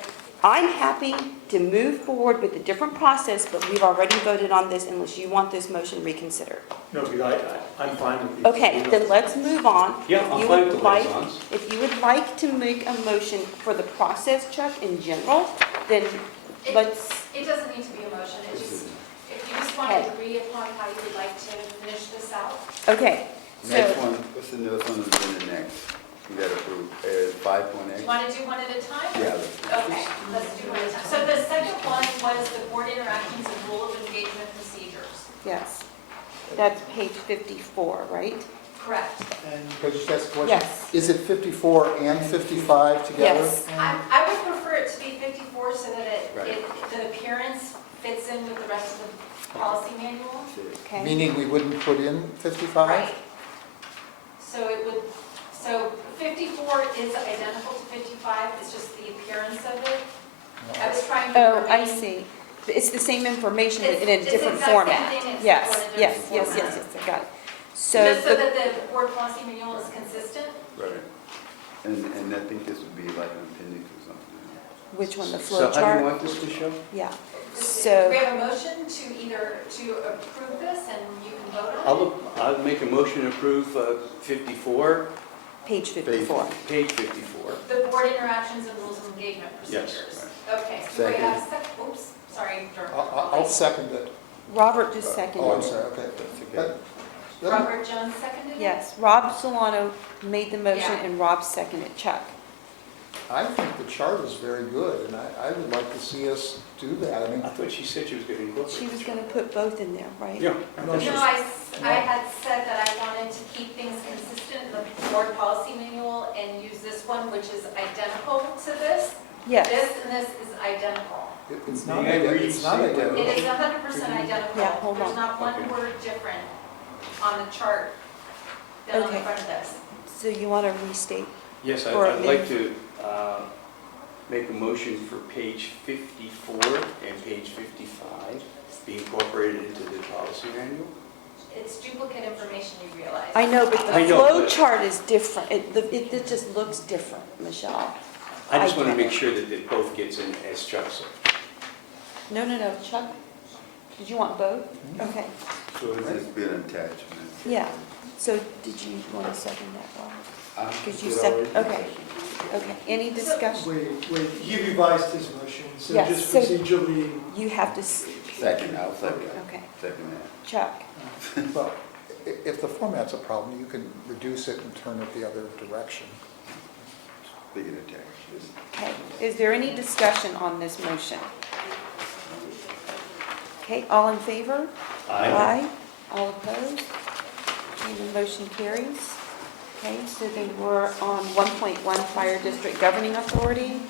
I'm happy to move forward with a different process, but we've already voted on this unless you want this motion reconsidered. No, because I'm fine with these. Okay, then let's move on. Yeah, If I'm you fine would with the like- liaisons. If you would like to make a motion for the process, Chuck, in general, then let's, It doesn't need to be a motion, it just, if you just want to agree upon how you would like to finish this out. okay. Next So, one, what's the newest one that's in the next? We got approved, 5.8? Do you want to do one at a time? Yeah, let's do Okay, let's do one at a time. So the second one was the board interactions and rule of engagement procedures. yes, that's page 54, right? Correct. And Could I just ask a question? Yes. Is it 54 and 55 together? Yes. I would prefer it to be 54 so that Right. the appearance fits in with the rest of the policy manual. Okay. Meaning we wouldn't put in 55? Right. So 54 is identical to 55, it's just the appearance of it. I was trying to. Oh, I remain- see. It's the same information but in a It's the different exact same format. thing, it's Yes, in a yes, different yes, format. yes, I got it. So, Just so the- that the board policy manual is consistent? Right. And I think this would be like an appendix or something. which one, the So flow how do chart? you want this to show? Yeah, We so, have a motion to either, to approve this and you can vote on it? I'll make a motion to approve 54, page 54. page 54. The board interactions and rules of engagement Yes, procedures. Okay, so we have, oops, sorry, I'll second it. Robert just Oh, I'm seconded. sorry, okay. Okay. Robert Jones seconded it? Yes, Rob Solano made the motion Yeah. and Rob seconded. Chuck? I think the chart is very good, and I would like to see us do that. I mean, I thought she said she was going to incorporate. She was going to put both in there, right? Yeah. No, I had said that I wanted to keep things consistent in the board policy manual and use this one, which is identical to this. Yes. This and this is identical. it's not May I read it's not C? identical. It is 100% identical. Yeah, hold There's on. not one Okay. word different on the chart than on the Okay. front of this. So you want to restate? Yes, Or I'd like amend. to make a motion for page 54 and page 55 be incorporated into the policy manual. It's duplicate information, you realize. I know, but I the know, flow but- chart is different. It just looks different, Michelle. I just I want to get make it. sure that it both gets in as Chuck said. No, Chuck, did you want both? Okay, So it's just be an attachment. yeah. So did you want to second that, Rob? Because you did said, already. okay, okay. Any discussion? Wait, he revised his motion, so Yes, just so- procedurally, You have to, Second, I'll second. okay. Second that. Chuck? Well, if the format's a problem, you can reduce it and turn it the other direction. Big an attachment. Okay, is there any discussion on this motion? Okay, all in favor? Aye. All opposed? Okay, the motion carries. Okay, so then we're on 1.1 Fire District Governing Authority.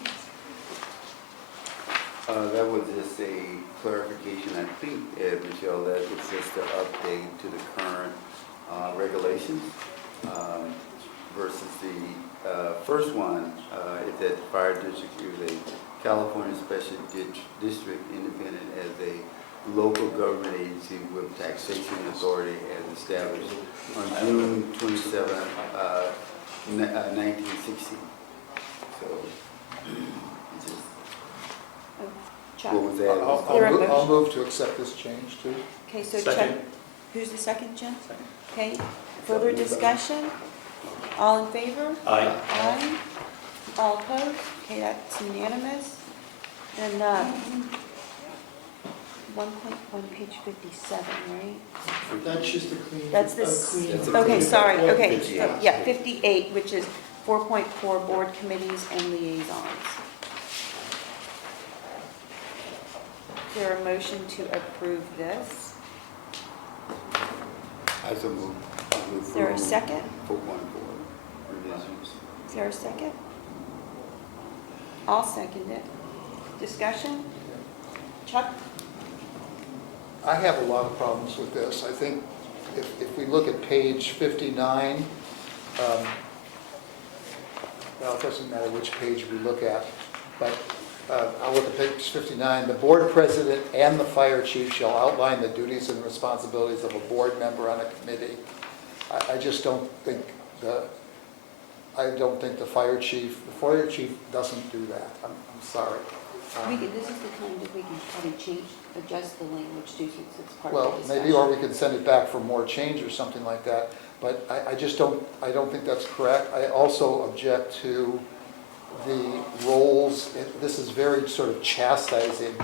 That was just a clarification, I think, Michelle, that it's just an update to the current regulations versus the first one, is that the fire district is a California Special District independent as a local government agency with taxation authority as established on June 27, 1960. So, it's just, Chuck? what was that? There a motion? I'll move to accept this change too. Okay, so Chuck, Second. who's the second, Jim? Okay, further discussion? All in favor? Aye. Aye. All opposed? Okay, that's unanimous. And 1.1, page 57, right? that's just a clean. That's a this, clean- okay, sorry, okay. 58. Yeah, 58, which is 4.4 board committees and liaisons. Is there a motion to approve this? I so move. Is there a second? 4.4 revisions. Is there a second? I'll second it. Discussion? Chuck? I have a lot of problems with this. I think if we look at page 59, well, it doesn't matter which page we look at, but I'll look at page 59. The board president and the fire chief shall outline the duties and responsibilities of a board member on a committee. I just don't think the fire chief doesn't do that. I'm sorry. This is the time that we can probably adjust the language too, since it's part of Well, the discussion. maybe, or we can send it back for more change or something like that, but I just don't think that's correct. I also object to the roles, this is very sort of chastising.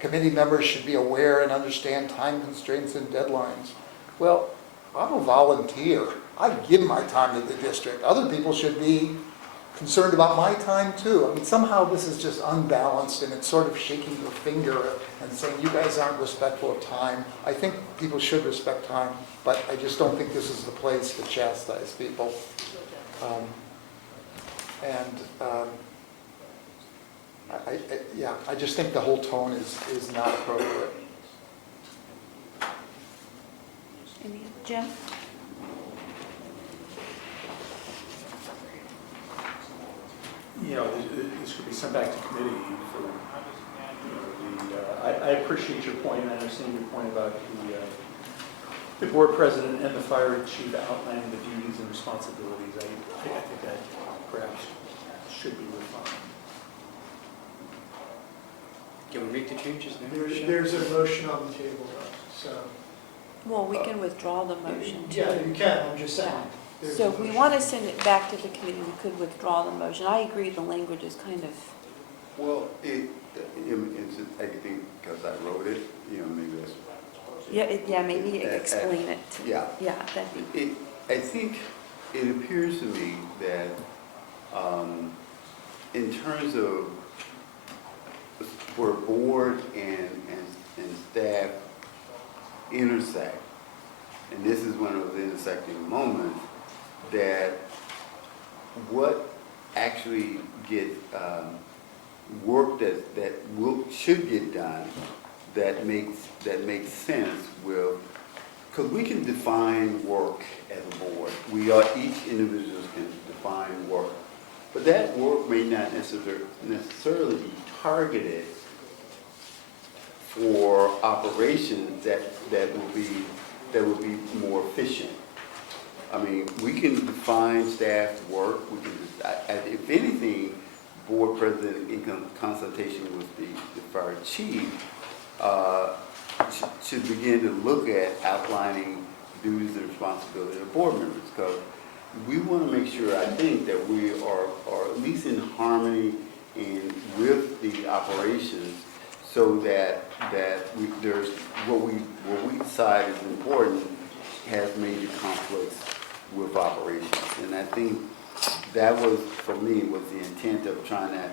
Committee members should be aware and understand time constraints and deadlines. Well, I'm a volunteer. I give my time to the district. Other people should be concerned about my time too. I mean, somehow this is just unbalanced and it's sort of shaking your finger and saying you guys aren't respectful of time. I think people should respect time, but I just don't think this is the place to chastise people. I just think the whole tone is not appropriate. Jim? This could be sent back to committee for, I appreciate your point, and I understand your point about the board president and the fire chief outlining the duties and responsibilities. I think that perhaps should be refined. Can we make the changes now? There's a motion on the table, so. Well, we can withdraw the motion too. Yeah, you can, I'm just saying. There's So a if we motion. want to send it back to the committee, we could withdraw the motion. I agree the language is kind of, Well, it's, I think, because I wrote it, maybe that's. yeah, maybe explain it. Yeah. Yeah, that'd be. I think it appears to me that in terms of where board and staff intersect, and this is one of those intersecting moments, that what actually get work that should get done that makes sense will, because we can define work as a board. Each individual can define work, but that work may not necessarily be targeted for operations that would be more efficient. I mean, we can define staff work. We can, if anything, board president in consultation with the fire chief should begin to look at outlining duties and responsibilities of board members, because we want to make sure, I think, that we are at least in harmony with the operations, so that there's what we decide is important has major conflicts with operations. And I think that was, for me, was the intent of trying to,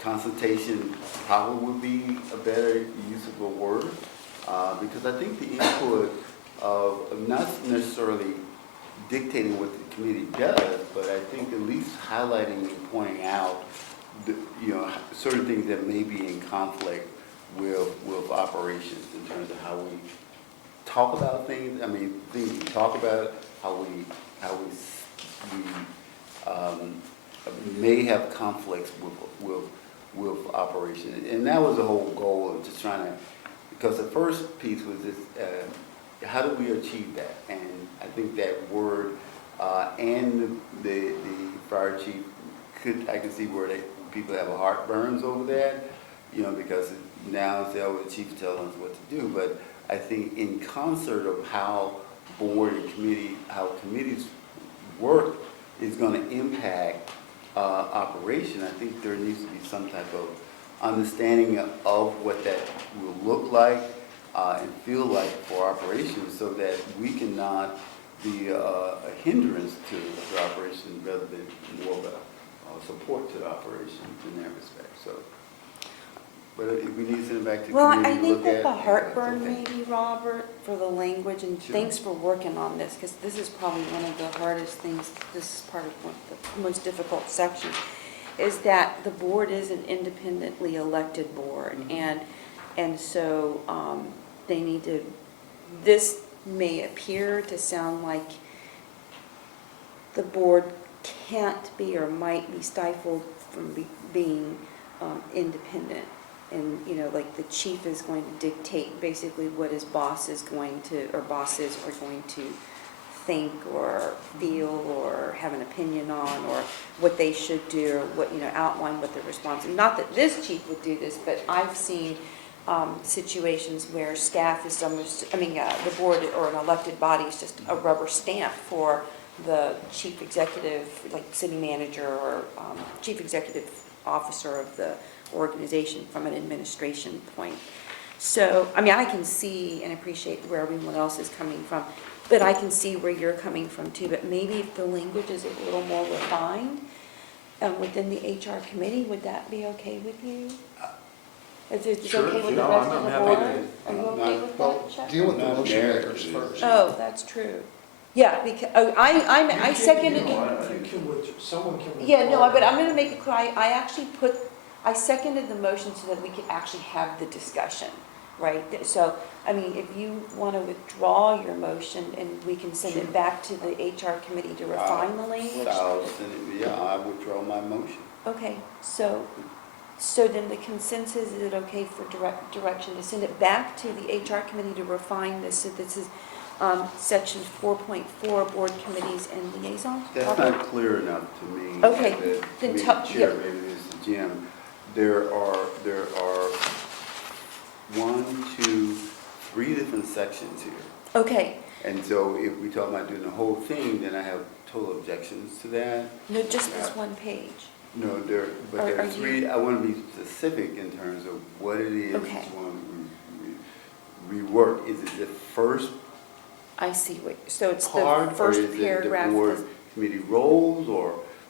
consultation probably would be a better use of a word, because I think the input of not necessarily dictating what the committee does, but I think at least highlighting and pointing out certain things that may be in conflict with operations in terms of how we talk about things. I mean, things we talk about, how we may have conflicts with operations, and that was the whole goal of just trying to. Because the first piece was this: how do we achieve that? And I think that word and the fire chief I can see where people have a heartburns over that, because now it's the chief telling us what to do. But I think in concert of how board and committee, how committees work is going to impact operation, I think there needs to be some type of understanding of what that will look like and feel like for operations, so that we cannot be a hindrance to the operation rather than more of a support to the operations in that respect. So, but if we need to send it back to Well, committee I to think look that at. the heartburn okay. maybe, Robert, for the language, and Sure. thanks for working on this, because this is probably one of the hardest things, this is part of one of the most difficult sections, is that the board is an independently elected board, and so they need to, this may appear to sound like the board can't be or might be stifled from being independent. And, like the chief is going to dictate basically what his boss is going to, or bosses are going to think or feel or have an opinion on, or what they should do, or what, outline what their response is. Not that this chief would do this, but I've seen situations where staff is almost, the board or an elected body is just a rubber stamp for the chief executive, like city manager or chief executive officer of the organization from an administration point. So, I can see and appreciate where everyone else is coming from, but I can see where you're coming from too. But maybe if the language is a little more refined within the HR committee, would that be okay with you? Is it Sure. okay with the No, rest I'm of the happy board? to- Are you okay with that, Chuck? Deal with the Not motion married. makers first. Oh, that's true. Yeah, because, I seconded it. Someone can. Yeah, no, but I'm gonna make it clear, I actually I seconded the motion so that we could actually have the discussion, right? So, if you want to withdraw your motion and we can send it back to the HR committee to refine the language. I withdraw my motion. Okay, so So then the consensus, is it okay for direction to send it back to the HR committee to refine this? So this is section 4.4, board committees and liaisons? That's not clear enough to me. Okay, as the then committee tell- chair, yeah. maybe this is Jim. There are 1, 2, 3 different sections here. Okay, And so if we talk about doing the whole thing, then I have total objections to that. no, just this one page. No, but Are- there are are you- 3, I want to be specific in terms of what it is Okay. you want to rework. Is it the first I see, so it's the part, or first is it paragraph. the board committee roles,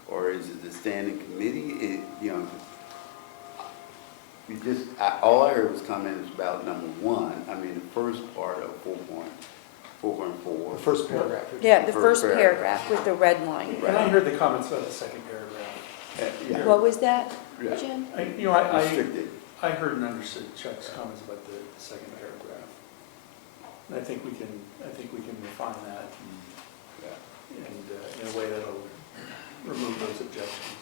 or is it the standing committee? All I heard was comments about number 1, I mean, the first part of 4.4. The first paragraph. Yeah, the first First paragraph with the red line. And I heard the comments about the second paragraph. Yeah. What was that, Yeah. Jim? I Restricted. heard and understood Chuck's comments about the second paragraph. And I think we can refine that and in a way that'll remove those objections.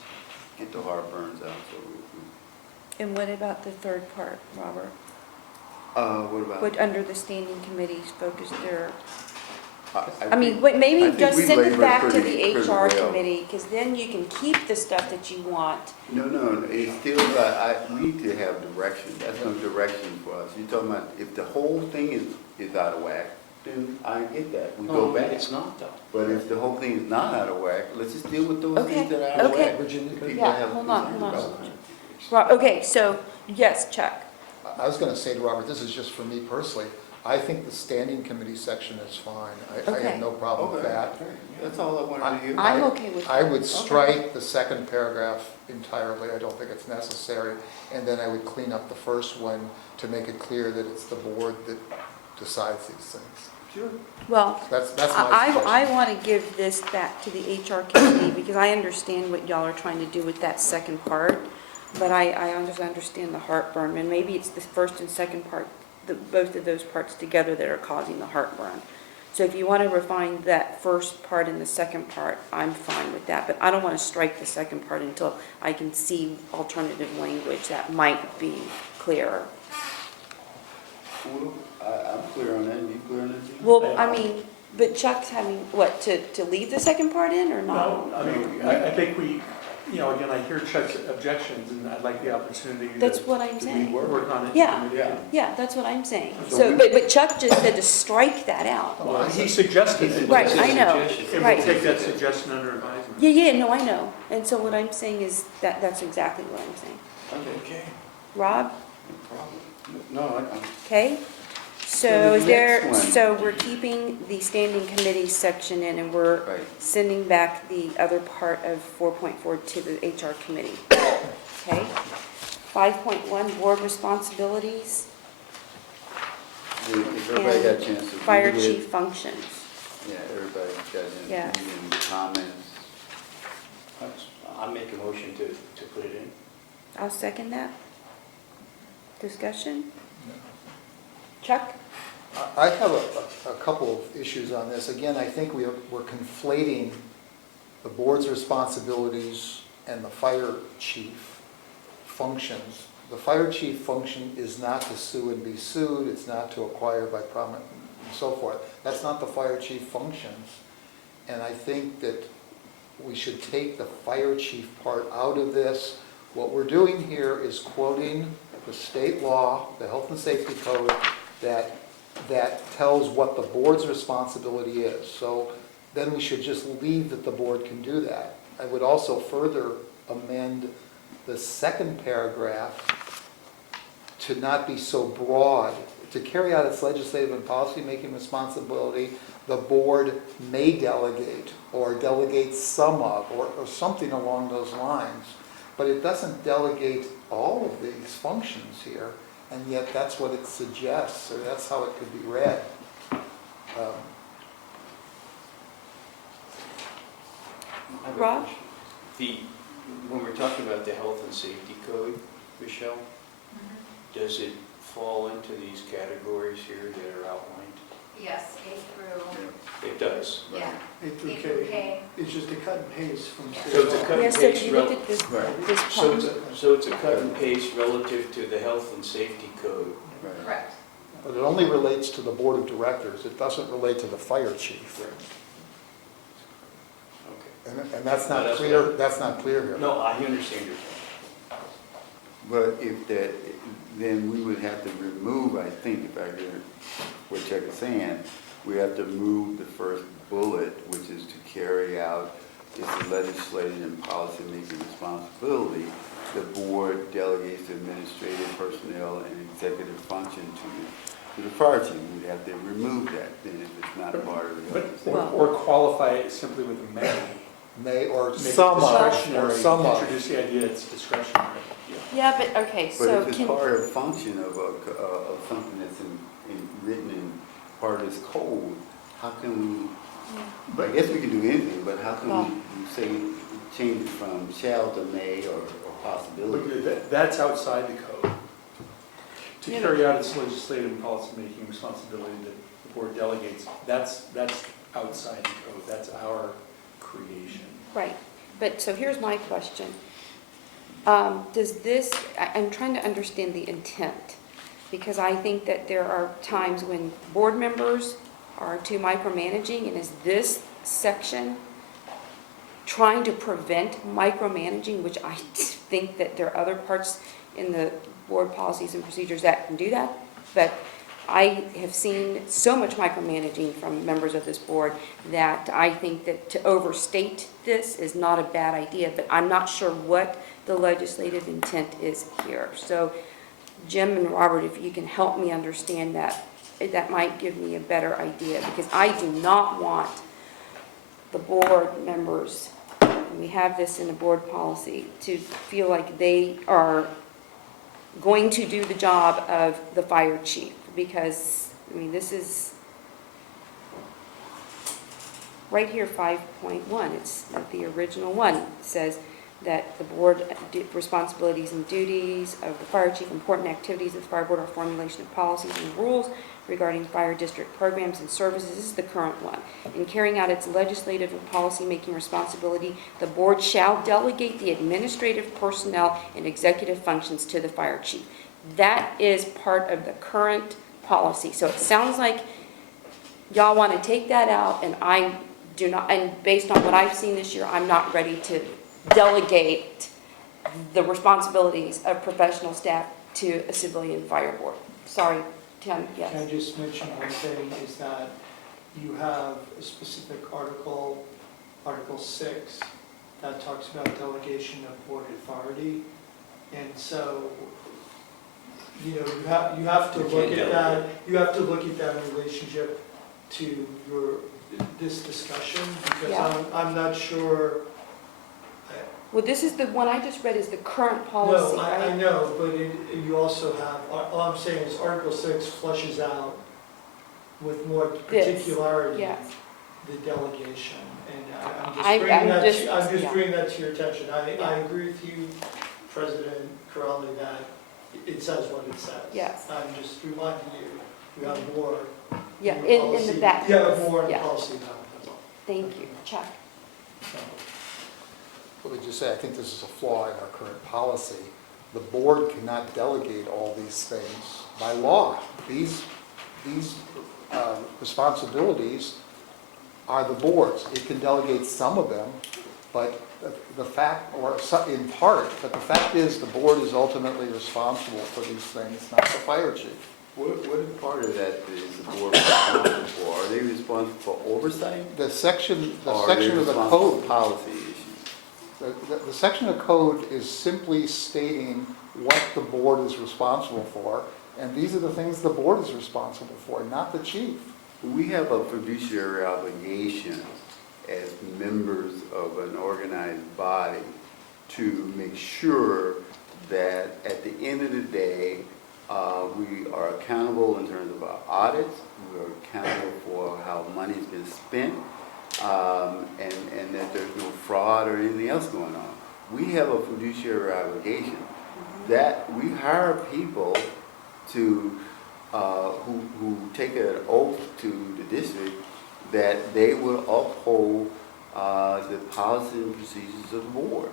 Get the heartburns out, so And what about the third part, Robert? what about? What, under the standing committees, focus there? I think- mean, wait, maybe I think just we send it labored back to pretty- the pretty HR well. committee, because then you can keep the stuff that you want. No, it's still, we need to have direction, that's no direction for us. You're talking about, if the whole thing is out of whack, then I get that, we go back. It's not though. But if the whole thing is not out of whack, let's just deal with those Okay, things that are out of okay. whack. People Yeah, have hold on, concerns hold on. about. Okay, so, yes, Chuck. I was going to say to Robert, this is just for me personally, I think the standing committee section is fine. I Okay. have no problem with Okay, that. that's all I wanted to hear. I'm okay with I that. would strike the second paragraph entirely, I don't think it's necessary, and then I would clean up the first one to make it clear that it's the board that decides these things. Sure. Well, that's my suggestion. I want to give this back to the HR committee, because I understand what y'all are trying to do with that second part, but I understand the heartburn, and maybe it's the first and second part, both of those parts together that are causing the heartburn. So if you want to refine that first part and the second part, I'm fine with that, but I don't want to strike the second part until I can see alternative language that might be clearer. Well, I'm clear on that, you clear on that, Jim? Well, I mean, but Chuck's having, what, to leave the second part in or not? No, I mean, I think we, again, I hear Chuck's objections, and I'd like the opportunity to. That's what I'm saying. Work on it. Yeah. Yeah, that's what I'm saying. So, but Chuck just said to strike that out. Well, he suggested it. Right, I know, And right. we'll take that suggestion under advisement. Yeah, no, I know. And so what I'm saying is that's exactly what I'm saying. Okay. Rob, No, okay? So So the is there, next one. so we're keeping the standing committee section in, and we're Right. sending back the other part of 4.4 to the HR committee. Okay? 5.1, board responsibilities if everybody got a chance to. fire read it, chief functions. Yeah, everybody got a chance Yeah. to read it, and comments. I'll make a motion to put it in. I'll second that. Discussion? Chuck? I have a couple of issues on this. Again, I think we're conflating the board's responsibilities and the fire chief functions. The fire chief function is not to sue and be sued, it's not to acquire by promise and so forth. That's not the fire chief functions. And I think that we should take the fire chief part out of this. What we're doing here is quoting the state law, the health and safety code, that tells what the board's responsibility is. So then we should just leave that the board can do that. I would also further amend the second paragraph to not be so broad. To carry out its legislative and policy-making responsibility, the board may delegate or delegate some of, or something along those lines. But it doesn't delegate all of these functions here, and yet that's what it suggests, or that's how it could be read. Rob? When we're talking about the health and safety code, Michelle, does it fall into these categories here that are outlined? Yes, A through, It does. yeah, A through A through K. It's just a cut and paste from state So it's a law. cut and Yes, so paste. if you look at this, Right. this So part, it's a cut and paste relative to the health and safety code. Right. Correct. But it only relates to the board of directors. It doesn't relate to the fire chief. Okay. And that's not That's clear, what that's not clear here. No, I understand your point. But if that, then we would have to remove, I think, if I hear what Chuck is saying, we have to remove the first bullet, which is to carry out its legislative and policy-making responsibility. The board delegates the administrative personnel and executive function to the fire chief. We'd have to remove that then if it's not a part of the But, or qualify it simply with a may. May, or Make it some of, discretionary, or some of. Introduce the idea that it's discretionary. yeah, but, okay, But so if it's can, part of function of something that's written in part of this code, how can we, but I guess we can do anything, but how can Well- we say, change it from shall to may or possibility? Look, that's outside the code. To Yeah, carry out its legislative and policy-making responsibility that the board delegates, that's outside the code, that's our creation. right, but, so here's my question. Does this, I'm trying to understand the intent, because I think that there are times when board members are too micromanaging, and is this section trying to prevent micromanaging, which I think that there are other parts in the board policies and procedures that can do that, but I have seen so much micromanaging from members of this board that I think that to overstate this is not a bad idea, but I'm not sure what the legislative intent is here. So Jim and Robert, if you can help me understand that, that might give me a better idea, because I do not want the board members, and we have this in the board policy, to feel like they are going to do the job of the fire chief, because, I mean, this is right here, 5.1, it's the original one, it says that the board responsibilities and duties of the fire chief, important activities of the fire board are formulation of policies and rules regarding fire district programs and services. This is the current one. In carrying out its legislative and policy-making responsibility, the board shall delegate the administrative personnel and executive functions to the fire chief. That is part of the current policy. So it sounds like y'all want to take that out, and I do not, and based on what I've seen this year, I'm not ready to delegate the responsibilities of professional staff to a civilian fire board. Sorry, Tim, yes. Can I just mention one thing, is that you have a specific article, Article 6, that talks about delegation of board authority. And so, you know, you have to look at that, you have to look at that in relationship to this discussion, because Yeah. I'm not sure. Well, this is the one I just read is the current policy, No, I right? know, but you also have, all I'm saying is Article 6 flushes out with more This, particularity yes. the delegation. And I'm just I'm bringing that just- to, I'm just yeah. bringing that to your attention. I Yeah. agree with you, President Corelli, that it says what it says. Yes. I'm just reminding you, we have more. Yeah, more in the policy- back. Yeah, more in Yeah. policy now, that's all. Thank you. Chuck? Let me just say, I think this is a flaw in our current policy. The board cannot delegate all these things by law. These responsibilities are the board's. It can delegate some of them, but the fact, or in part, but the fact is the board is ultimately responsible for these things, not the fire chief. What part of that is the board responsible for? Are they responsible for oversight? The section Or are they of the responsible code, for policy issues? the section of code is simply stating what the board is responsible for, and these are the things the board is responsible for, not the chief. We have a fiduciary obligation as members of an organized body to make sure that at the end of the day, we are accountable in terms of our audits, we are accountable for how money's been spent, and that there's no fraud or anything else going on. We have a fiduciary obligation that we hire people to who take an oath to the district that they will uphold the policy and procedures of the board.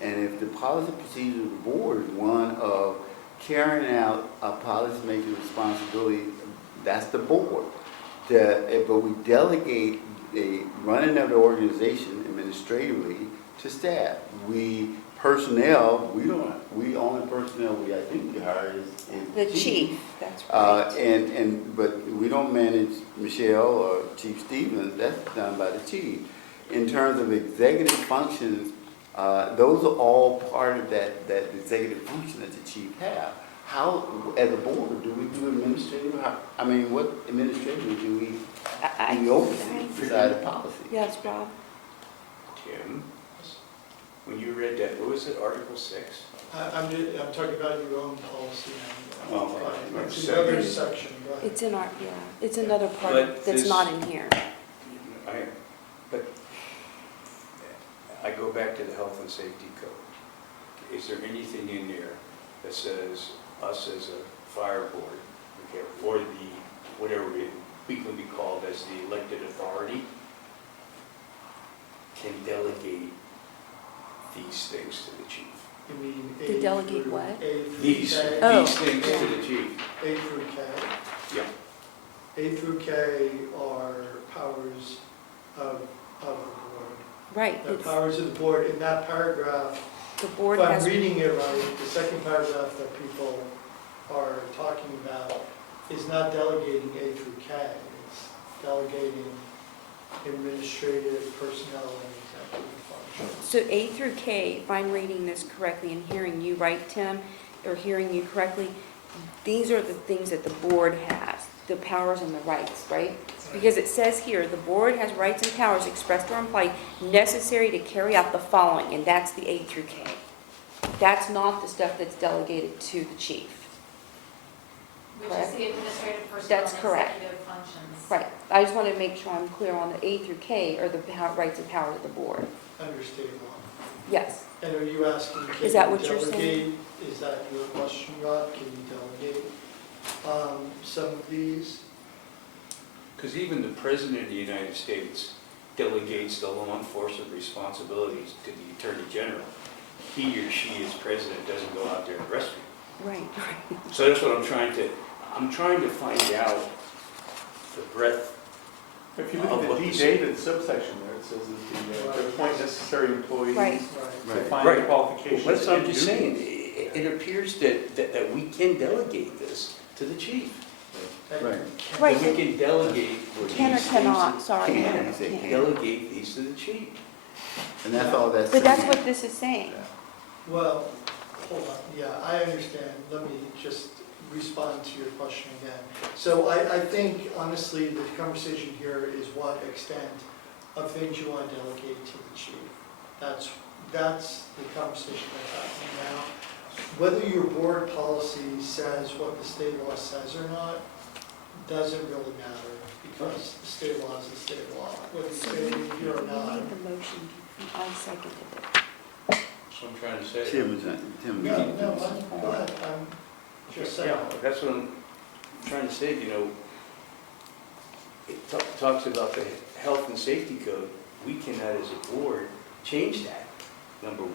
And if the policy and procedures of the board is one of carrying out a policymaking responsibility, that's the board. But we delegate the running of the organization administratively to staff. We personnel, we only personnel I think we hire is The chief, that's right. But we don't manage Michelle or Chief Stevens, that's done by the chief. In terms of executive functions, those are all part of that executive function that the chief have. How, as a board, do we do administrative? I mean, what administratively do we oversee besides the policy? Yes, Rob? Tim, when you read that, what was it, Article 6? I'm talking about your own policy. Oh, right. It's another section, right? It's in our, yeah, it's another part But that's this- not in here. But I go back to the health and safety code. Is there anything in there that says us as a fire board, okay, or the, whatever we can be called as the elected authority, can delegate these things to the chief? You mean To delegate what? A through These K? things to the chief. A through K? Yeah. A through K are powers of the board. Right. The it's- powers of the board, in that paragraph, The board if I'm has. reading it right, the second paragraph that people are talking about is not delegating A through K. It's delegating administrative, personnel, and executive functions. So A through K, if I'm reading this correctly and hearing you right, Tim, or hearing you correctly, these are the things that the board has, the powers and the rights, right? Because it says here, the board has rights and powers expressed or implied necessary to carry out the following, and that's the A through K. That's not the stuff that's delegated to the chief. Which is Correct. the administrative, personnel, That's and correct. executive functions. Right. I just want to make sure I'm clear on the A through K are the rights and powers of the board. Under state law. Yes. And are you asking, can Is that you what you're saying? delegate? Is that your question, Rob? Can you delegate some of these? Because even the President of the United States delegates the law enforcement responsibilities to the Attorney General. He or she, as president, doesn't go out there and arrest people. Right. So that's what I'm trying to find out the breadth. If you look Of at what the D. this- David subsection there, it says that the appoint necessary employees, Right. define the Right. qualifications. Well, that's what I'm and just saying. duties. It appears that we can delegate this to the chief. Right. Right. That we can delegate. Can or these cannot, things- sorry. Can delegate these to the chief. And that's all that's. But that's saying. what this is saying. Well, hold on, yeah, I understand. Let me just respond to your question again. So I think honestly, the conversation here is what extent of things you want to delegate to the chief. That's the conversation that's happening now. Whether your board policy says what the state law says or not, doesn't really matter, because the state law is the state law. Whether you So say you it here or not. made the motion, I seconded it. That's what I'm trying to say. Tim. No, go ahead, I'm just saying. Yeah, that's what I'm trying to say, you know. It talks about the health and safety code. We cannot, as a board, change that, number one.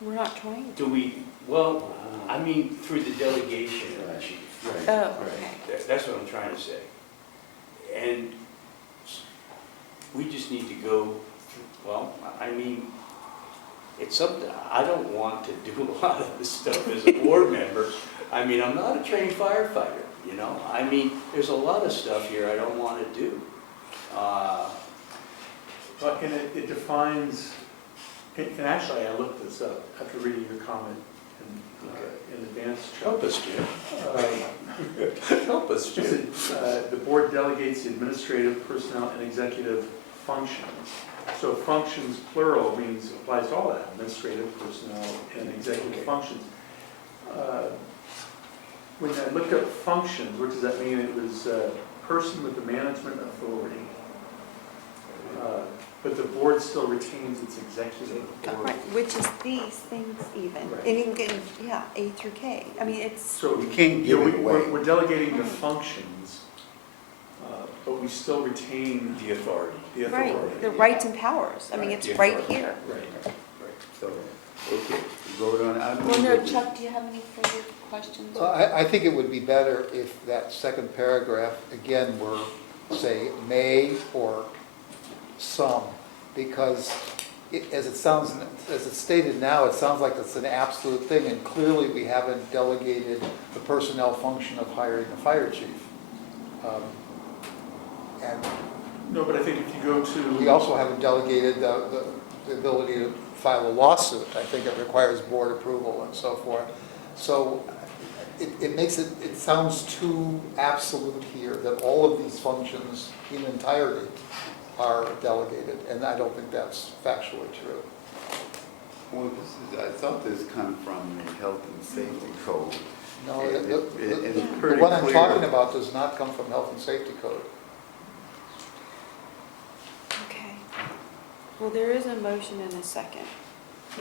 We're not trying to. Do we, well, I mean, through the delegation of the chief. Oh, okay. That's what I'm trying to say. And we just need to go, well, I mean, it's something, I don't want to do a lot of this stuff as a board member. I mean, I'm not a trained firefighter, you know? I mean, there's a lot of stuff here I don't want to do. But it defines, and actually I looked this up after reading your comment in advance. Chuck. Help us, Jim. Help us, It Jim. said, the board delegates the administrative, personnel, and executive functions. So functions plural means, applies to all that, administrative, personnel, and executive functions. When I looked up functions, what does that mean? It was a person with the management authority. but the board still retains its executive board. Right, which is these things even, Right. and you can, yeah, A through K. I mean, it's, So, You can't give it away. we're delegating the functions, but we still retain The authority. the authority. right, the rights and powers. I mean, Right, it's the right authority. here. Right. So, okay, vote on it. I Well, move no, that we- Chuck, do you have any further questions? So I think it would be better if that second paragraph, again, were, say, may or some, because as it sounds, as it's stated now, it sounds like it's an absolute thing, and clearly we haven't delegated the personnel function of hiring the fire chief. And No, but I think if you go to. we also haven't delegated the ability to file a lawsuit. I think it requires board approval and so forth. So it makes it, it sounds too absolute here that all of these functions in entirety are delegated, and I don't think that's factually true. Well, I thought this come from the health and safety code. No, And the it's the pretty one I'm clear. talking about does not come from health and safety code. Okay. Well, there is a motion and a second.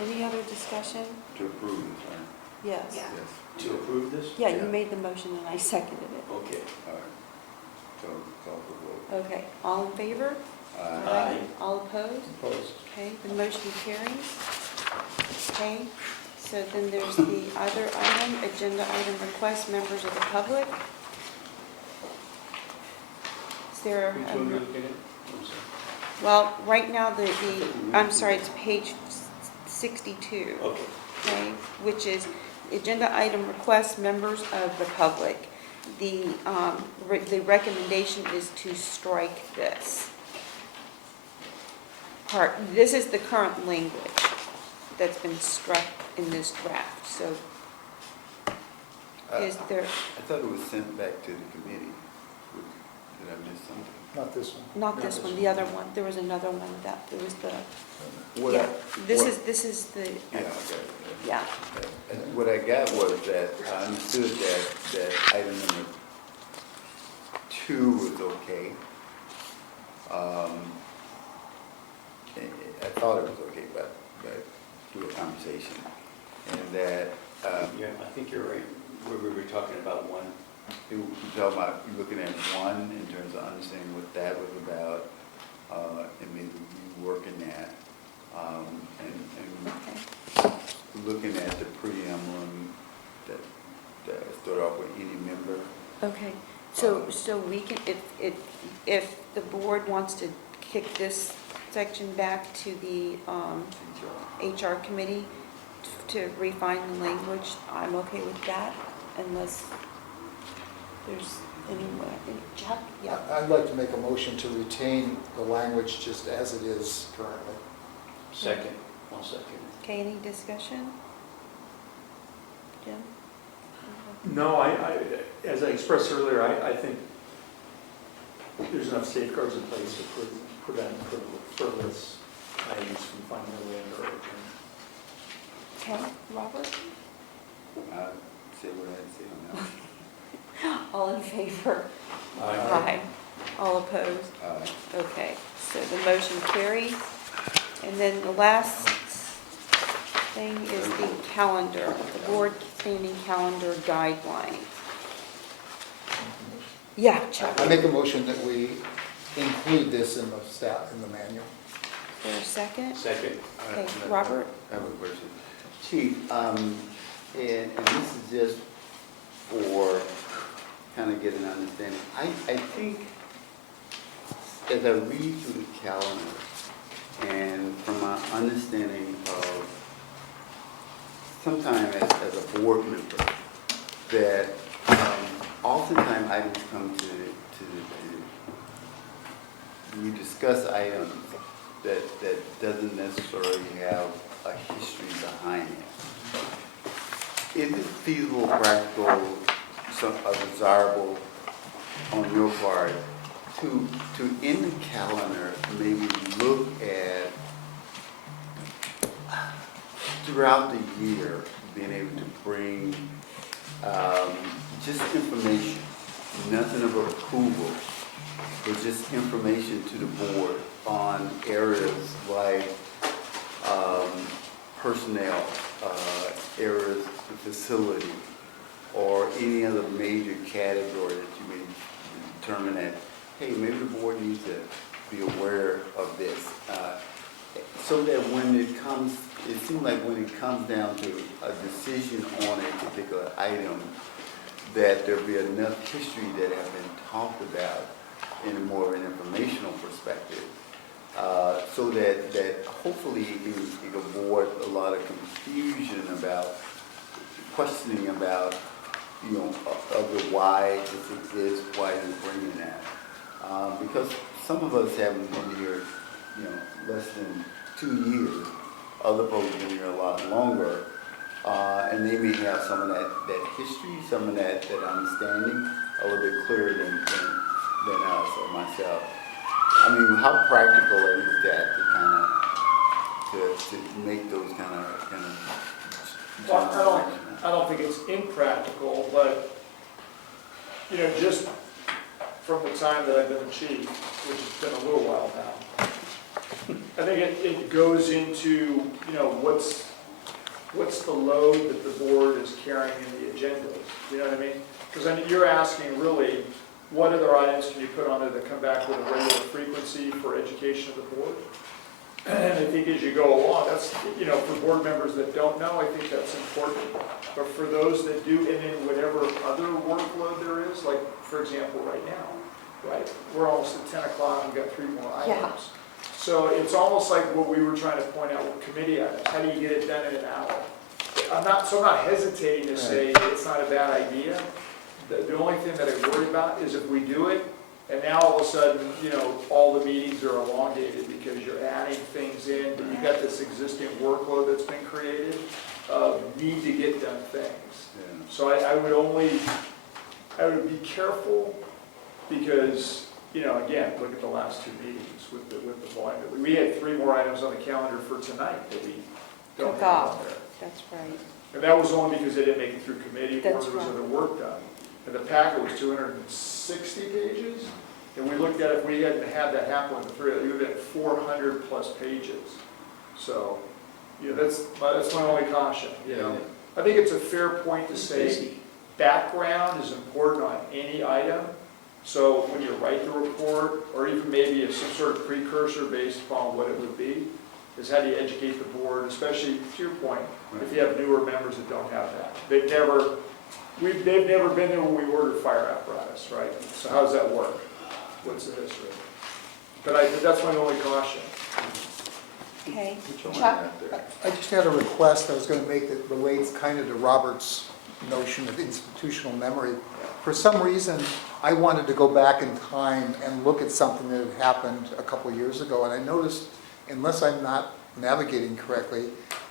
Any other discussion? To approve this, right? Yes. Yes. To approve this? Yeah, you made the motion and I seconded it. Okay. All right. So, call for vote. Okay, all in favor? Aye. All opposed? Opposed? Okay, the motion carries. Okay, so then there's the other item, agenda item request, members of the public. Is there, Which one are you looking at? I'm sorry. well, right now, I'm sorry, it's page 62. Okay. Okay, which is agenda item request, members of the public. The recommendation is to strike this part. This is the current language that's been struck in this draft, so is there, I thought it was sent back to the committee. Did I miss something? Not this one. not this one, the other one, there was another one that, there was the, What yeah, I- this what- is the, Yeah, okay. yeah. And what I got was that, I understood that item number 2 was okay. I thought it was okay, but through a conversation. And that, Yeah, I think you're right. We were talking about one. you're looking at 1 in terms of understanding what that was about, and maybe reworking that. And Okay. looking at the preamble that start off with any member. Okay, so we can, if the board wants to kick this section back to the HR committee to refine the language, I'm okay with that, unless there's anyone, Chuck? Yeah. I'd like to make a motion to retain the language just as it is currently. Second. One second. Okay, any discussion? Jim? No, as I expressed earlier, I think there's enough safeguards in place to prevent frivolous items from finding their way into our agenda. Okay, Robert? Say what I had to say on that. All in favor? Aye. All opposed? Aye. Okay, so the motion carries. And then the last thing is the calendar, the board standing calendar guidelines. Yeah, Chuck. I make a motion that we include this in the manual. Is there a second? Second. Okay, Robert? I have a question. Chief, and this is just for kind of get an understanding. I think as I read through the calendar and from my understanding of sometimes as a board member, that oftentimes items come to we discuss items that doesn't necessarily have a history behind it. Is it feasible, practical, desirable on your part to in the calendar maybe look at throughout the year being able to bring just information, nothing of approval, was just information to the board on areas like personnel, areas of facility, or any other major category that you may determine that, hey, maybe the board needs to be aware of this. So that when it comes, it seems like when it comes down to a decision on a particular item, that there be enough history that have been talked about in more of an informational perspective, so that hopefully it can avoid a lot of confusion about questioning about, you know, of the why this exists, why is bringing that. Because some of us haven't been here, you know, less than 2 years. Other folks have been here a lot longer. And they may have some of that history, some of that understanding a little bit clearer than us or myself. I mean, how practical is that to make those kind of Well, I don't think it's impractical, but, you know, just from the time that I've been the chief, which has been a little while now, I think it goes into, you know, what's the load that the board is carrying in the agendas, you know what I mean? Because I mean, you're asking really, what other items can you put on there that come back with a regular frequency for education of the board? And I think as you go along, that's, you know, for board members that don't know, I think that's important. But for those that do, and then whatever other workload there is, like, for example, right now, right? We're almost at 10 o'clock, we've got 3 more items. Yeah. So it's almost like what we were trying to point out with committee items. How do you get it done in an hour? I'm not hesitating to say it's not a bad idea. The only thing that I worry about is if we do it, and now all of a sudden, you know, all the meetings are elongated because you're adding things in, but you've got this existing workload that's been created of need to get done things. So I would be careful because, you know, again, look at the last 2 meetings with the volume. We had 3 more items on the calendar for tonight that we don't have on there. That's right. And that was only because they didn't make it through committee or there That's was right. other work done. And the packet was 260 pages. And we looked at it, if we hadn't had that happen with the 3, it would have been 400 plus pages. So, you know, that's my only caution, you know. I think it's a fair point to say background is important on any item. So when you write the report, or even maybe some sort of precursor based upon what it would be, is how do you educate the board, especially to your point, if you have newer members that don't have that. They've never been there when we ordered fire apparatus, right? So how does that work? What's the history? But that's my only caution. Okay. Chuck? I just had a request I was going to make that relates kind of to Robert's notion of institutional memory. For some reason, I wanted to go back in time and look at something that had happened a couple of years ago, and I noticed, unless I'm not navigating correctly,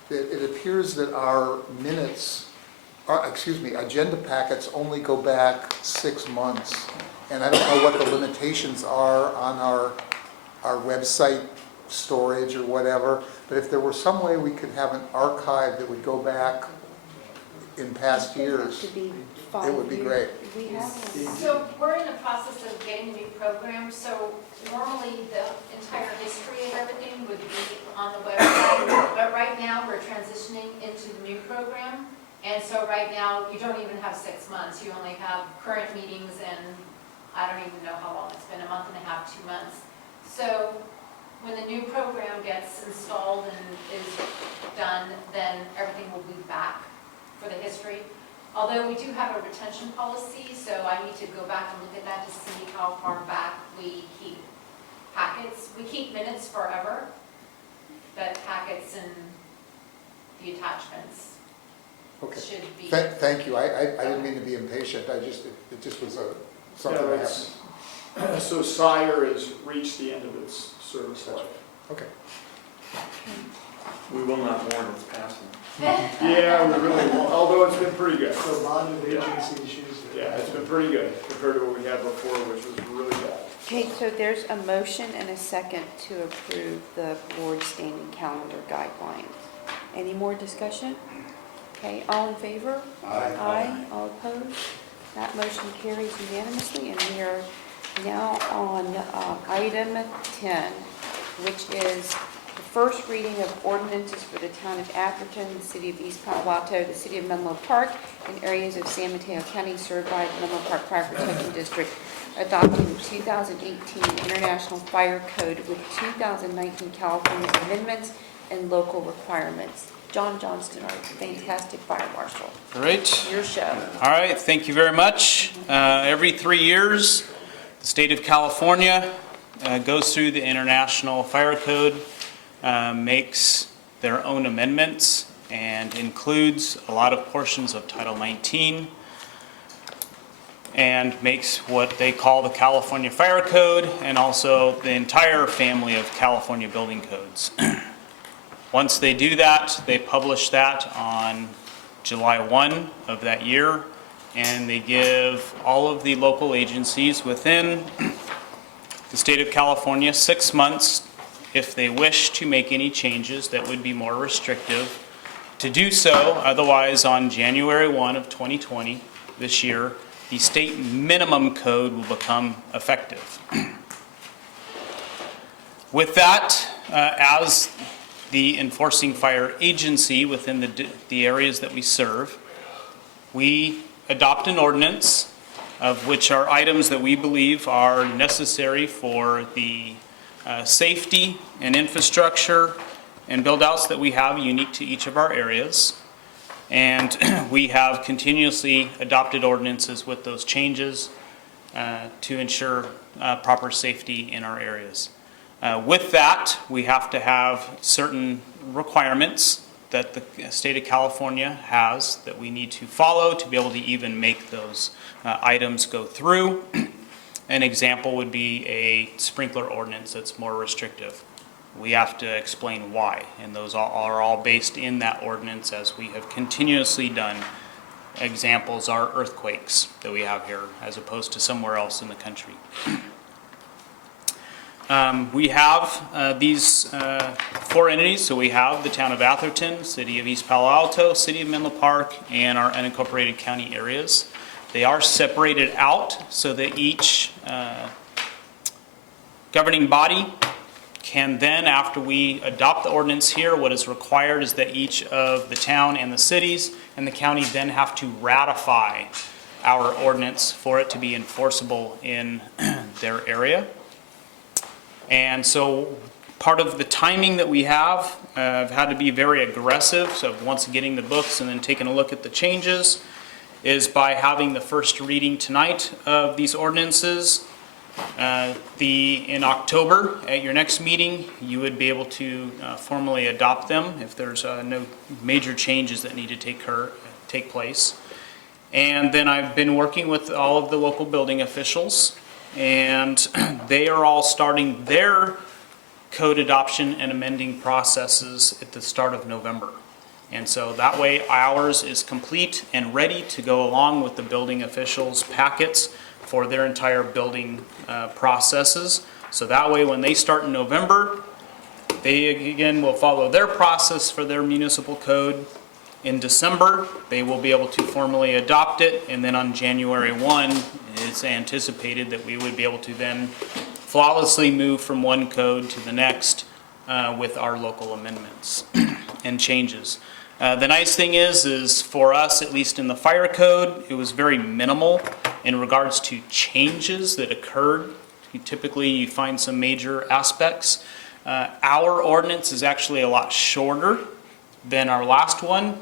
that it appears that our minutes, agenda packets only go back 6 months. And I don't know what the limitations are on our website storage or whatever, but if there were some way we could have an archive that would go back in past years, it would be great. So we're in the process of getting a new program, so normally the entire history of everything would be on the website, but right now we're transitioning into the new program, and so right now you don't even have 6 months, you only have current meetings and I don't even know how long it's been, a month and a half, 2 months. So when the new program gets installed and is done, then everything will be back for the history. Although we do have a retention policy, so I need to go back and look at that to see how far back we keep packets. We keep minutes forever, but packets and the attachments should be. Thank you. I didn't mean to be impatient. It just was something that happened. So SIRE has reached the end of its service life. Okay. We will not mourn its passing. Yeah, we really won't, although it's been pretty good. So a lot of agency issues. Yeah, it's been pretty good compared to what we had before, which was really bad. Okay, so there's a motion and a second to approve the board standing calendar guidelines. Any more discussion? Okay, all in favor? Aye. Aye. All opposed? That motion carries unanimously, and we are Now on item 10, which is the first reading of ordinances for the town of Atherton, the city of East Palo Alto, the city of Menlo Park, and areas of San Mateo County served by the Menlo Park Fire Protection District, adopting the 2018 International Fire Code with 2019 California amendments and local requirements. John Johnston, our fantastic fire marshal. All right. Your show. All right, thank you very much. Every 3 years, the state of California goes through the International Fire Code, makes their own amendments, and includes a lot of portions of Title 19, and makes what they call the California Fire Code, and also the entire family of California building codes. Once they do that, they publish that on July 1 of that year, and they give all of the local agencies within the state of California 6 months, if they wish to make any changes that would be more restrictive, to do so. Otherwise, on January 1 of 2020, this year, the state minimum code will become effective. With that, as the enforcing fire agency within the areas that we serve, we adopt an ordinance of which are items that we believe are necessary for the safety and infrastructure and build-outs that we have unique to each of our areas. And we have continuously adopted ordinances with those changes to ensure proper safety in our areas. With that, we have to have certain requirements that the state of California has that we need to follow to be able to even make those items go through. An example would be a sprinkler ordinance that's more restrictive. We have to explain why, and those are all based in that ordinance, as we have continuously done. Examples are earthquakes that we have here as opposed to somewhere else in the country. We have these 4 entities. So we have the town of Atherton, city of East Palo Alto, city of Menlo Park, and our unincorporated county areas. They are separated out so that each governing body can then, after we adopt the ordinance here, what is required is that each of the town and the cities and the county then have to ratify our ordinance for it to be enforceable in their area. And so part of the timing that we have, I've had to be very aggressive, so once getting the books and then taking a look at the changes, is by having the first reading tonight of these ordinances. In October, at your next meeting, you would be able to formally adopt them if there's no major changes that need to take place. And then I've been working with all of the local building officials, and they are all starting their code adoption and amending processes at the start of November. And so that way ours is complete and ready to go along with the building officials' packets for their entire building processes. So that way when they start in November, they again will follow their process for their municipal code. In December, they will be able to formally adopt it, and then on January 1, it's anticipated that we would be able to then flawlessly move from one code to the next with our local amendments and changes. The nice thing is for us, at least in the fire code, it was very minimal in regards to changes that occurred. Typically, you find some major aspects. Our ordinance is actually a lot shorter than our last one.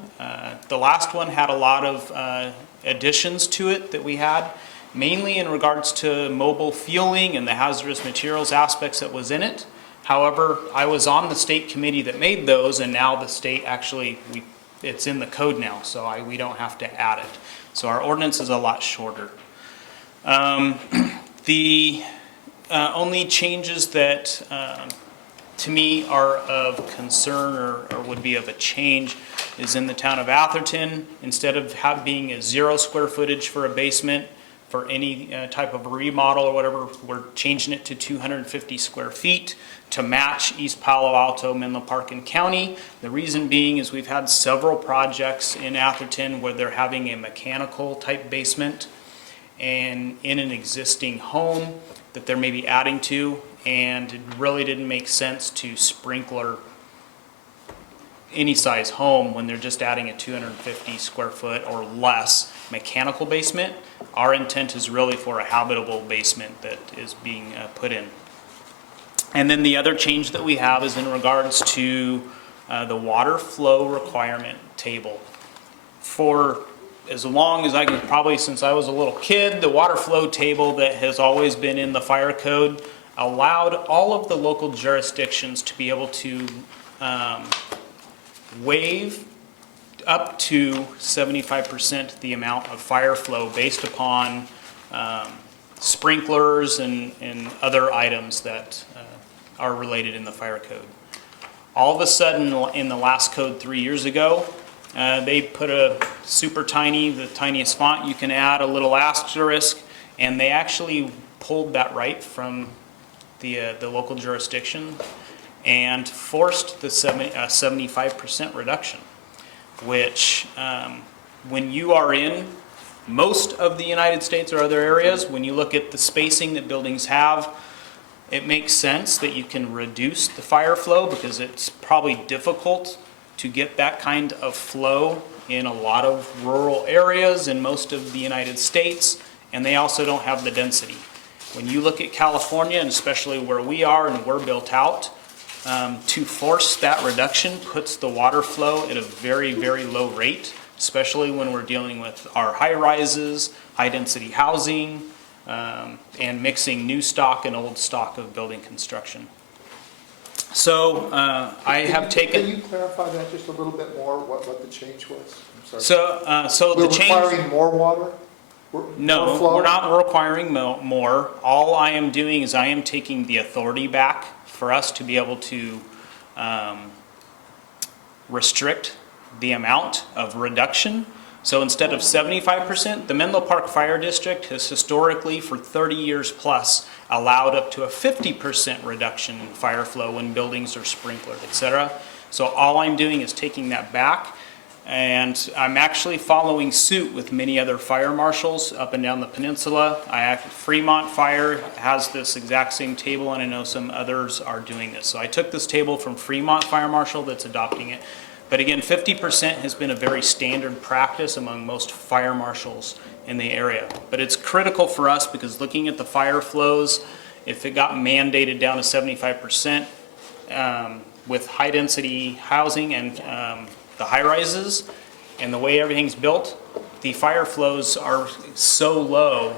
The last one had a lot of additions to it that we had, mainly in regards to mobile fueling and the hazardous materials aspects that was in it. However, I was on the state committee that made those, and now the state actually, it's in the code now, so we don't have to add it. So our ordinance is a lot shorter. The only changes that to me are of concern or would be of a change is in the town of Atherton. Instead of being a 0 square footage for a basement for any type of remodel or whatever, we're changing it to 250 square feet to match East Palo Alto, Menlo Park, and County. The reason being is we've had several projects in Atherton where they're having a mechanical type basement and in an existing home. that they're maybe adding to, and it really didn't make sense to sprinkler any size home when they're just adding a 250 square foot or less mechanical basement. Our intent is really for a habitable basement that is being put in. And then the other change that we have is in regards to the water flow requirement table. For as long as I can, probably since I was a little kid, the water flow table that has always been in the fire code allowed all of the local jurisdictions to be able to waive up to 75% the amount of fire flow based upon sprinklers and other items that are related in the fire code. All of a sudden, in the last code 3 years ago, they put a super tiny, the tiniest font you can add, a little asterisk, and they actually pulled that right from the local jurisdiction and forced the 75% reduction, which when you are in most of the United States or other areas, when you look at the spacing that buildings have, it makes sense that you can reduce the fire flow because it's probably difficult to get that kind of flow in a lot of rural areas in most of the United States, and they also don't have the density. When you look at California, and especially where we are and we're built out, to force that reduction puts the water flow at a very, very low rate, especially when we're dealing with our high rises, high density housing, and mixing new stock and old stock of building construction. So I have taken. Can you clarify that just a little bit more, what the change was? I'm sorry. So We're the change. requiring more water? No, more flow? we're not requiring more. All I am doing is I am taking the authority back for us to be able to restrict the amount of reduction. So instead of 75%, the Menlo Park Fire District has historically, for 30 years plus, allowed up to a 50% reduction in fire flow when buildings are sprinklered, etc. So all I'm doing is taking that back, and I'm actually following suit with many other fire marshals up and down the peninsula. Fremont Fire has this exact same table, and I know some others are doing this. So I took this table from Fremont Fire Marshal that's adopting it. But again, 50% has been a very standard practice among most fire marshals in the area. But it's critical for us because looking at the fire flows, if it got mandated down to 75% with high density housing and the high rises and the way everything's built, the fire flows are so low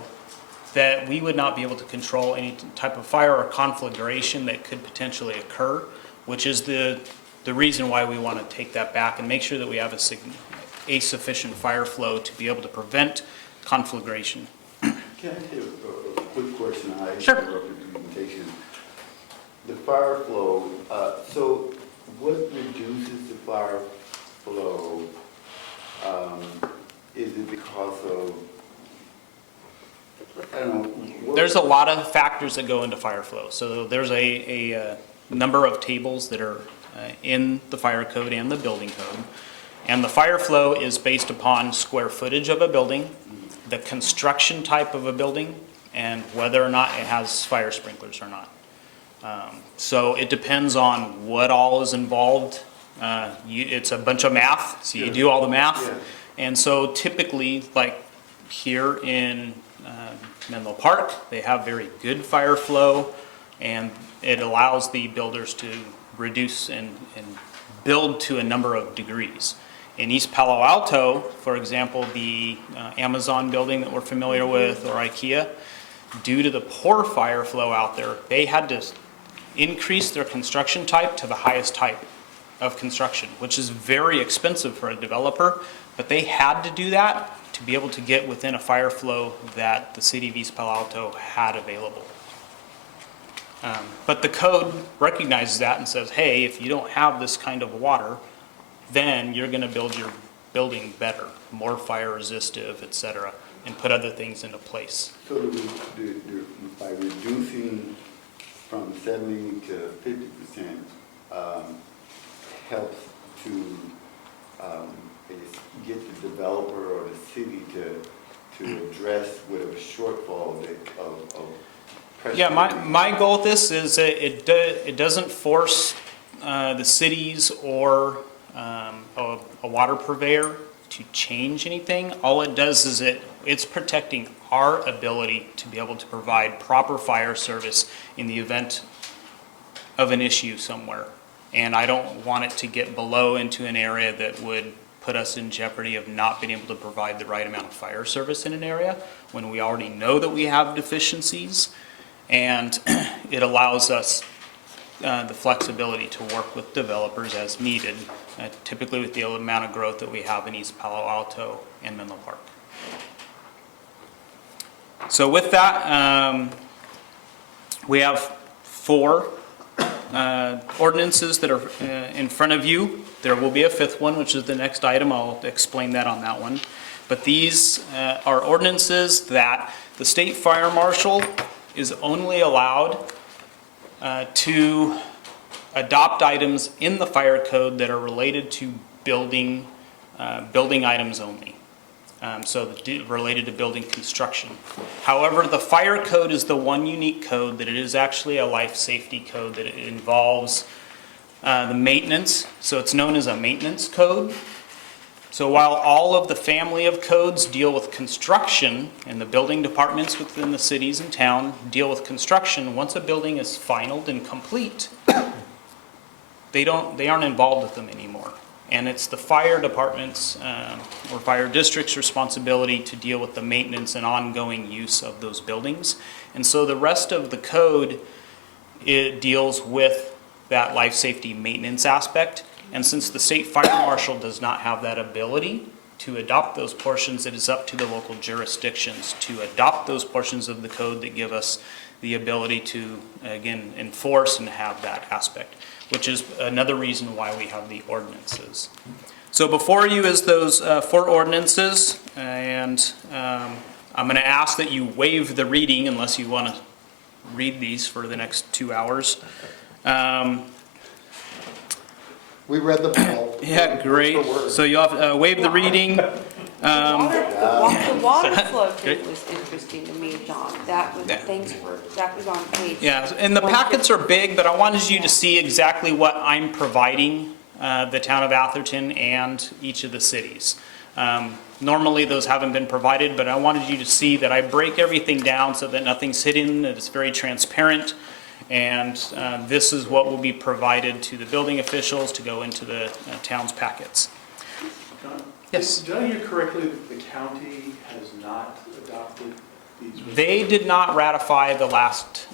that we would not be able to control any type of fire or conflagration that could potentially occur, which is the reason why we want to take that back and make sure that we have a sufficient fire flow to be able to prevent conflagration. Can I ask you a quick question? Sure. Interrupted the presentation. The fire flow, so what reduces the fire flow? Is it because of, I don't know. There's a lot of factors that go into fire flow. So there's a number of tables that are in the fire code and the building code. And the fire flow is based upon square footage of a building, the construction type of a building, and whether or not it has fire sprinklers or not. So it depends on what all is involved. It's a bunch of math, so you do all the math. Yeah. And so typically, like here in Menlo Park, they have very good fire flow, and it allows the builders to reduce and build to a number of degrees. In East Palo Alto, for example, the Amazon building that we're familiar with, or IKEA, due to the poor fire flow out there, they had to increase their construction type to the highest type of construction, which is very expensive for a developer, but they had to do that to be able to get within a fire flow that the city of East Palo Alto had available. But the code recognizes that and says, hey, if you don't have this kind of water, then you're going to build your building better, more fire resistive, et cetera, and put other things into place. So by reducing from 70 to 50%, helps to I guess, get the developer or the city to address whatever shortfall of Yeah, my goal with this is that it doesn't force the cities or a water purveyor to change anything. All it does is it's protecting our ability to be able to provide proper fire service in the event of an issue somewhere. And I don't want it to get below into an area that would put us in jeopardy of not being able to provide the right amount of fire service in an area when we already know that we have deficiencies. And it allows us the flexibility to work with developers as needed, typically with the amount of growth that we have in East Palo Alto and Menlo Park. So with that, we have 4 ordinances that are in front of you. There will be a 5th one, which is the next item. I'll explain that on that one. But these are ordinances that the state fire marshal is only allowed to adopt items in the fire code that are related to building items only. So related to building construction. However, the fire code is the one unique code that it is actually a life safety code, that it involves the maintenance. So it's known as a maintenance code. So while all of the family of codes deal with construction, and the building departments within the cities and town deal with construction, once a building is finalized and complete, they aren't involved with them anymore. And it's the fire department's or fire district's responsibility to deal with the maintenance and ongoing use of those buildings. And so the rest of the code, it deals with that life safety maintenance aspect. And since the state fire marshal does not have that ability to adopt those portions, it is up to the local jurisdictions to adopt those portions of the code that give us the ability to, again, enforce and have that aspect, which is another reason why we have the ordinances. So before you is those 4 ordinances, and I'm going to ask that you waive the reading unless you want to read these for the next 2 hours. We read them all. Yeah, great. So you'll have waive the reading. The water flow thing was interesting to me, John. That was, that was on page. Yeah, and the packets are big, but I wanted you to see exactly what I'm providing the town of Atherton and each of the cities. Normally those haven't been provided, but I wanted you to see that I break everything down so that nothing's hidden, that it's very transparent. And this is what will be provided to the building officials to go into the town's packets. John? Yes. Did I hear correctly that the county has not adopted these? They did not ratify the last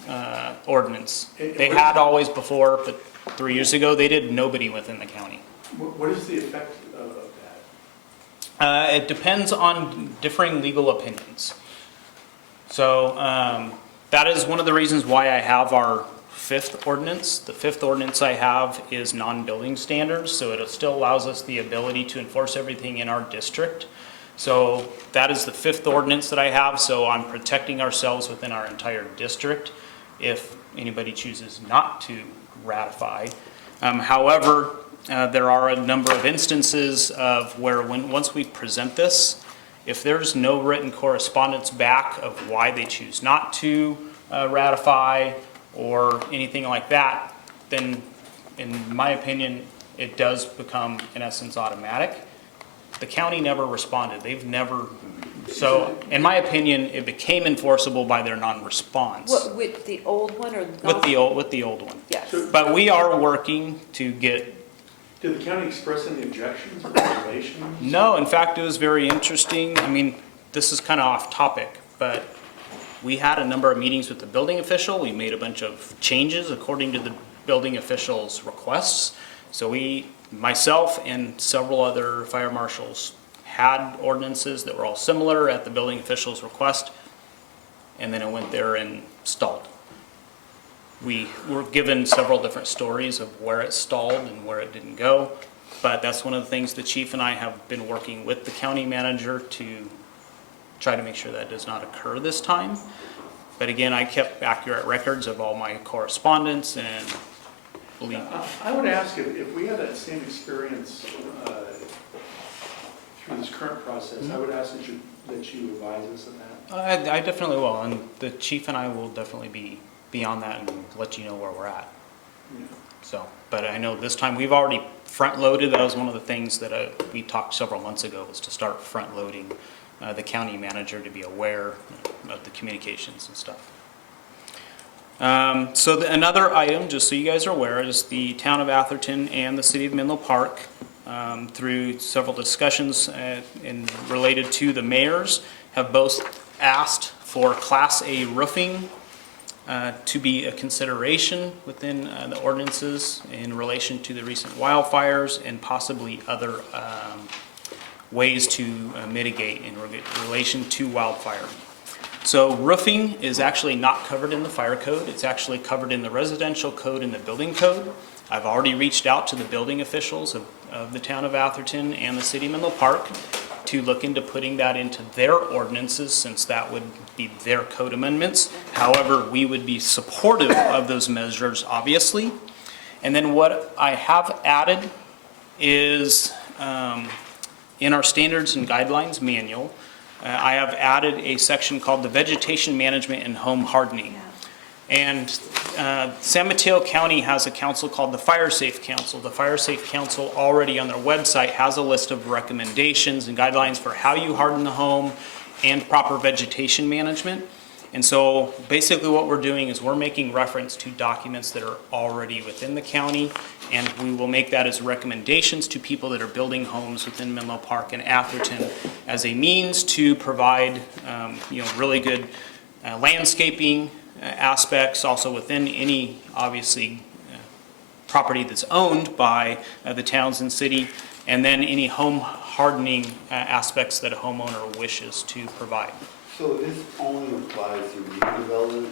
ordinance. They had always before, but 3 years ago they did. Nobody within the county. What is the effect of that? It depends on differing legal opinions. So that is one of the reasons why I have our 5th ordinance. The 5th ordinance I have is non-building standards, so it still allows us the ability to enforce everything in our district. So that is the 5th ordinance that I have, so I'm protecting ourselves within our entire district if anybody chooses not to ratify. However, there are a number of instances of where once we present this, if there's no written correspondence back of why they choose not to ratify or anything like that, then in my opinion, it does become, in essence, automatic. The county never responded. They've never, so in my opinion, it became enforceable by their non-response. What, with the old one or? With the old one. Yes. But we are working to get. Did the county express any objections or regulations? No, in fact, it was very interesting. I mean, this is kind of off topic, but we had a number of meetings with the building official. We made a bunch of changes according to the building official's requests. So myself and several other fire marshals had ordinances that were all similar at the building official's request, and then it went there and stalled. We were given several different stories of where it stalled and where it didn't go, but that's one of the things the chief and I have been working with the county manager to try to make sure that does not occur this time. But again, I kept accurate records of all my correspondence and believe. I would ask if we had that same experience through the this current process, I would ask that you advise us of that. I definitely will, and the chief and I will definitely be on that and let you know where we're at. Yeah. So, but I know this time we've already front-loaded. That was one of the things that we talked several months ago, was to start front-loading the county manager to be aware of the communications and stuff. So another item, just so you guys are aware, is the town of Atherton and the city of Menlo Park, through several discussions related to the mayors, have both asked for Class A roofing to be a consideration within the ordinances in relation to the recent wildfires and possibly other ways to mitigate in relation to wildfire. So roofing is actually not covered in the fire code. It's actually covered in the residential code and the building code. I've already reached out to the building officials of the town of Atherton and the city of Menlo Park to look into putting that into their ordinances, since that would be their code amendments. However, we would be supportive of those measures, obviously. And then what I have added is in our standards and guidelines manual, I have added a section called the Vegetation Management and Home Hardening. And San Mateo County has a council called the Fire Safe Council. The Fire Safe Council already on their website has a list of recommendations and guidelines for how you harden the home and proper vegetation management. And so basically what we're doing is we're making reference to documents that are already within the county, and we will make that as recommendations to people that are building homes within Menlo Park and Atherton as a means to provide really good landscaping aspects, also within any, obviously, property that's owned by the towns and city, and then any home hardening aspects that a homeowner wishes to provide. So this only applies to new development,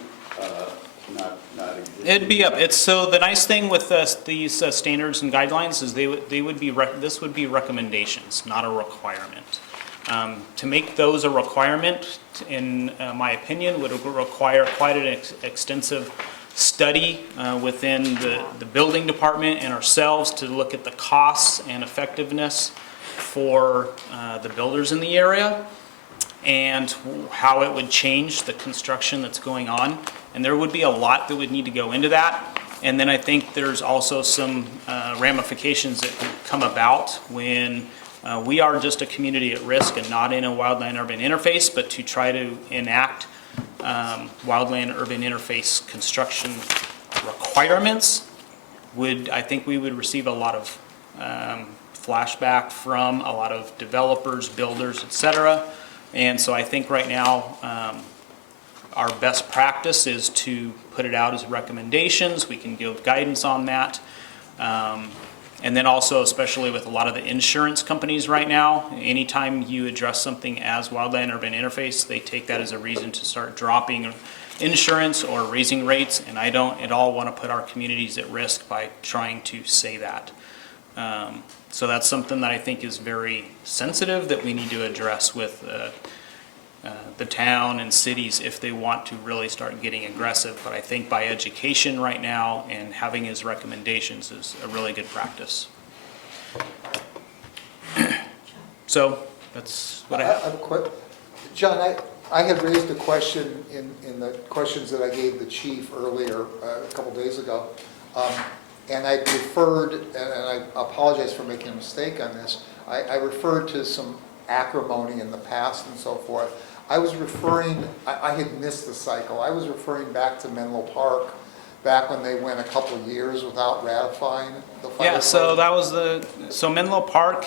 not existing? It'd be up. So the nice thing with these standards and guidelines is this would be recommendations, not a requirement. To make those a requirement, in my opinion, would require quite an extensive study within the building department and ourselves to look at the costs and effectiveness for the builders in the area and how it would change the construction that's going on. And there would be a lot that would need to go into that. And then I think there's also some ramifications that could come about when we are just a community at risk and not in a wildland-urban interface, but to try to enact wildland-urban interface construction requirements I think we would receive a lot of flashback from a lot of developers, builders, et cetera. And so I think right now our best practice is to put it out as recommendations. We can give guidance on that. And then also, especially with a lot of the insurance companies right now, anytime you address something as wildland urban interface, they take that as a reason to start dropping insurance or raising rates. And I don't at all want to put our communities at risk by trying to say that. So that's something that I think is very sensitive that we need to address with the town and cities if they want to really start getting aggressive. But I think by education right now and having his recommendations is a really good practice. So that's what I have. John, I had raised a question in the questions that I gave the chief earlier, a couple days ago. And I referred, and I apologize for making a mistake on this, I referred to some acrimony in the past and so forth. I was referring, I had missed the cycle. I was referring back to Menlo Park, back when they went a couple of years without ratifying the fire. Yeah, so that was so Menlo Park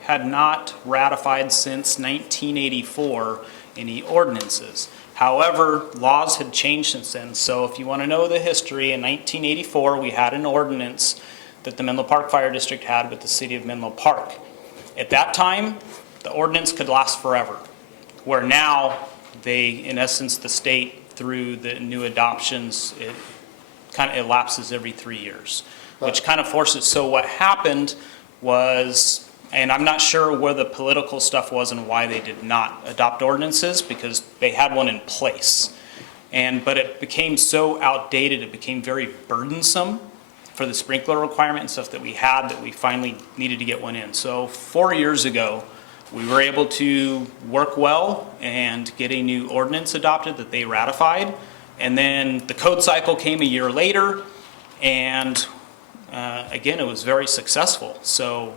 had not ratified since 1984 any ordinances. However, laws had changed since then. So if you want to know the history, in 1984 we had an ordinance that the Menlo Park Fire District had with the city of Menlo Park. At that time, the ordinance could last forever. Where now, in essence, the state, through the new adoptions, it kind of elapses every 3 years, which kind of forces. So what happened was, and I'm not sure where the political stuff was and why they did not adopt ordinances, because they had one in place. But it became so outdated, it became very burdensome for the sprinkler requirement and stuff that we had, that we finally needed to get one in. So 4 years ago, We were able to work well and get a new ordinance adopted that they ratified. And then the code cycle came a year later, and again, it was very successful. So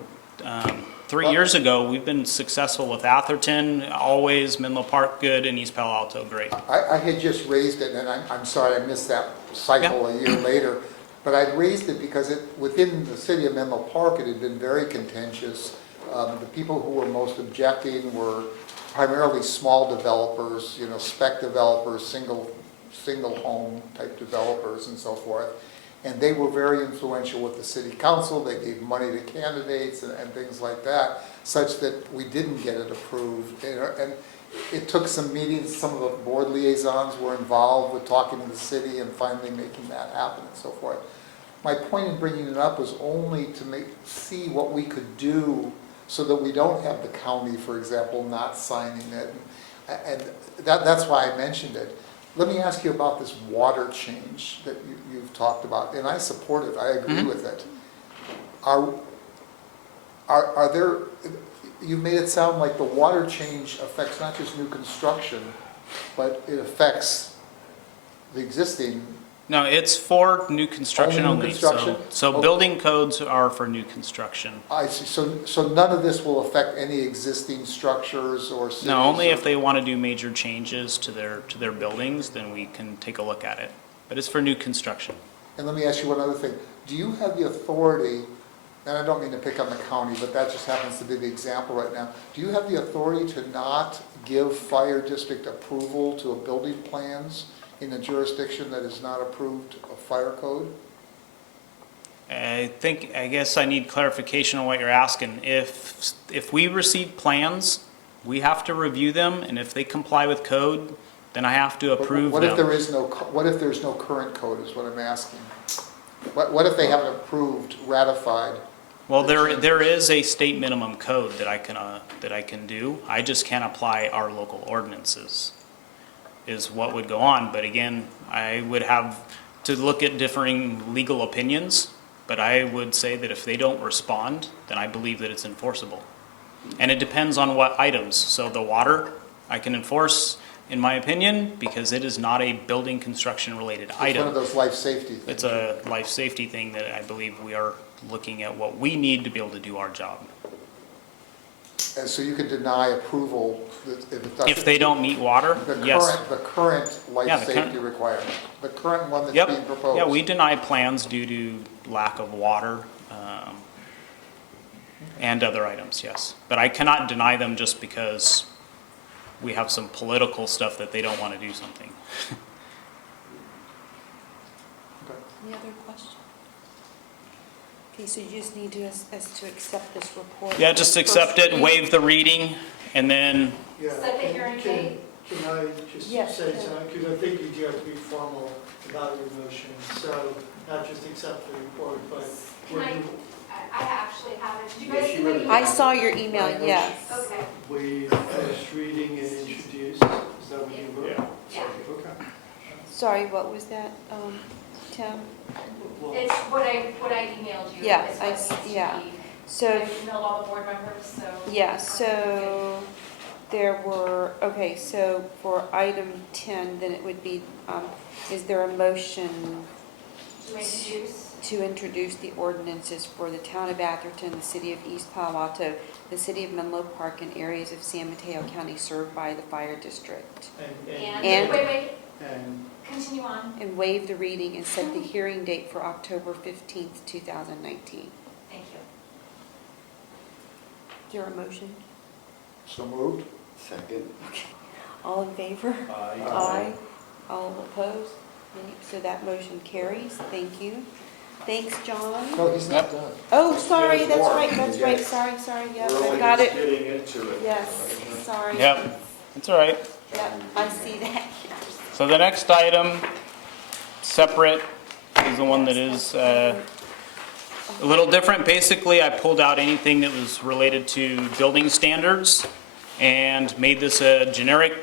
3 years ago, we've been successful with Atherton, always, Menlo Park, good, and East Palo Alto, great. I had just raised it, and I'm sorry I missed that cycle a year later, but I'd raised it because within the city of Menlo Park, it had been very contentious. The people who were most objecting were primarily small developers, spec developers, single home type developers and so forth. And they were very influential with the city council. They gave money to candidates and things like that, such that we didn't get it approved. And it took some meetings. Some of the board liaisons were involved with talking to the city and finally making that happen and so forth. My point in bringing it up was only to see what we could do so that we don't have the county, for example, not signing it. And that's why I mentioned it. Let me ask you about this water change that you've talked about, and I support it, I agree with it. Are there, you made it sound like the water change affects not just new construction, but it affects the existing. No, it's for new construction Only new only. construction? So Okay. building codes are for new construction. I see, so none of this will affect any existing structures or cities? No, only or- if they want to do major changes to their buildings, then we can take a look at it. But it's for new construction. And let me ask you one other thing. Do you have the authority, and I don't mean to pick on the county, but that just happens to be the example right now. Do you have the authority to not give fire district approval to a building plans in a jurisdiction that is not approved of fire code? I guess I need clarification on what you're asking. If we receive plans, we have to review them, and if they comply with code, then I have to approve What if them. what if there's no current code is what I'm asking? What if they haven't approved, ratified? Well, there is a state minimum code that I can do. I just can't apply our local ordinances, is what would go on. But again, I would have to look at differing legal opinions, but I would say that if they don't respond, then I believe that it's enforceable. And it depends on what items. So the water, I can enforce, in my opinion, because it is not a building construction related item. It's one of those life safety things. It's a life safety thing that I believe we are looking at what we need to be able to do our job. And so you could deny approval if it doesn't. If they don't meet water, yes. The current Yeah, life the current- safety requirement, the current one that's Yep. being proposed. Yeah, we deny plans due to lack of water and other items, yes. But I cannot deny them just because we have some political stuff that they don't want to do something. Any other questions? Okay, so you just need us to accept this report? Yeah, just accept it, waive the reading, and then, Yeah. Set the hearing date. Can I just Yes, say yeah. something? Because I think you do have to be formal about your motion. So not just accept the report, but. I actually have it. Did you guys see my email? I saw your email, yes. Okay. Waive first reading and introduce. Is that what you wrote? Yeah. Okay. Sorry, what was that, Tim? Well, It's what I emailed you. Yeah, is what I needs s- to yeah. be- So, I emailed all the board members, so. yeah, so there were, okay, so for item 10, then it would be, is there a motion To introduce. to introduce the ordinances for the town of Atherton, the city of East Palo Alto, the city of Menlo Park, and areas of San Mateo County served by the fire district? And- Wait, And continue on. And waive the reading and set the hearing date for October 15th, 2019. Thank you. Is there a motion? So moved? Second. All in favor? Aye. Aye. All opposed? Nay. So that motion carries. Thank you. Thanks, John. No, he's not done. Oh, sorry, There's that's more. right, that's right, Yes. sorry, yep, We're I only got just it. getting into it. Yes, sorry. yep, it's all right. Yep, I see that. So the next item, separate, is the one that is a little different. Basically, I pulled out anything that was related to building standards and made this a generic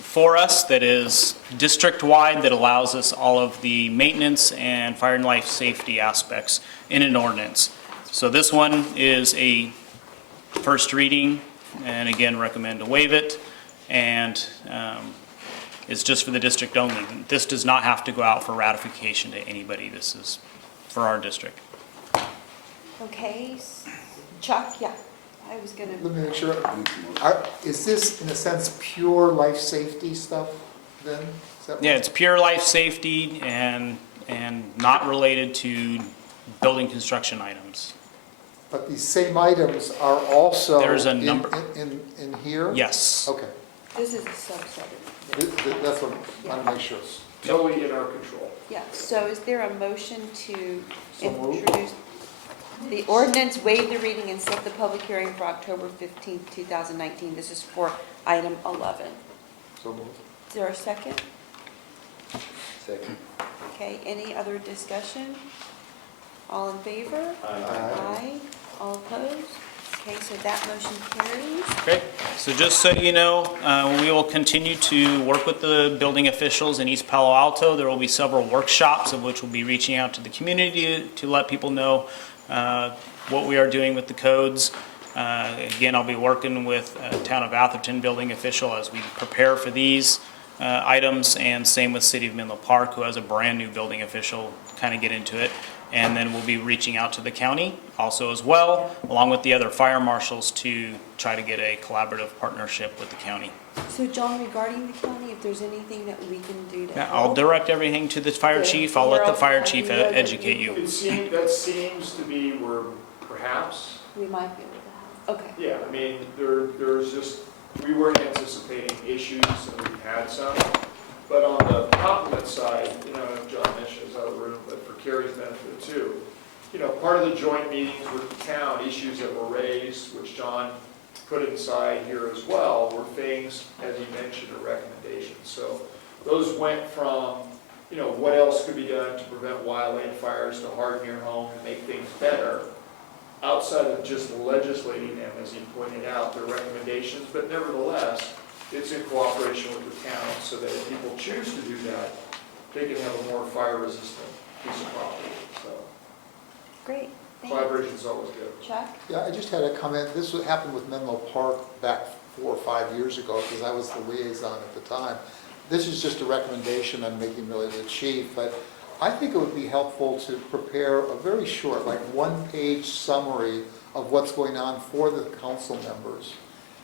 for us that is district-wide, that allows us all of the maintenance and fire and life safety aspects in an ordinance. So this one is a first reading and again, recommend to waive it. And it's just for the district only. This does not have to go out for ratification to anybody. This is for our district. Okay, Chuck, yeah, I was gonna. Let me make sure. Is this, in a sense, pure life safety stuff then? Is that Yeah, what- it's pure life safety and not related to building construction items. But these same items are also There's a in- number. in here? Yes. Okay. This is a subset of That's what I want to make sure. Totally in our control. Yeah, so is there a motion to So moved. introduce the ordinance, waive the reading, and set the public hearing for October 15th, 2019? This is for item 11. So moved. Is there a second? Second. Okay, any other discussion? All in favor? Aye. All opposed? Okay, so that motion carries. Okay, so just so you know, we will continue to work with the building officials in East Palo Alto. There will be several workshops of which we'll be reaching out to the community to let people know what we are doing with the codes. Again, I'll be working with Town of Atherton building official as we prepare for these items, and same with City of Menlo Park, who has a brand-new building official, kind of get into it. And then we'll be reaching out to the county also as well, along with the other fire marshals, to try to get a collaborative partnership with the county. So John, regarding the county, if there's anything that we can do to Yeah, help? I'll direct everything to the fire Good. chief. I'll let the fire You're chief okay. educate you. That seems to be where perhaps, We might be able to help. Okay. yeah, I mean, there's just, we weren't anticipating issues and we've had some. But on the compliment side, John mentioned is out of the room, but for Carrie's benefit too, part of the joint meetings with the town, issues that were raised, which John put inside here as well, were things, as you mentioned, are recommendations. So those went from, what else could be done to prevent wildland fires, to harden your home, to make things better, outside of just legislating them, as he pointed out, their recommendations, but nevertheless, it's in cooperation with the town, so that if people choose to do that, they can have a more fire-resistant piece of property, so. Great. Thank you. Collaboration is always good. Chuck? Yeah, I just had a comment. This happened with Menlo Park back 4 or 5 years ago, because I was the liaison at the time. This is just a recommendation I'm making really to the chief, but I think it would be helpful to prepare a very short, like one-page summary of what's going on for the council members.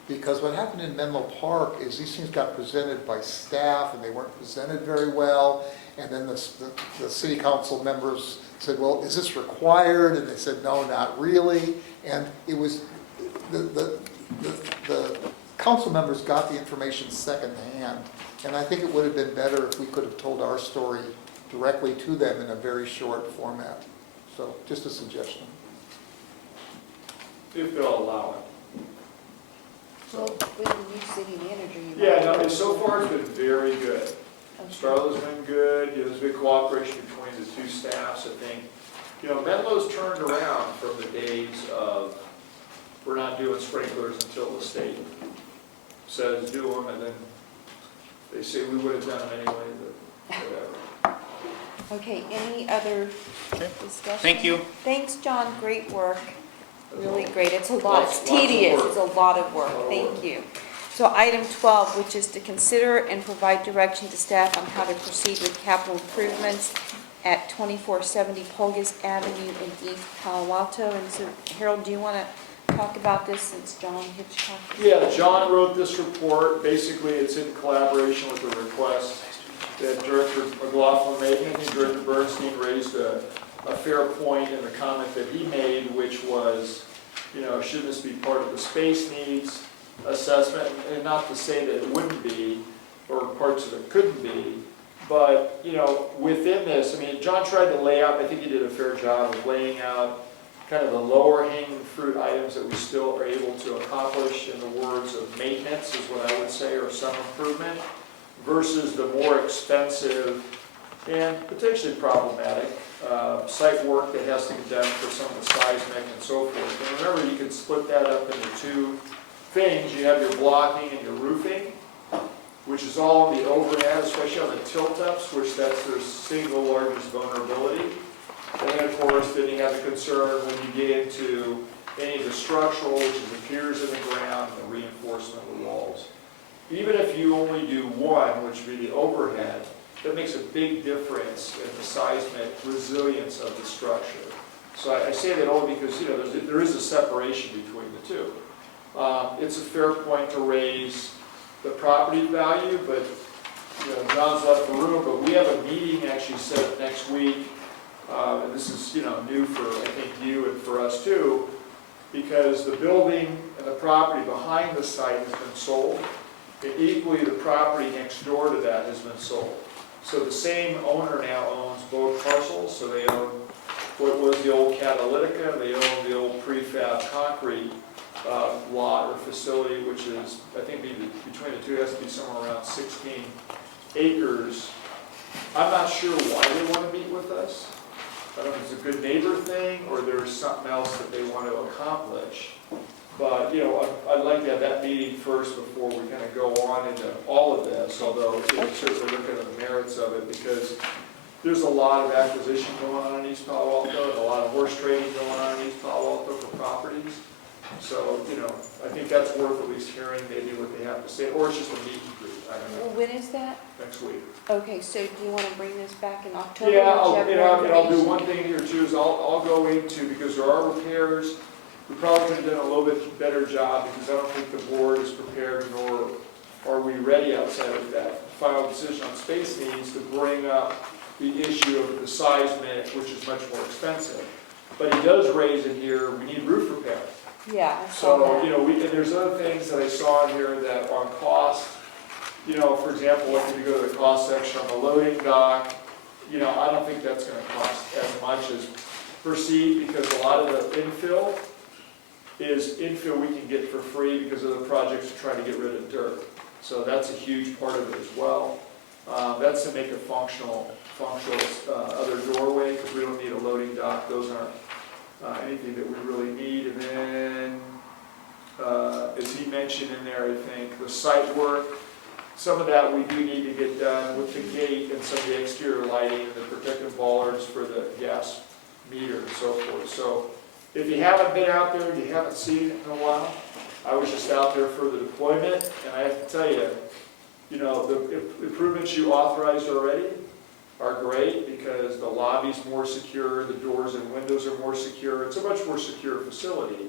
Because what happened in Menlo Park is these things got presented by staff and they weren't presented very well. And then the city council members said, well, is this required? And they said, no, not really. And it was, the council members got the information secondhand. And I think it would have been better if we could have told our story directly to them in a very short format. So just a suggestion. If they'll allow it. Well, with the new city manager, you might. Yeah, no, so far it's been very good. Okay. Starla's been good, there's been cooperation between the two staffs, I think. Menlo's turned around from the days of, we're not doing sprinklers until the state says do them, and then they say we would have done them anyway, but whatever. Okay, any other Okay. discussion? Thank you. Thanks, John, great work. Really great, it's a lot, Lots- it's lots of tedious, work. it's a lot of work, Lot of thank work. you. So item 12, which is to consider and provide direction to staff on how to proceed with capital improvements at 2470 Polgus Avenue in East Palo Alto. And so Harold, do you want to talk about this since John Hitchcock? Yeah, John wrote this report. Basically, it's in collaboration with the request that Director McLaughlin made. I think Director Bernstein raised a fair point in the comment that he made, which was, should this be part of the space needs assessment? And not to say that it wouldn't be, or parts of it couldn't be, but, within this, John tried to lay out, I think he did a fair job of laying out kind of the lower hanging fruit items that we still are able to accomplish, in the words of maintenance is what I would say, or some improvement, versus the more expensive and potentially problematic site work that has to be done for some of the seismic and so forth. And remember, you can split that up into two things. You have your blocking and your roofing, which is all on the overhead, especially on the tilt-ups, which that's their single largest vulnerability. And then, of course, then you have the concern when you get into any of the structural, which is the piers in the ground, the reinforcement even if you only do one, which would be the overhead, that makes a big difference in the seismic resilience of the structure. So I say that only because, you know, there is a separation between the two. It's a fair point to raise the property value, but, you know, John's left the room, but we have a meeting actually set next week. And this is, you know, new for, I think, you and for us too, because the building and the property behind the site has been sold. And equally, the property next door to that has been sold. So the same owner now owns both parcels, so they own what was the old Catalytica, they own the old prefab concrete lot or facility, which is, I think between the two, has to be somewhere around 16 acres. I'm not sure why they want to meet with us. I don't know if it's a good neighbor thing or there's something else that they want to accomplish. But, you know, I'd like to have that meeting first before we kind of go on into all of this, although we'll certainly look at the merits of it, because there's a lot of acquisition going on in East Palo Alto and a lot of horse trading going on in East Palo Alto for properties. So, you know, I think that's worth at least hearing maybe what they have to say, or it's just a meet and greet, I don't know, When is that? next week. Okay, so do you want to bring this back in October? Yeah, Which you have more I'll do information? one thing here too, is I'll go into, because there are repairs, we probably could have done a little bit better job, because I don't think the board is prepared, nor are we ready outside of that final decision on space needs to bring up the issue of the seismic, which is much more expensive. But he does raise in here, we need roof repair. Yeah, I saw So, that. you know, and there's other things that I saw in here that on cost, you know, for example, like if you go to the cost section on the loading dock, you know, I don't think that's gonna cost as much as perceived, because a lot of the infill is infill we can get for free because of the projects to try to get rid of dirt. So that's a huge part of it as well. That's to make a functional other doorway, because we don't need a loading dock. Those aren't anything that we really need. And then, as he mentioned in there, I think, the site work, some of that we do need to get done with the gate and some of the exterior lighting and the protective bollards for the gas meter and so forth. So if you haven't been out there, you haven't seen it in a while, I was just out there for the deployment, and I have to tell you, you know, the improvements you authorized already are great, because the lobby's more secure, the doors and windows are more secure. It's a much more secure facility.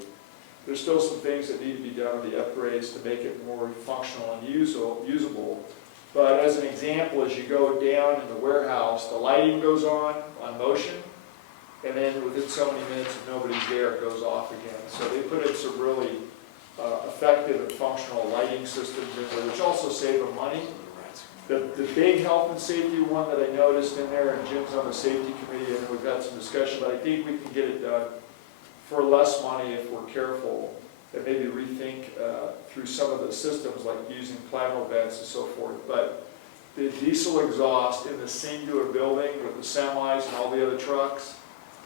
There's still some things that need to be done with the upgrades to make it more functional and usable. But as an example, as you go down in the warehouse, the lighting goes on motion, and then within so many minutes, if nobody's there, it goes off again. So they put in some really effective and functional lighting systems in there, which also save them money. The big health and safety one that I noticed in there, and Jim's on the safety committee, and we've had some discussion, but I think we can get it done for less money if we're careful, and maybe rethink through some of the systems, like using plasma vents and so forth. But the diesel exhaust in the singular building with the semis and all the other trucks,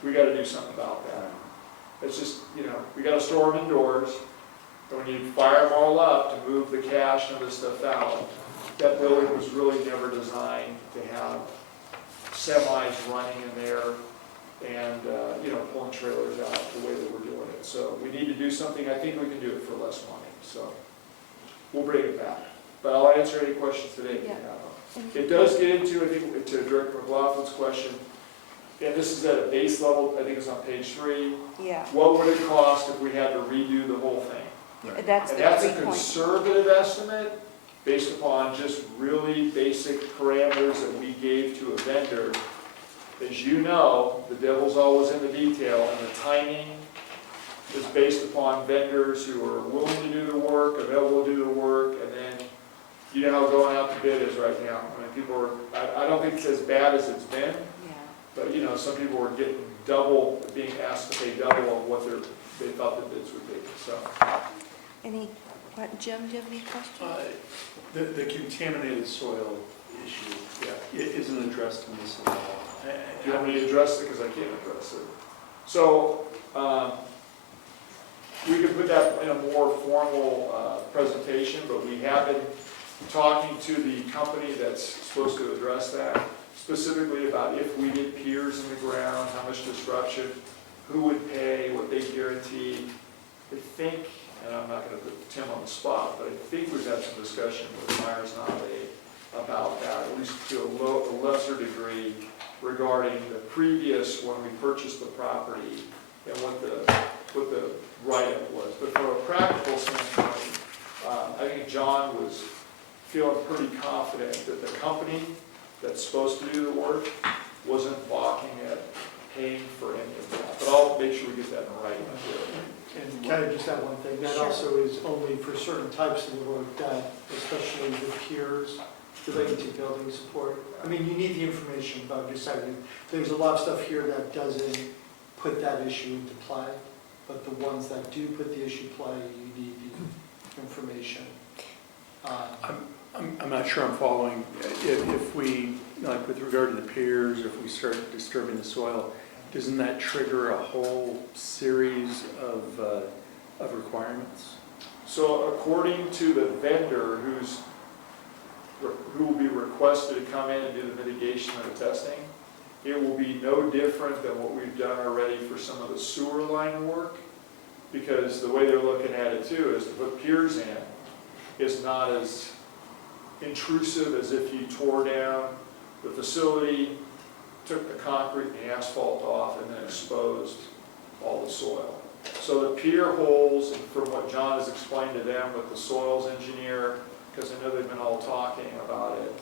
we got to do something about that. It's just, you know, we got to store them indoors, and when you fire them all up to move the cash and other stuff out, that building was really never designed to have semis running in there and, you know, pulling trailers out the way that we're doing it. So we need to do something. I think we can do it for less money. So we'll bring it back. But I'll answer any questions today if you have them. It does get into, I think, to Director McLaughlin's question, and this is at a base level, I think it's on page 3. Yeah. What would it cost if we had to redo the whole thing? That's And the that's a 3 point. conservative estimate based upon just really basic parameters that we gave to a vendor. As you know, the devil's always in the detail, and the timing is based upon vendors who are willing to do the work, available to do the work, and then you know how going out to bid is right now. I mean, people are, I don't think it's as bad as it's been, but you know, some people are getting double, being asked to pay double of what they thought the bids would be, so. Jim, do you have any questions? The contaminated soil issue, it isn't addressed in this at all. Do you want me to address it? Because I can't address it. So, we could put that in a more formal presentation, but we have been talking to the company that's supposed to address that, specifically about if we did piers in the ground, how much disruption, who would pay, what they guarantee. I think, and I'm not gonna put Tim on the spot, but I think we've had some discussion with Myers-Nave about that, at least to a lesser degree, regarding the previous, when we purchased the property, and what the write-up was. But from a practical standpoint, I think John was feeling pretty confident that the company that's supposed to do the work wasn't balking at paying for any of that. But I'll make sure we get that in writing. And can I just add one thing? That also is only for certain types of the work that, especially the piers related to building support. I mean, you need the information, but I'm just saying, there's a lot of stuff here that doesn't put that issue into play, but the ones that do put the issue play, you need the information. I'm not sure I'm following. If we, like with regard to the piers, if we start disturbing the soil, doesn't that trigger a whole series of requirements? So according to the vendor who will be requested to come in and do the mitigation and the testing, it will be no different than what we've done already for some of the sewer line work, because the way they're looking at it too is to put piers in is not as intrusive as if you tore down the facility, took the concrete and the asphalt off, and then exposed all the soil. So the pier holes, and from what John has explained to them with the soils engineer, because I know they've been all talking about it,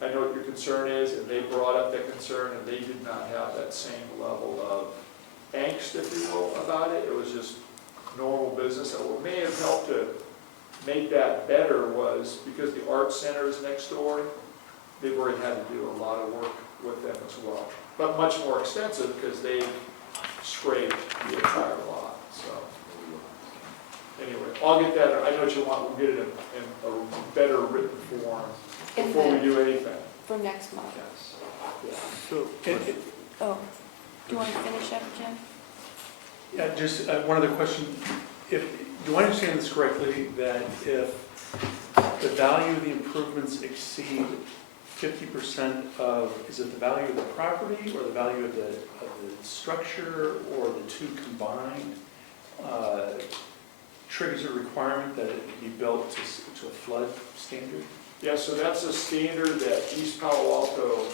I know what your concern is, and they brought up that concern, and they did not have that same level of angst, if you will, about it. It was just normal business. And what may have helped to make that better was because the art center is next door, they've already had to do a lot of work with them as well. But much more extensive because they've scraped the entire lot, so. Anyway, I'll get that, I know what you want, we'll get it in a better written form before we do anything. For next month. Yes. So, Oh, do you want to finish up, Jim? yeah, just one other question. Do I understand this correctly, that if the value of the improvements exceed 50% of, is it the value of the property or the value of the structure or the two combined, triggers a requirement that it be built to a flood standard? Yeah, so that's a standard that East Palo Alto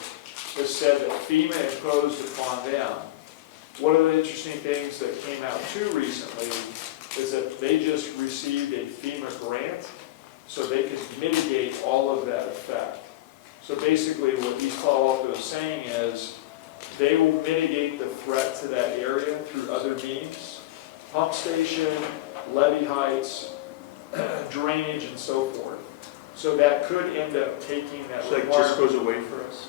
has said that FEMA imposed upon them. One of the interesting things that came out too recently is that they just received a FEMA grant so they can mitigate all of that effect. So basically what East Palo Alto is saying is they will mitigate the threat to that area through other means, pump station, levee heights, drainage, and so forth. So that could end up taking that So it just goes away for us?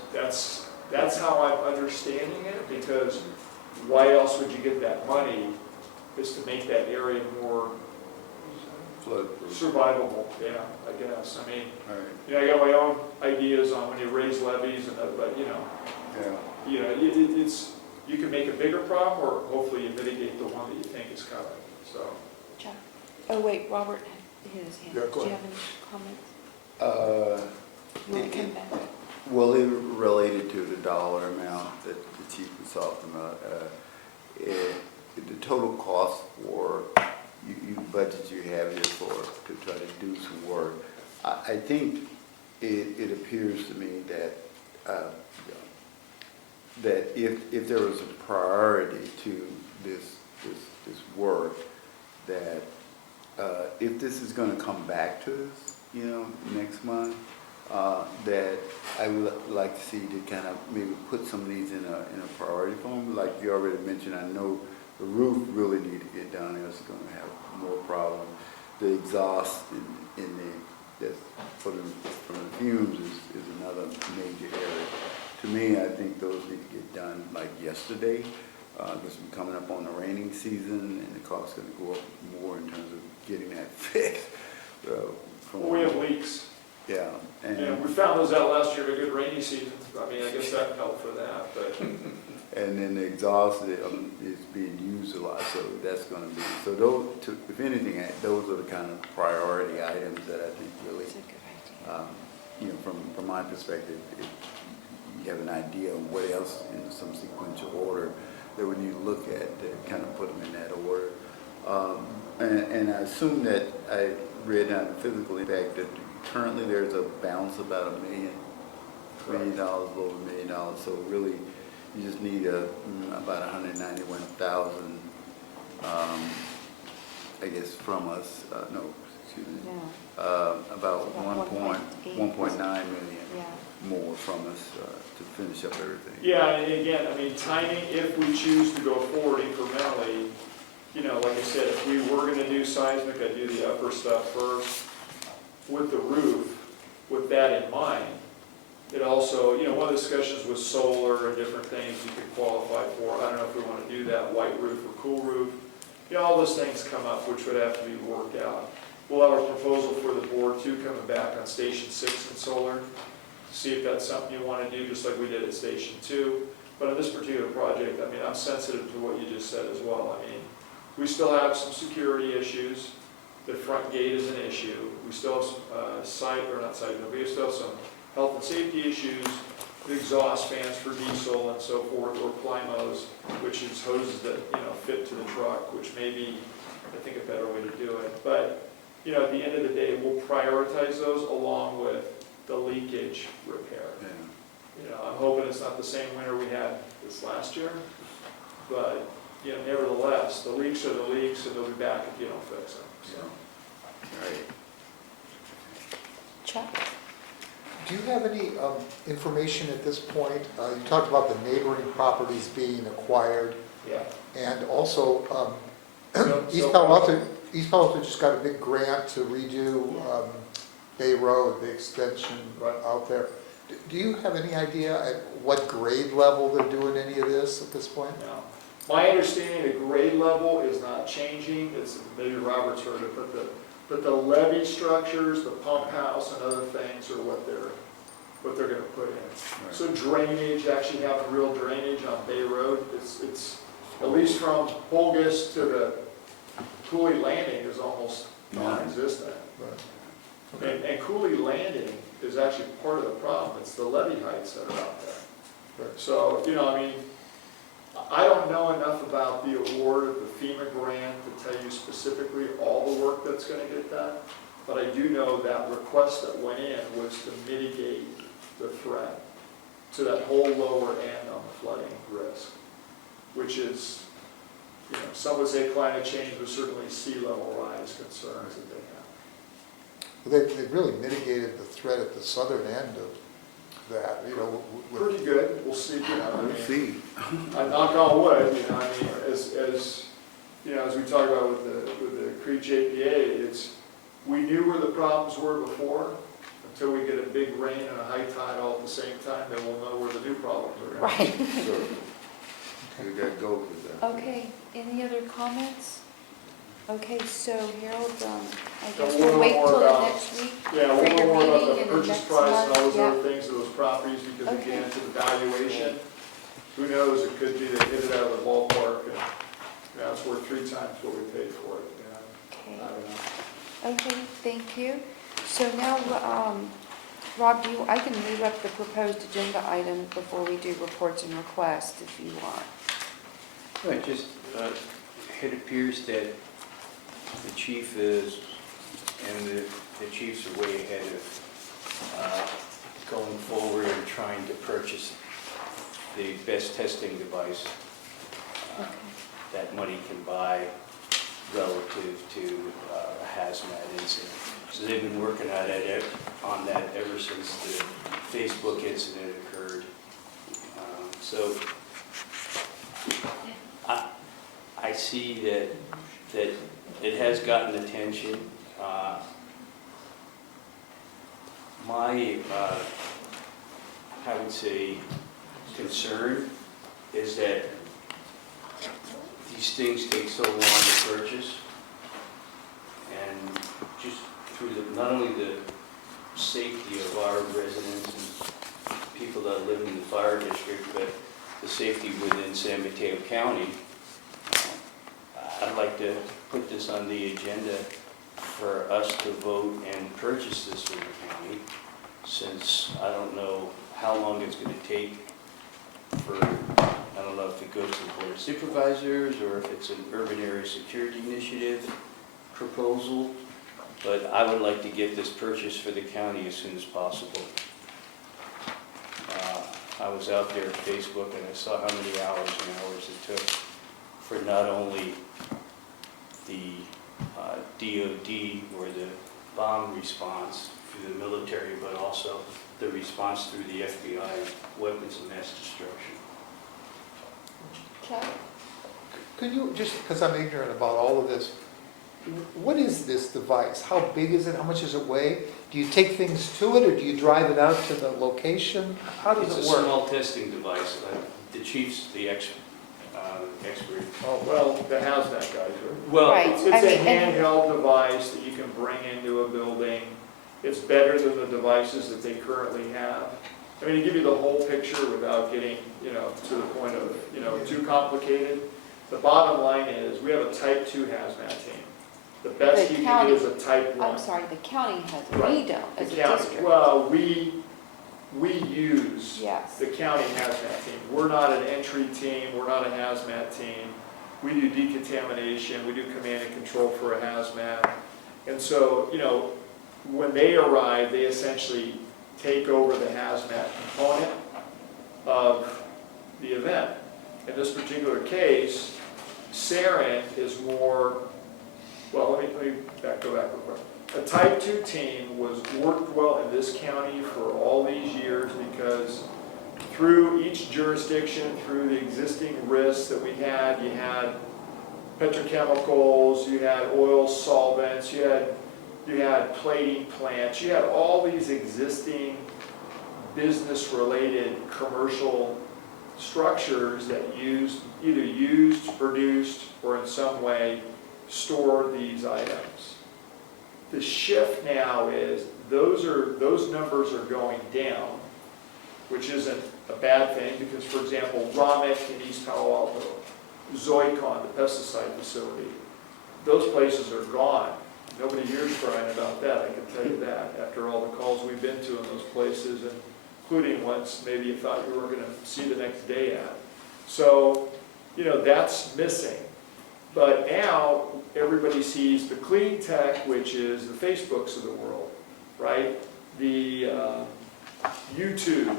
That's how I'm understanding it, because why else would you get that money, is to make that area more survivable, yeah, I guess. I mean, I got my own ideas on when you raise levees, and but you can make a bigger problem, or hopefully you mitigate the one that you think is coming, so. Chuck? Oh, wait, Robert had his hand. Yeah, go Do you ahead. have any comments? Uh, You want to come back? Well, it related to the dollar amount that the chief was talking about. The total cost for you budget you have here for to try to do some work. I think it appears to me that that if there was a priority to this work, that if this is going to come back to us, next month, that I would like to see to kind of maybe put some of these in a priority form. Like you already mentioned, I know the roof really need to get done, or it's going to have more problems. The exhaust from the fumes is another major area. To me, I think those need to get done like yesterday, because we're coming up on the raining season, and the cost is going to go up more in terms of getting that fixed. We have leaks. Yeah. And we found those out last year, a good rainy season. I mean, I guess that helped for that, but. And then the exhaust is being used a lot, so that's going to be, so those, if anything, those are the kind of priority items that I think really, from my perspective, if you have an idea of what else in some sequential order that we need to look at to kind of put them in that order. And I assume that I read on the physical impact that currently there's a balance about $1 million, a little over $1 million. So really, you just need about 191,000, I guess, from us. No, excuse me. About 1.9 million more from us to finish up everything. Yeah, and again, I mean, timing, if we choose to go forward incrementally, you know, like I said, if we were gonna do seismic, I'd do the upper stuff first with the roof, with that in mind. It also, you know, one of the discussions was solar and different things you could qualify for. I don't know if we wanna do that, white roof or cool roof. You know, all those things come up, which would have to be worked out. We'll have a proposal for the board too, coming back on Station 6 and solar. See if that's something you want to do, just like we did at Station 2. But on this particular project, I mean, I'm sensitive to what you just said as well. I mean, we still have some security issues. The front gate is an issue. We still have some we still have some health and safety issues, the exhaust fans for diesel and so forth, or plymos, which is hoses that, you know, fit to the truck, which may be, I think, a better way to do it. But, you know, at the end of the day, we'll prioritize those along with the leakage repair. Yeah. You know, I'm hoping it's not the same winter we had this last year, but, you know, nevertheless, the leaks are the leaks, and they'll be back if you don't fix them, so. Right. Chuck? Do you have any information at this point? You talked about the neighboring properties being acquired, Yeah. and also So- East Palo Alto just got a big grant to redo Bay Road, the extension out there. Do you have any idea at what grade level they're doing any of this at this point? No. My understanding, the grade level is not changing. It's, maybe Robert's heard it, but the levee structures, the pump house and other things are what they're gonna put in. Right. So drainage, actually having real drainage on Bay Road, it's at least from Polgus to the Cooley Landing is almost non-existent. And Cooley Landing is actually part of the problem. It's the levee heights that are out there. Right. So, you know, I mean, I don't know enough about the award of the FEMA grant to tell you specifically all the work that's going to get done, but I do know that request that went in was to mitigate the threat to that whole lower end on the flooding risk, which is, you know, some would say climate change, but certainly sea level rise concerns that they have. They really mitigated the threat at the southern end of that, you know. Pretty good, we'll see, you know, I We'll mean, see. I knock on wood, you know, I mean, as you know, as we talk about with the Creek JPA, it's, we knew where the problems were before, until we get a big rain and a high tide all at the same time, then we'll know where the new problems are. Right. So we got to go with that. Okay, any other comments? Okay, so Harold, I guess we'll we'll wait know more till the about- next week Yeah, for we'll know your more about meeting the and the purchase next price and all month, those yeah. other things of those properties, because Okay. again, to the valuation, who knows, it could be they hit it out of the ballpark, and now it's worth 3 times what we paid for it, you know? Okay. I don't know. Okay, thank you. So now, Rob, I can move up the proposed agenda item before we do reports and requests if you want. Right, just, it appears that the chief is, and the chiefs are way ahead of going forward and trying to purchase the best testing device that money can buy relative to a hazmat incident. So they've been working on that ever since the Facebook incident occurred. So I see that it has gotten attention. My, I would say, concern is that these things take so long to purchase, and just through not only the safety of our residents and people that live in the fire district, but the safety within San Mateo County, I'd like to put this on the agenda for us to vote and purchase this in the county, since I don't know how long it's going to take for I don't know if it goes to the Board of Supervisors or if it's an urban area security initiative proposal, but I would like to get this purchased for the county as soon as possible. I was out there on Facebook and I saw how many hours and hours it took for not only the DOD or the bomb response through the military, but also the response through the FBI, weapons of mass destruction. Okay. Could you, just because I'm ignorant about all of this, what is this device? How big is it? How much does it weigh? Do you take things to it, or do you drive it out to the location? How does It's it a work? small testing device. The chief's the expert. Oh, Well, the hazmat guys, right? Well, Right. It's I a mean, and- handheld device that you can bring into a building. It's better than the devices that they currently have. I mean, to give you the whole picture without getting, to the point of, too complicated, the bottom line is, we have a type 2 hazmat team. The best The you can county- get is a type 1. I'm sorry, the county has, Right. we don't, as The a county- district. Well, we use Yes. the county hazmat team. We're not an entry team, we're not a hazmat team. We do decontamination, we do command and control for a hazmat. And so, when they arrive, they essentially take over the hazmat component of the event. In this particular case, Sarin is more, well, let me go back real quick. A type 2 team worked well in this county for all these years because through each jurisdiction, through the existing risks that we had, you had petrochemicals, you had oil solvents, you had plating plants, you had all these existing business-related commercial structures that either used, produced, or in some way stored these items. The shift now is those numbers are going down, which isn't a bad thing because, for example, Romic in East Palo Alto, Zoicon, the pesticide facility, those places are gone. Nobody here's crying about that, I can tell you that, after all the calls we've been to in those places, and including ones maybe you thought you were going to see the next day at. So, that's missing. But now, everybody sees the clean tech, which is the Facebooks of the world, right? The YouTube,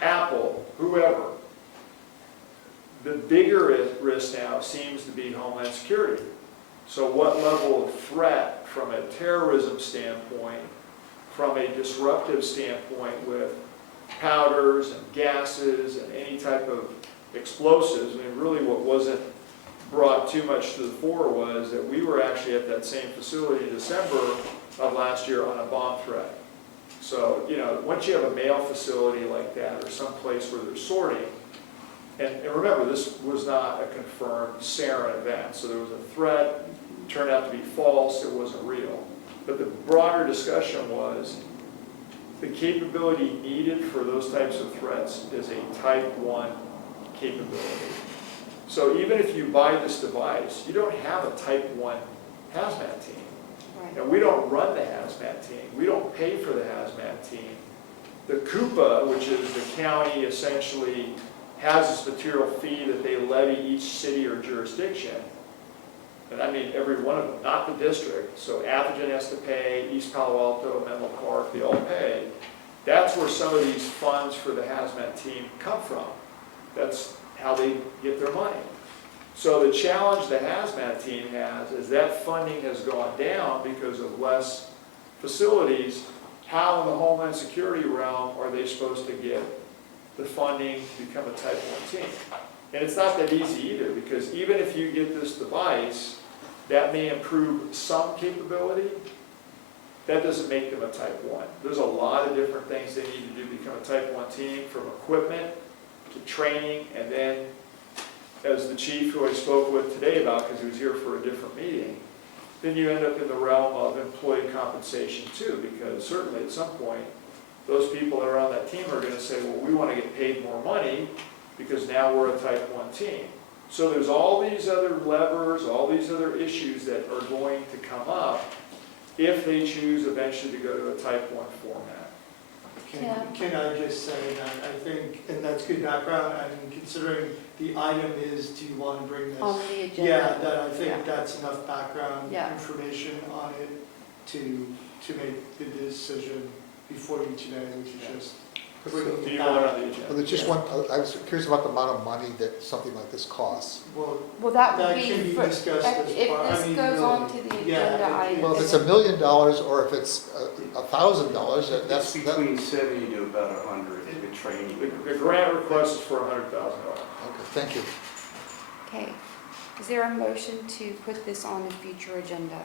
Apple, whoever. The bigger risk now seems to be Homeland Security. So what level of threat from a terrorism standpoint, from a disruptive standpoint with powders and gases and any type of explosives, I mean, really what wasn't brought too much to the fore was that we were actually at that same facility in December of last year on a bomb threat. So, once you have a mail facility like that or some place where they're sorting, and remember, this was not a confirmed sarin event, so there was a threat, turned out to be false, it wasn't real. But the broader discussion was the capability needed for those types of threats is a type 1 capability. So even if you buy this device, you don't have a type 1 hazmat team. Right. And we don't run the hazmat team. We don't pay for the hazmat team. The CUPA, which is the county essentially has this material fee that they levy each city or jurisdiction. And I mean every one of them, not the district. So Atherton has to pay, East Palo Alto, Menlo Park, they all pay. That's where some of these funds for the hazmat team come from. That's how they get their money. So the challenge the hazmat team has is that funding has gone down because of less facilities. How in the Homeland Security realm are they supposed to get the funding to become a type 1 team? And it's not that easy either, because even if you get this device, that may improve some capability, that doesn't make them a type 1. There's a lot of different things they need to do to become a type 1 team, from equipment to training, and then, as the chief who I spoke with today about, because he was here for a different meeting, then you end up in the realm of employee compensation too, because certainly at some point, those people that are on that team are going to say, well, we want to get paid more money because now we're a type 1 team. So there's all these other levers, all these other issues that are going to come up if they choose eventually to go to a type 1 format. Can I just say that I think, and that's good background, I mean, considering the item is, do you want to bring this? On the agenda. Yeah, that I Yeah. think that's enough background Yeah. information on it to make the decision before you today, which is just. bringing Do it you back. want it on the agenda? Well, there's just one, I was curious about the amount of money that something like this costs. Well, that would That be, can be for- discussed as if part, I this mean, goes on really. to the Yeah, agenda item. Well, if it's $1 million or if it's $1,000, that's, It's that, between 70 to about 100 with training. The grant request is for $100,000. okay, thank you. Okay, is there a motion to put this on a future agenda?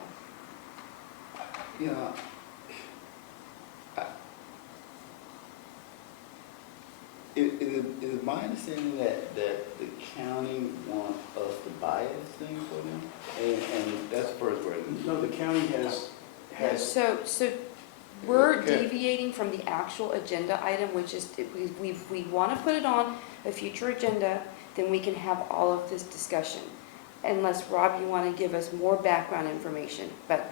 You know, is it my understanding that the county want us to buy this thing for them? And that's the first word. No, the county has. So we're Okay. deviating from the actual agenda item, which is, we want to put it on a future agenda, then we can have all of this discussion. Unless, Rob, you want to give us more background information. But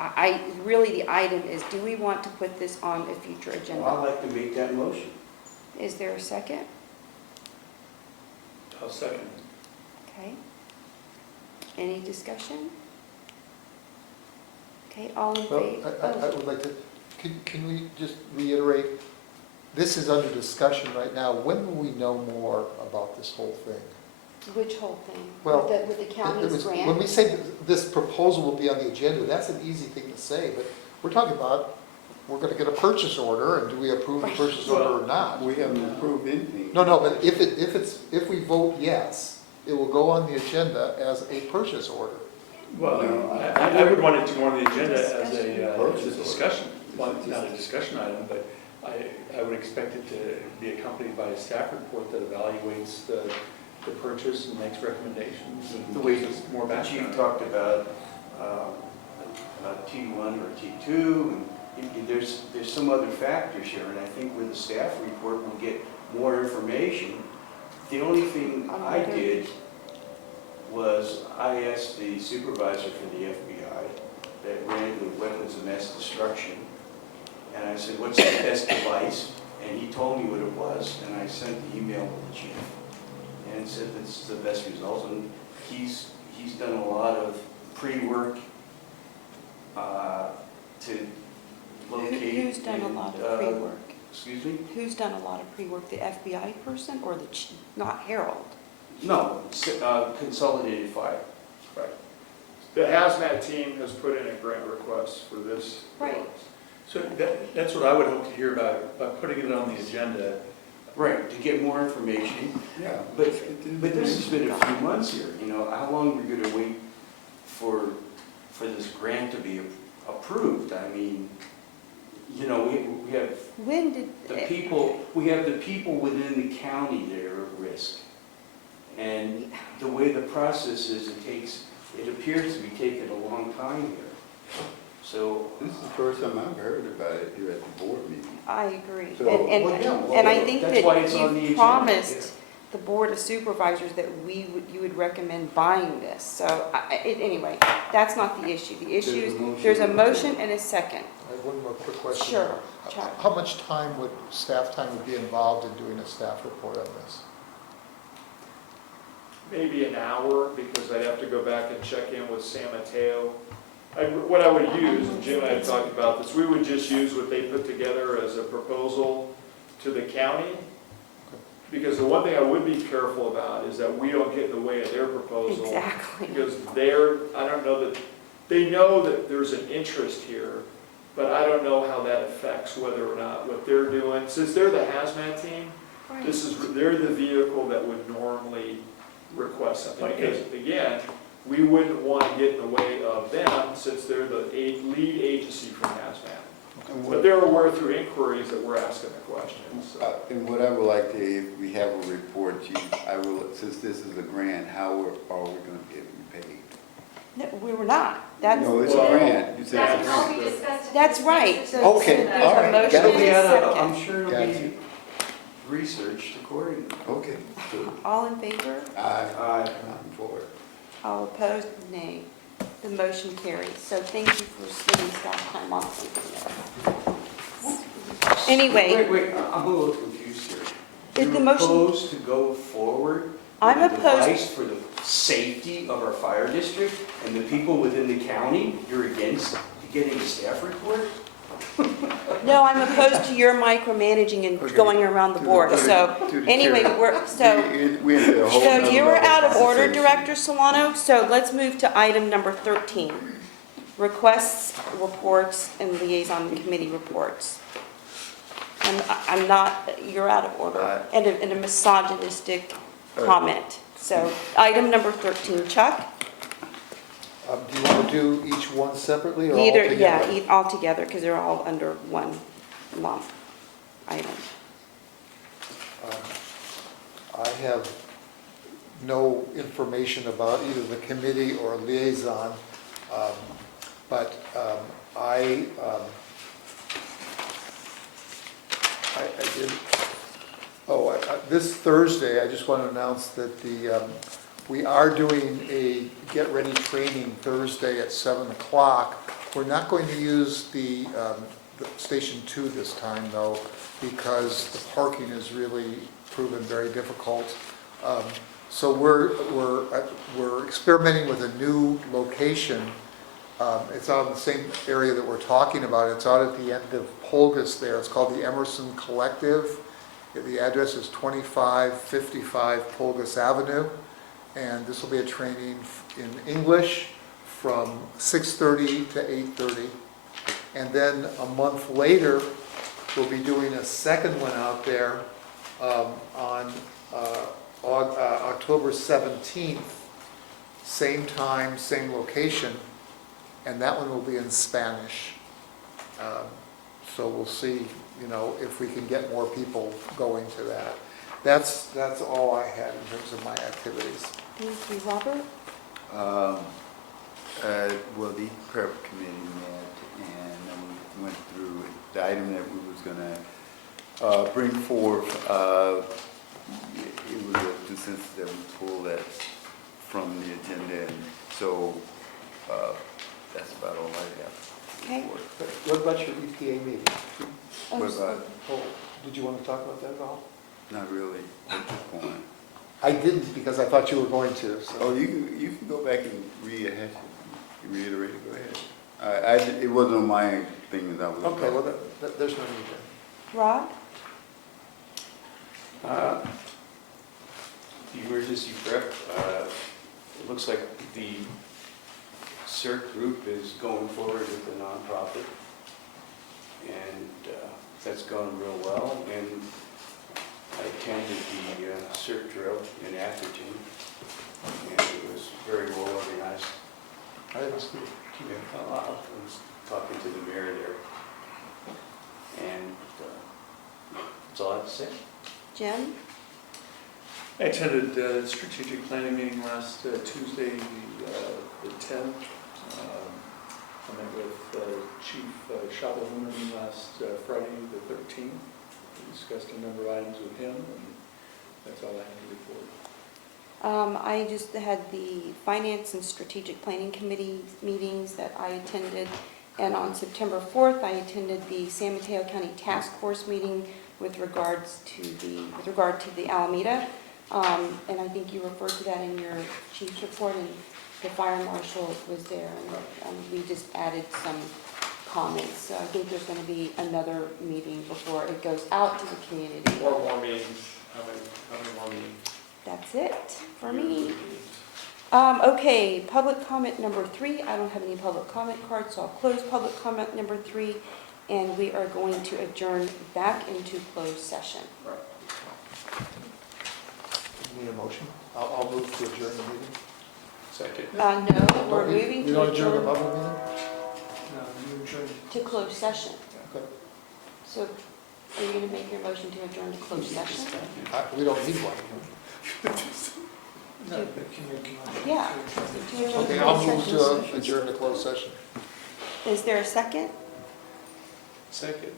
really the item is, do we want to put this on a future Well, agenda? I'd like to make that motion. Is there a second? I'll second. Okay. Any discussion? Okay, all in Well, favor? I would like to, can we just reiterate, this is under discussion right now. When will we know more about this whole thing? Which whole thing? Well, With the county's grant? When we say that this proposal will be on the agenda, that's an easy thing to say, but we're talking about, we're gonna get a purchase order, and do we approve the purchase order or not? We haven't approved anything. No, but if we vote yes, it will go on the agenda as a purchase order. Well, I would want it to go on the agenda as a discussion, well, not a discussion item, but I would expect it to be accompanied by a staff report that evaluates the purchase and makes recommendations The and way gives us more the background. chief talked about T1 or T2, and there's some other factors here, and I think with the staff report, we'll get more information. The only thing I did was I asked the supervisor for the FBI that ran the weapons of mass destruction, and I said, what's the best device? And he told me what it was, and I sent the email to the chief, and said this is the best result. And he's done a lot of pre-work to locate. Who's done a lot of pre-work? Excuse me? Who's done a lot of pre-work, the FBI person or the chief, not Harold? No, Consolidated Fire. Right. The hazmat team has put in a grant request for this. Right. So that's what I would hope to hear about, by putting it on the agenda. Right, to get more information. Yeah. But this has been a few months here, you know, how long are we gonna wait for this grant to be approved? I mean, you know, we have When did? the people, we have the people within the county that are at risk. And the way the process is, it appears to be taking a long time here. So. This is the first time I've heard about it here at the board meeting. I agree. So- And I think That's why it's that on the you agenda, promised the Board of Supervisors that you would recommend buying this. So anyway, that's not the issue. The issue is, there's a motion and a second. I have one more quick question. Sure, Chuck. How much time staff time would be involved in doing a staff report on this? Maybe an hour, because I'd have to go back and check in with San Mateo. What I would use, and Jim and I have talked about this, we would just use what they put together as a proposal to the county. Because the one thing I would be careful about is that we don't get in the way of their proposal. Exactly. Because I don't know that, they know that there's an interest here, but I don't know how that affects whether or not what they're doing. Since they're the hazmat team, they're the vehicle that would normally request something. Because again, we wouldn't want to get in the way of them since they're the lead agency from hazmat. But they're aware through inquiries that we're asking the questions. So. And what I would like to, if we have a report, Chief, since this is a grant, how are we going to get repaid? No, we were not. That's. No, it's a grant. You said That it's can a all grant. be discussed. That's right. So Okay, there's all a right. motion and a second. I'm sure it'll Gotcha. be researched accordingly. Okay. All in favor? Aye. I'm for it. All opposed? Nay. The motion carries. So thank you for spending staff time on something there. Anyway, Wait, I'm a little confused here. Is the You're motion- opposed to go forward I'm with a opposed- device for the safety of our fire district, and the people within the county, you're against getting a staff report? no, I'm opposed to your micromanaging and Okay. going around the board, so, To the anyway, chair. we're, so. We into a whole So nother you were level out of order, conversation. Director Solano, so let's move to item number 13. Requests, reports, and liaison committee reports. And I'm not, you're out of order, and a misogynistic comment. So, item number 13, Chuck? Do you want to do each one separately or all Either, together? yeah, all together, because they're all under one lump item. I have no information about either the committee or liaison, but I did, this Thursday, I just want to announce that we are doing a get-ready training Thursday at 7 o'clock. We're not going to use the Station 2 this time, though, because the parking has really proven very difficult. So we're experimenting with a new location. It's out in the same area that we're talking about. It's out at the end of Polgus there. It's called the Emerson Collective. The address is 2555 Polgus Avenue. And this will be a training in English from 6:30 to 8:30. And then a month later, we'll be doing a second one out there on October 17th, same time, same location, and that one will be in Spanish. So we'll see, if we can get more people going to that. That's all I had in terms of my activities. Thank you, Robert? Well, the prep committee met and we went through the item that we was gonna bring forth. It was a consensus that we pull that from the agenda, and so that's about all I have. Okay. What about your EPA meeting? What about, Did you want to talk about that at all? not really, at this point. I didn't because I thought you were going to. So. Oh, you can go back and reiterate it, go ahead. It wasn't on my thing that I was. Okay, well, there's no need then. Rod? The emergency prep, it looks like the CERT group is going forward with the nonprofit, and that's gone real well. And I attended the CERT drill in Atherton, and it was very well organized. I didn't see it. I was talking to the mayor there, and that's all I have to say. Jim? I attended the strategic planning meeting last Tuesday, the 10th. I met with Chief Shaba last Friday, the 13th. We discussed a number of items with him, and that's all I have to report. I just had the Finance and Strategic Planning Committee meetings that I attended, and on September 4th, I attended the San Mateo County Task Force meeting with regard to the Alameda, and I think you referred to that in your chief's report, and the fire marshal was there, and we just added some comments. So I think there's going to be another meeting before it goes out to the community. Four more meetings. How many more meetings? That's it for me. Okay, public comment number 3. I don't have any public comment cards, so I'll close public comment number 3, and we are going to adjourn back into closed session. Need a motion? I'll move to adjourn the meeting. Second. No, we're moving We to don't adjourn the adjourn public meeting? No, you adjourn. to closed session. Okay. So are you going to make your motion to adjourn to closed session? We don't need one. No, but can you make a motion? Yeah. To adjourn Okay, to I'll closed move session. to adjourn to closed session. Is there a second? Second.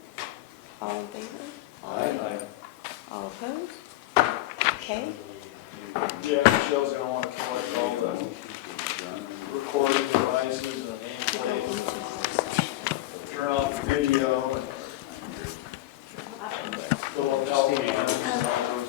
All in favor? Aye. All opposed? Okay. Yeah, Michelle's gonna want to collect all the recording devices and nameplates, turn off the video, and all team members.